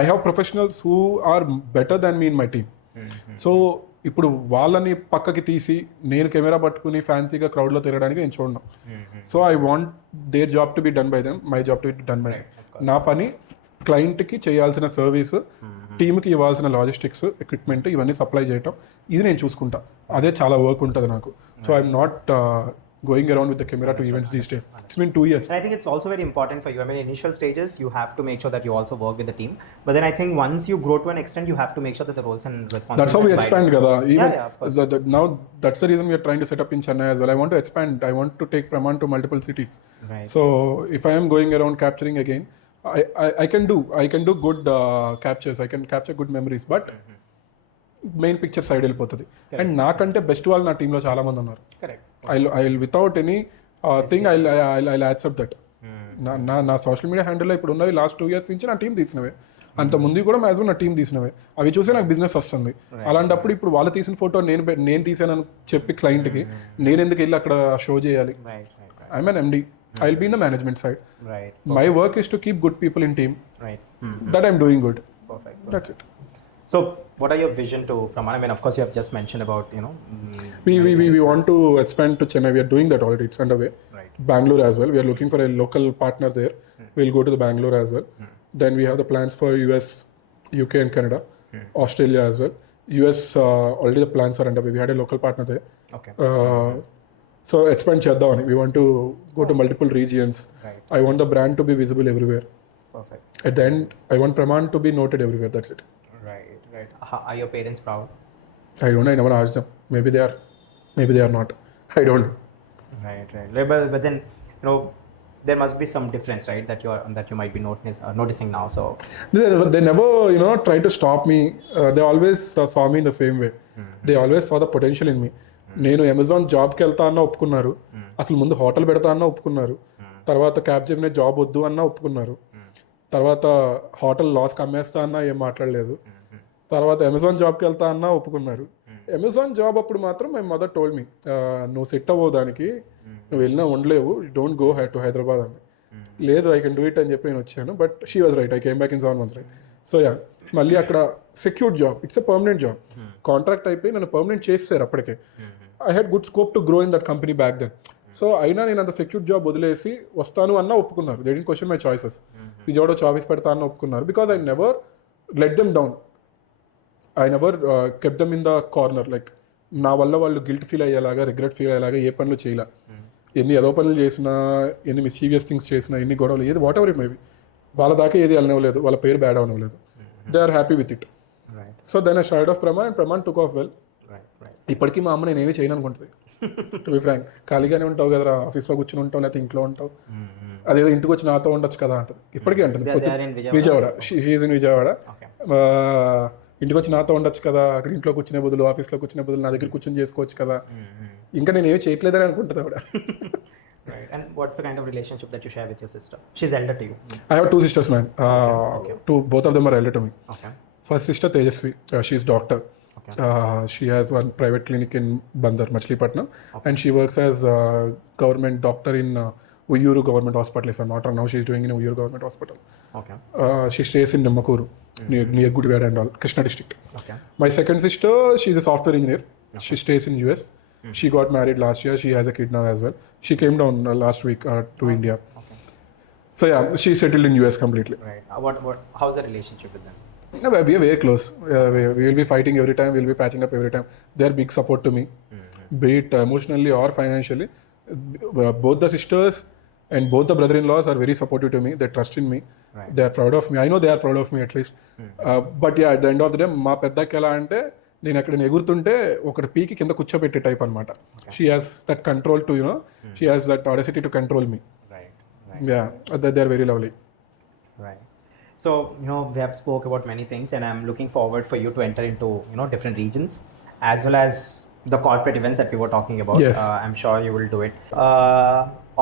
I have professionals who are better than me in my team. So ఇప్పుడు వాళ్ళని పక్కకి తీసి నేను కెమెరా పట్టుకుని ఫ్యాన్సీగా క్రౌడ్లో తిరగడానికి నేను చూడను. So I want their job to be done by them, my job to be done by. నా పని క్లయింట్కి చేయాల్సిన సర్వీస్, టీమ్కి ఇవ్వాల్సిన లాజిస్టిక్స్, ఎక్విప్మెంట్ ఇవన్నీ సప్లై చేయటం, ఇది నేను చూసుకుంటా. అదే చాలా వర్క్ ఉంటుంది నాకు. So I'm not going around with the camera to events these days. It's been 2 years. And I think it's also very important for you. I mean, initial stages, you have to make sure that you also work with the team. But then I think once you grow to an extent, you have to make sure that the roles and responsibilities. That's how we expand, Gada. Even of course. Now, that's the reason we are trying to set up in Chennai as well. I want to expand. I want to take Pramaan to multiple cities. Right. So if I am going around capturing again, I can do good captures. I can capture good memories. But main picture side వెళ్ళిపోతుంది. అండ్ నాకంటే బెస్ట్ వాళ్ళు నా టీంలో చాలా మంది ఉన్నారు. I without any thing I accept that. నా social media హ్యాండిల్లో ఇప్పుడు ఉన్నవి లాస్ట్ 2 years నుంచి నా టీం తీసినవే. అంత ముందు కూడా మ్యాక్సిమం నా టీం తీసినవే, అవి చూసే నాకు బిజినెస్ వస్తుంది. అలాంటప్పుడు ఇప్పుడు వాళ్ళు తీసిన ఫోటో నేను తీసానని చెప్పి క్లయింట్కి నేను ఎందుకు వెళ్ళి అక్కడ షో చేయాలి? I'm an MD. I'll be in the management side. Right. My work is to keep good people in team. Right. That I'm doing good. Perfect. That's it. So, what are your vision to Pramaan? I mean, of course, you have just mentioned about, We want to expand to Chennai. We are doing that already. It's underway. Right. Bangalore as well. We are looking for a local partner there. We'll go to the Bangalore as well. Then we have the plans for US, UK and Canada, Australia as well. US, already the plans are underway. We had a local partner there. Okay. So expand చేద్దామని. We want to go to multiple regions. Right. I want the brand to be visible everywhere. Perfect. At the end, I want Pramaan to be noted everywhere. That's it. Right. Are your parents proud? I don't know. I never asked them. Maybe they are not. I don't know. Right. But then, there must be some difference, right? That you might be noticing now. So They never, try to stop me. They always saw me in the same way. They always saw the potential in me. నేను అమెజాన్ జాబ్కి వెళ్తా అన్నా ఒప్పుకున్నారు, అసలు ముందు హోటల్ పెడతా అన్నా ఒప్పుకున్నారు, తర్వాత క్యాబ్ జెమినీ జాబ్ వద్దు అన్నా ఒప్పుకున్నారు, తర్వాత హోటల్ లాస్కి అమ్మేస్తా అన్నా ఏం మాట్లాడలేదు, తర్వాత అమెజాన్ జాబ్కి వెళ్తా అన్నా ఒప్పుకున్నారు. అమెజాన్ జాబ్ అప్పుడు మాత్రం మై మదర్ టోల్డ్ మీ, నువ్వు సెట్ అవ్వవు దానికి, నువ్వు వెళ్ళినా ఉండలేవు, డోంట్ గో టు హైదరాబాద్ అంది. లేదు, ఐ కెన్ డూ ఇట్ అని చెప్పి నేను వచ్చాను. But she was right. I came back in 7 months, right. So మళ్ళీ అక్కడ secured job, it's a permanent job. Contract అయిపోయి నన్ను పర్మనెంట్ చేస్తారు అప్పటికే. I had good scope to grow in that company back then. So అయినా నేను అంత సెక్యూర్ జాబ్ వదిలేసి వస్తాను అన్నా ఒప్పుకున్నారు. They didn't question my choices. Vijayawada choice పెడతా అన్న ఒప్పుకున్నారు. Because I never let them down. I never kept them in the corner. Like నా వల్ల వాళ్ళు గిల్ట్ ఫీల్ అయ్యేలాగా, రిగ్రెట్ ఫీల్ అయ్యేలాగా ఏ పనులు చేయలే. ఎన్ని ఏదో పనులు చేసినా, ఎన్ని మిస్చీవియస్ థింగ్స్ చేసినా, ఎన్ని గొడవలు, ఏది వాట్ ఎవర్ ఇట్ మేబీ, వాళ్ళ దాకా ఏది వెళ్ళనివ్వలేదు, వాళ్ళ పేరు బ్యాడ్ అవనివ్వలేదు. They are happy with it. So then I started off Pramaan and Pramaan took off well. ఇప్పటికీ మా అమ్మ నేనేమీ చేయను అనుకుంటుంది. టు బి ఫ్రాంక్, ఖాళీగానే ఉంటావు కదరా, ఆఫీస్లో కూర్చొని ఉంటావు, లేకపోతే ఇంట్లో ఉంటావు, అదేదో ఇంటికి వచ్చి నాతో ఉండొచ్చు కదా అంటది. ఇప్పటికీ అంటుంది. Vijayawada, she's in Vijayawada. ఇంటికి వచ్చి నాతో ఉండొచ్చు కదా, అక్కడ ఇంట్లో కూర్చునే బదులు, ఆఫీస్లో కూర్చునే బదులు నా దగ్గర కూర్చొని చేసుకోవచ్చు కదా, ఇంకా నేను ఏమి చేయట్లేదని అనుకుంటుంది ఆవిడ. Right. And what's the kind of relationship that you share with your sister? She's elder to you. I have 2 sisters, man. Both of them are elder to me. Okay. First sister Tejasvi, she is doctor. Okay. She has one private clinic in Bandar, Machilipatnam, and she works as a government doctor in Uyuru Government Hospital. If I'm not wrong, now she is doing in Uyuru Government Hospital. Okay. She stays in Nimmakuru, near Gudivada and all, Krishna district. Okay. My second sister, she's a software engineer. Okay. She stays in US. She got married last year. She has a kid now as well. She came down last week to India. Okay. So she's settled in US completely. Right. How's the relationship with them? No, we are very close. We will be fighting every time. We will be patching up every time. They are big support to me, be it emotionally or financially. Both the sisters and both the brother-in-laws are very supportive to me. They trust in me. Right. They are proud of me. I know they are proud of me at least. But at the end of the day, మా పెద్దకి ఎలా అంటే, నేను అక్కడ ఎగురుతుంటే ఒకటి పీకి కింద కూర్చోబెట్టే టైప్ అనమాట. She has that control to she has that audacity to control me. They are very lovely. Right. So, we have spoke about many things, and I'm looking forward for you to enter into, different regions, as well as the corporate events that we were talking about. Yes. I'm sure you will do it.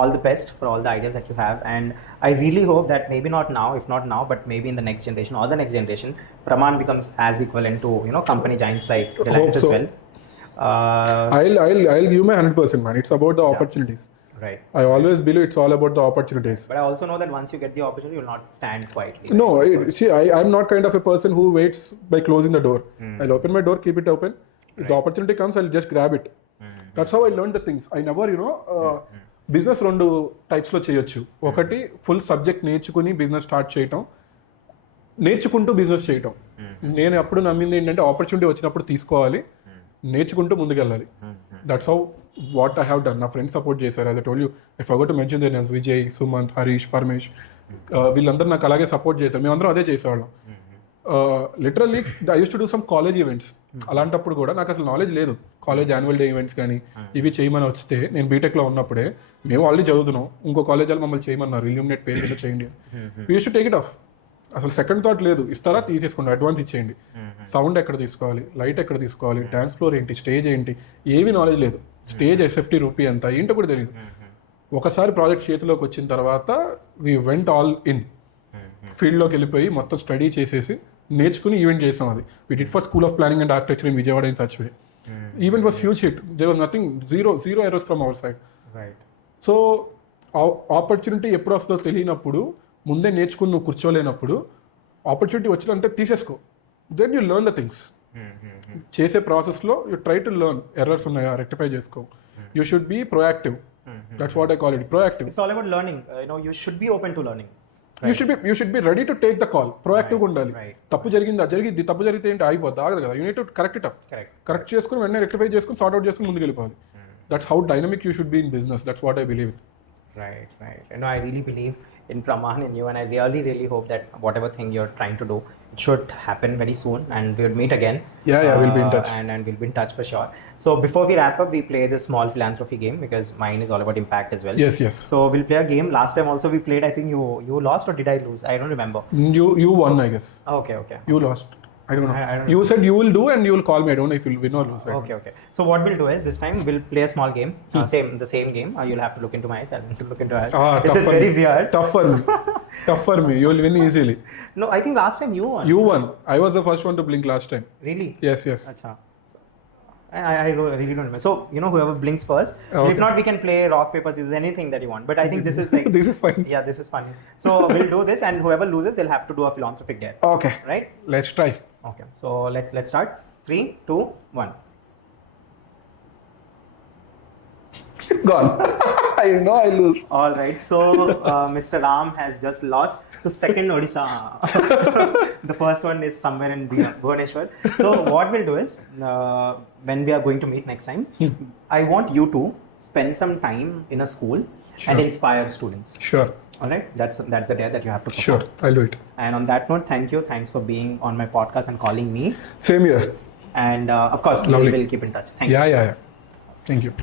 All the best for all the ideas that you have, and I really hope that maybe not now, if not now, but maybe in the next generation or the next generation, Pramaan becomes as equivalent to, company giants like Relentless as well. I'll give my 100%, man. It's about the opportunities. Right. I always believe it's all about the opportunities. But I also know that once you get the opportunity, you will not stand quietly. No, I'm not kind of a person who waits by closing the door. I'll open my door, keep it open. If the opportunity comes, I'll just grab it. That's how I learned the things. I never, business 2 టైప్స్లో చేయొచ్చు. ఒకటి full subject నేర్చుకుని business start చేయటం, నేర్చుకుంటూ బిజినెస్ చేయటం. నేను ఎప్పుడు నమ్మింది ఏంటంటే, ఆపర్చునిటీ వచ్చినప్పుడు తీసుకోవాలి, నేర్చుకుంటూ ముందుకెళ్ళాలి. That's how what I have done. నా ఫ్రెండ్స్ సపోర్ట్ చేశారు. As I told you, I forgot to mention their names. Vijay, సుమంత్, హరీష్, పరమేష్, వీళ్ళందరూ నాకు అలాగే సపోర్ట్ చేశారు. మేమందరం అదే చేసేవాళ్ళం. Literally I use to do some college events. అలాంటప్పుడు కూడా నాకు అసలు నాలెడ్జ్ లేదు. కాలేజ్ యాన్యువల్ డే ఈవెంట్స్ కానీ ఇవి చేయమని వస్తే, నేను బీటెక్లో ఉన్నప్పుడే, మేము ఆల్రెడీ చదువుతున్నాం, ఇంకో కాలేజ్ వాళ్ళు మమ్మల్ని చేయమన్నారు, ఇల్యూమినేట్ పేరు మీద చేయండి. We use to take it of. అసలు సెకండ్ థాట్ లేదు. ఇస్తారా, తీసేసుకోండి, అడ్వాన్స్ ఇచ్చేయండి. సౌండ్ ఎక్కడ తీసుకోవాలి, లైట్ ఎక్కడ తీసుకోవాలి, డాన్స్ ఫ్లోర్ ఏంటి, స్టేజ్ ఏంటి, ఏవి నాలెడ్జ్ లేదు. స్టేజ్ SFT రూపీ ఎంత ఏంటో కూడా తెలియదు. ఒకసారి ప్రాజెక్ట్ చేతిలోకి వచ్చిన తర్వాత వీ వెంట్ ఆల్ ఇన్. ఫీల్డ్లోకి వెళ్ళిపోయి మొత్తం స్టడీ చేసేసి నేర్చుకుని ఈవెంట్ చేసాం అది. We did for School of Planning and Architecture in Vijayawada in such way. Event was huge hit. There was nothing, zero errors from our side. So opportunity ఎప్పుడు వస్తుందో తెలియనప్పుడు, ముందే నేర్చుకుని నువ్వు కూర్చోలేనప్పుడు, ఆపర్చునిటీ వచ్చినంటే తీసేసుకో. Then you learn the things. చేసే ప్రాసెస్లో you try to learn. Errors ఉన్నాయా, రెక్టిఫై చేసుకో. You should be proactive. That's what I call it, proactive. It's all about learning. You should be open to learning. You should be ready to take the call. ప్రొయాక్టివ్గా ఉండాలి. తప్పు జరిగింది, తప్పు జరిగితే ఏంటి ఆగిపోద్ది, ఆగదు కదా. You need to correct it up. Correct చేసుకుని వెంటనే రెక్టిఫై చేసుకుని సార్ట్ అవుట్ చేసుకుని ముందుకు వెళ్ళిపోవాలి. That's how dynamic you should be in business. That's what I believe. Right. I really believe in Pramaan and you, and I really hope that whatever thing you're trying to do, it should happen very soon, and we'll meet again. Yeah, we'll be in touch. And we'll be in touch for sure. So before we wrap up, we play this small philanthropy game because mine is all about impact as well. Yes. So we'll play a game. Last time also we played, I think you lost, or did I lose? I don't remember. You won, I guess. Okay. You lost. I don't know. You said you will do and you will call me. I don't know if you'll win or lose. Okay. So what we'll do is this time we'll play a small game. The same game. You'll have to look into my eyes. I'll have to look into eyes. It's very weird. Tough for me. You will win easily. No, I think last time you won. You won. I was the first one to blink last time. Really? Yes. Acha. I really don't remember. So, whoever blinks first. Okay. If not, we can play rock, paper, scissors, anything that you want. But I think this is like... This is fine. Yeah, this is funny. So, we'll do this, and whoever loses, they'll have to do a philanthropic dare. Okay. Right? Let's try. Okay. So, let's start. 3, 2, 1. Gone. I know I lose. All right. So, Mr. Ram has just lost to second Odisha. The first one is somewhere in Bhubaneswar. So, what we'll do is, when we are going to meet next time, I want you to spend some time in a school and inspire students. Sure. All right. That's the dare that you have to perform. Sure. I'll do it. And on that note, thank you. Thanks for being on my podcast and calling me. Same here. And of course, we'll keep in touch. Thank you. Yeah. Thank you.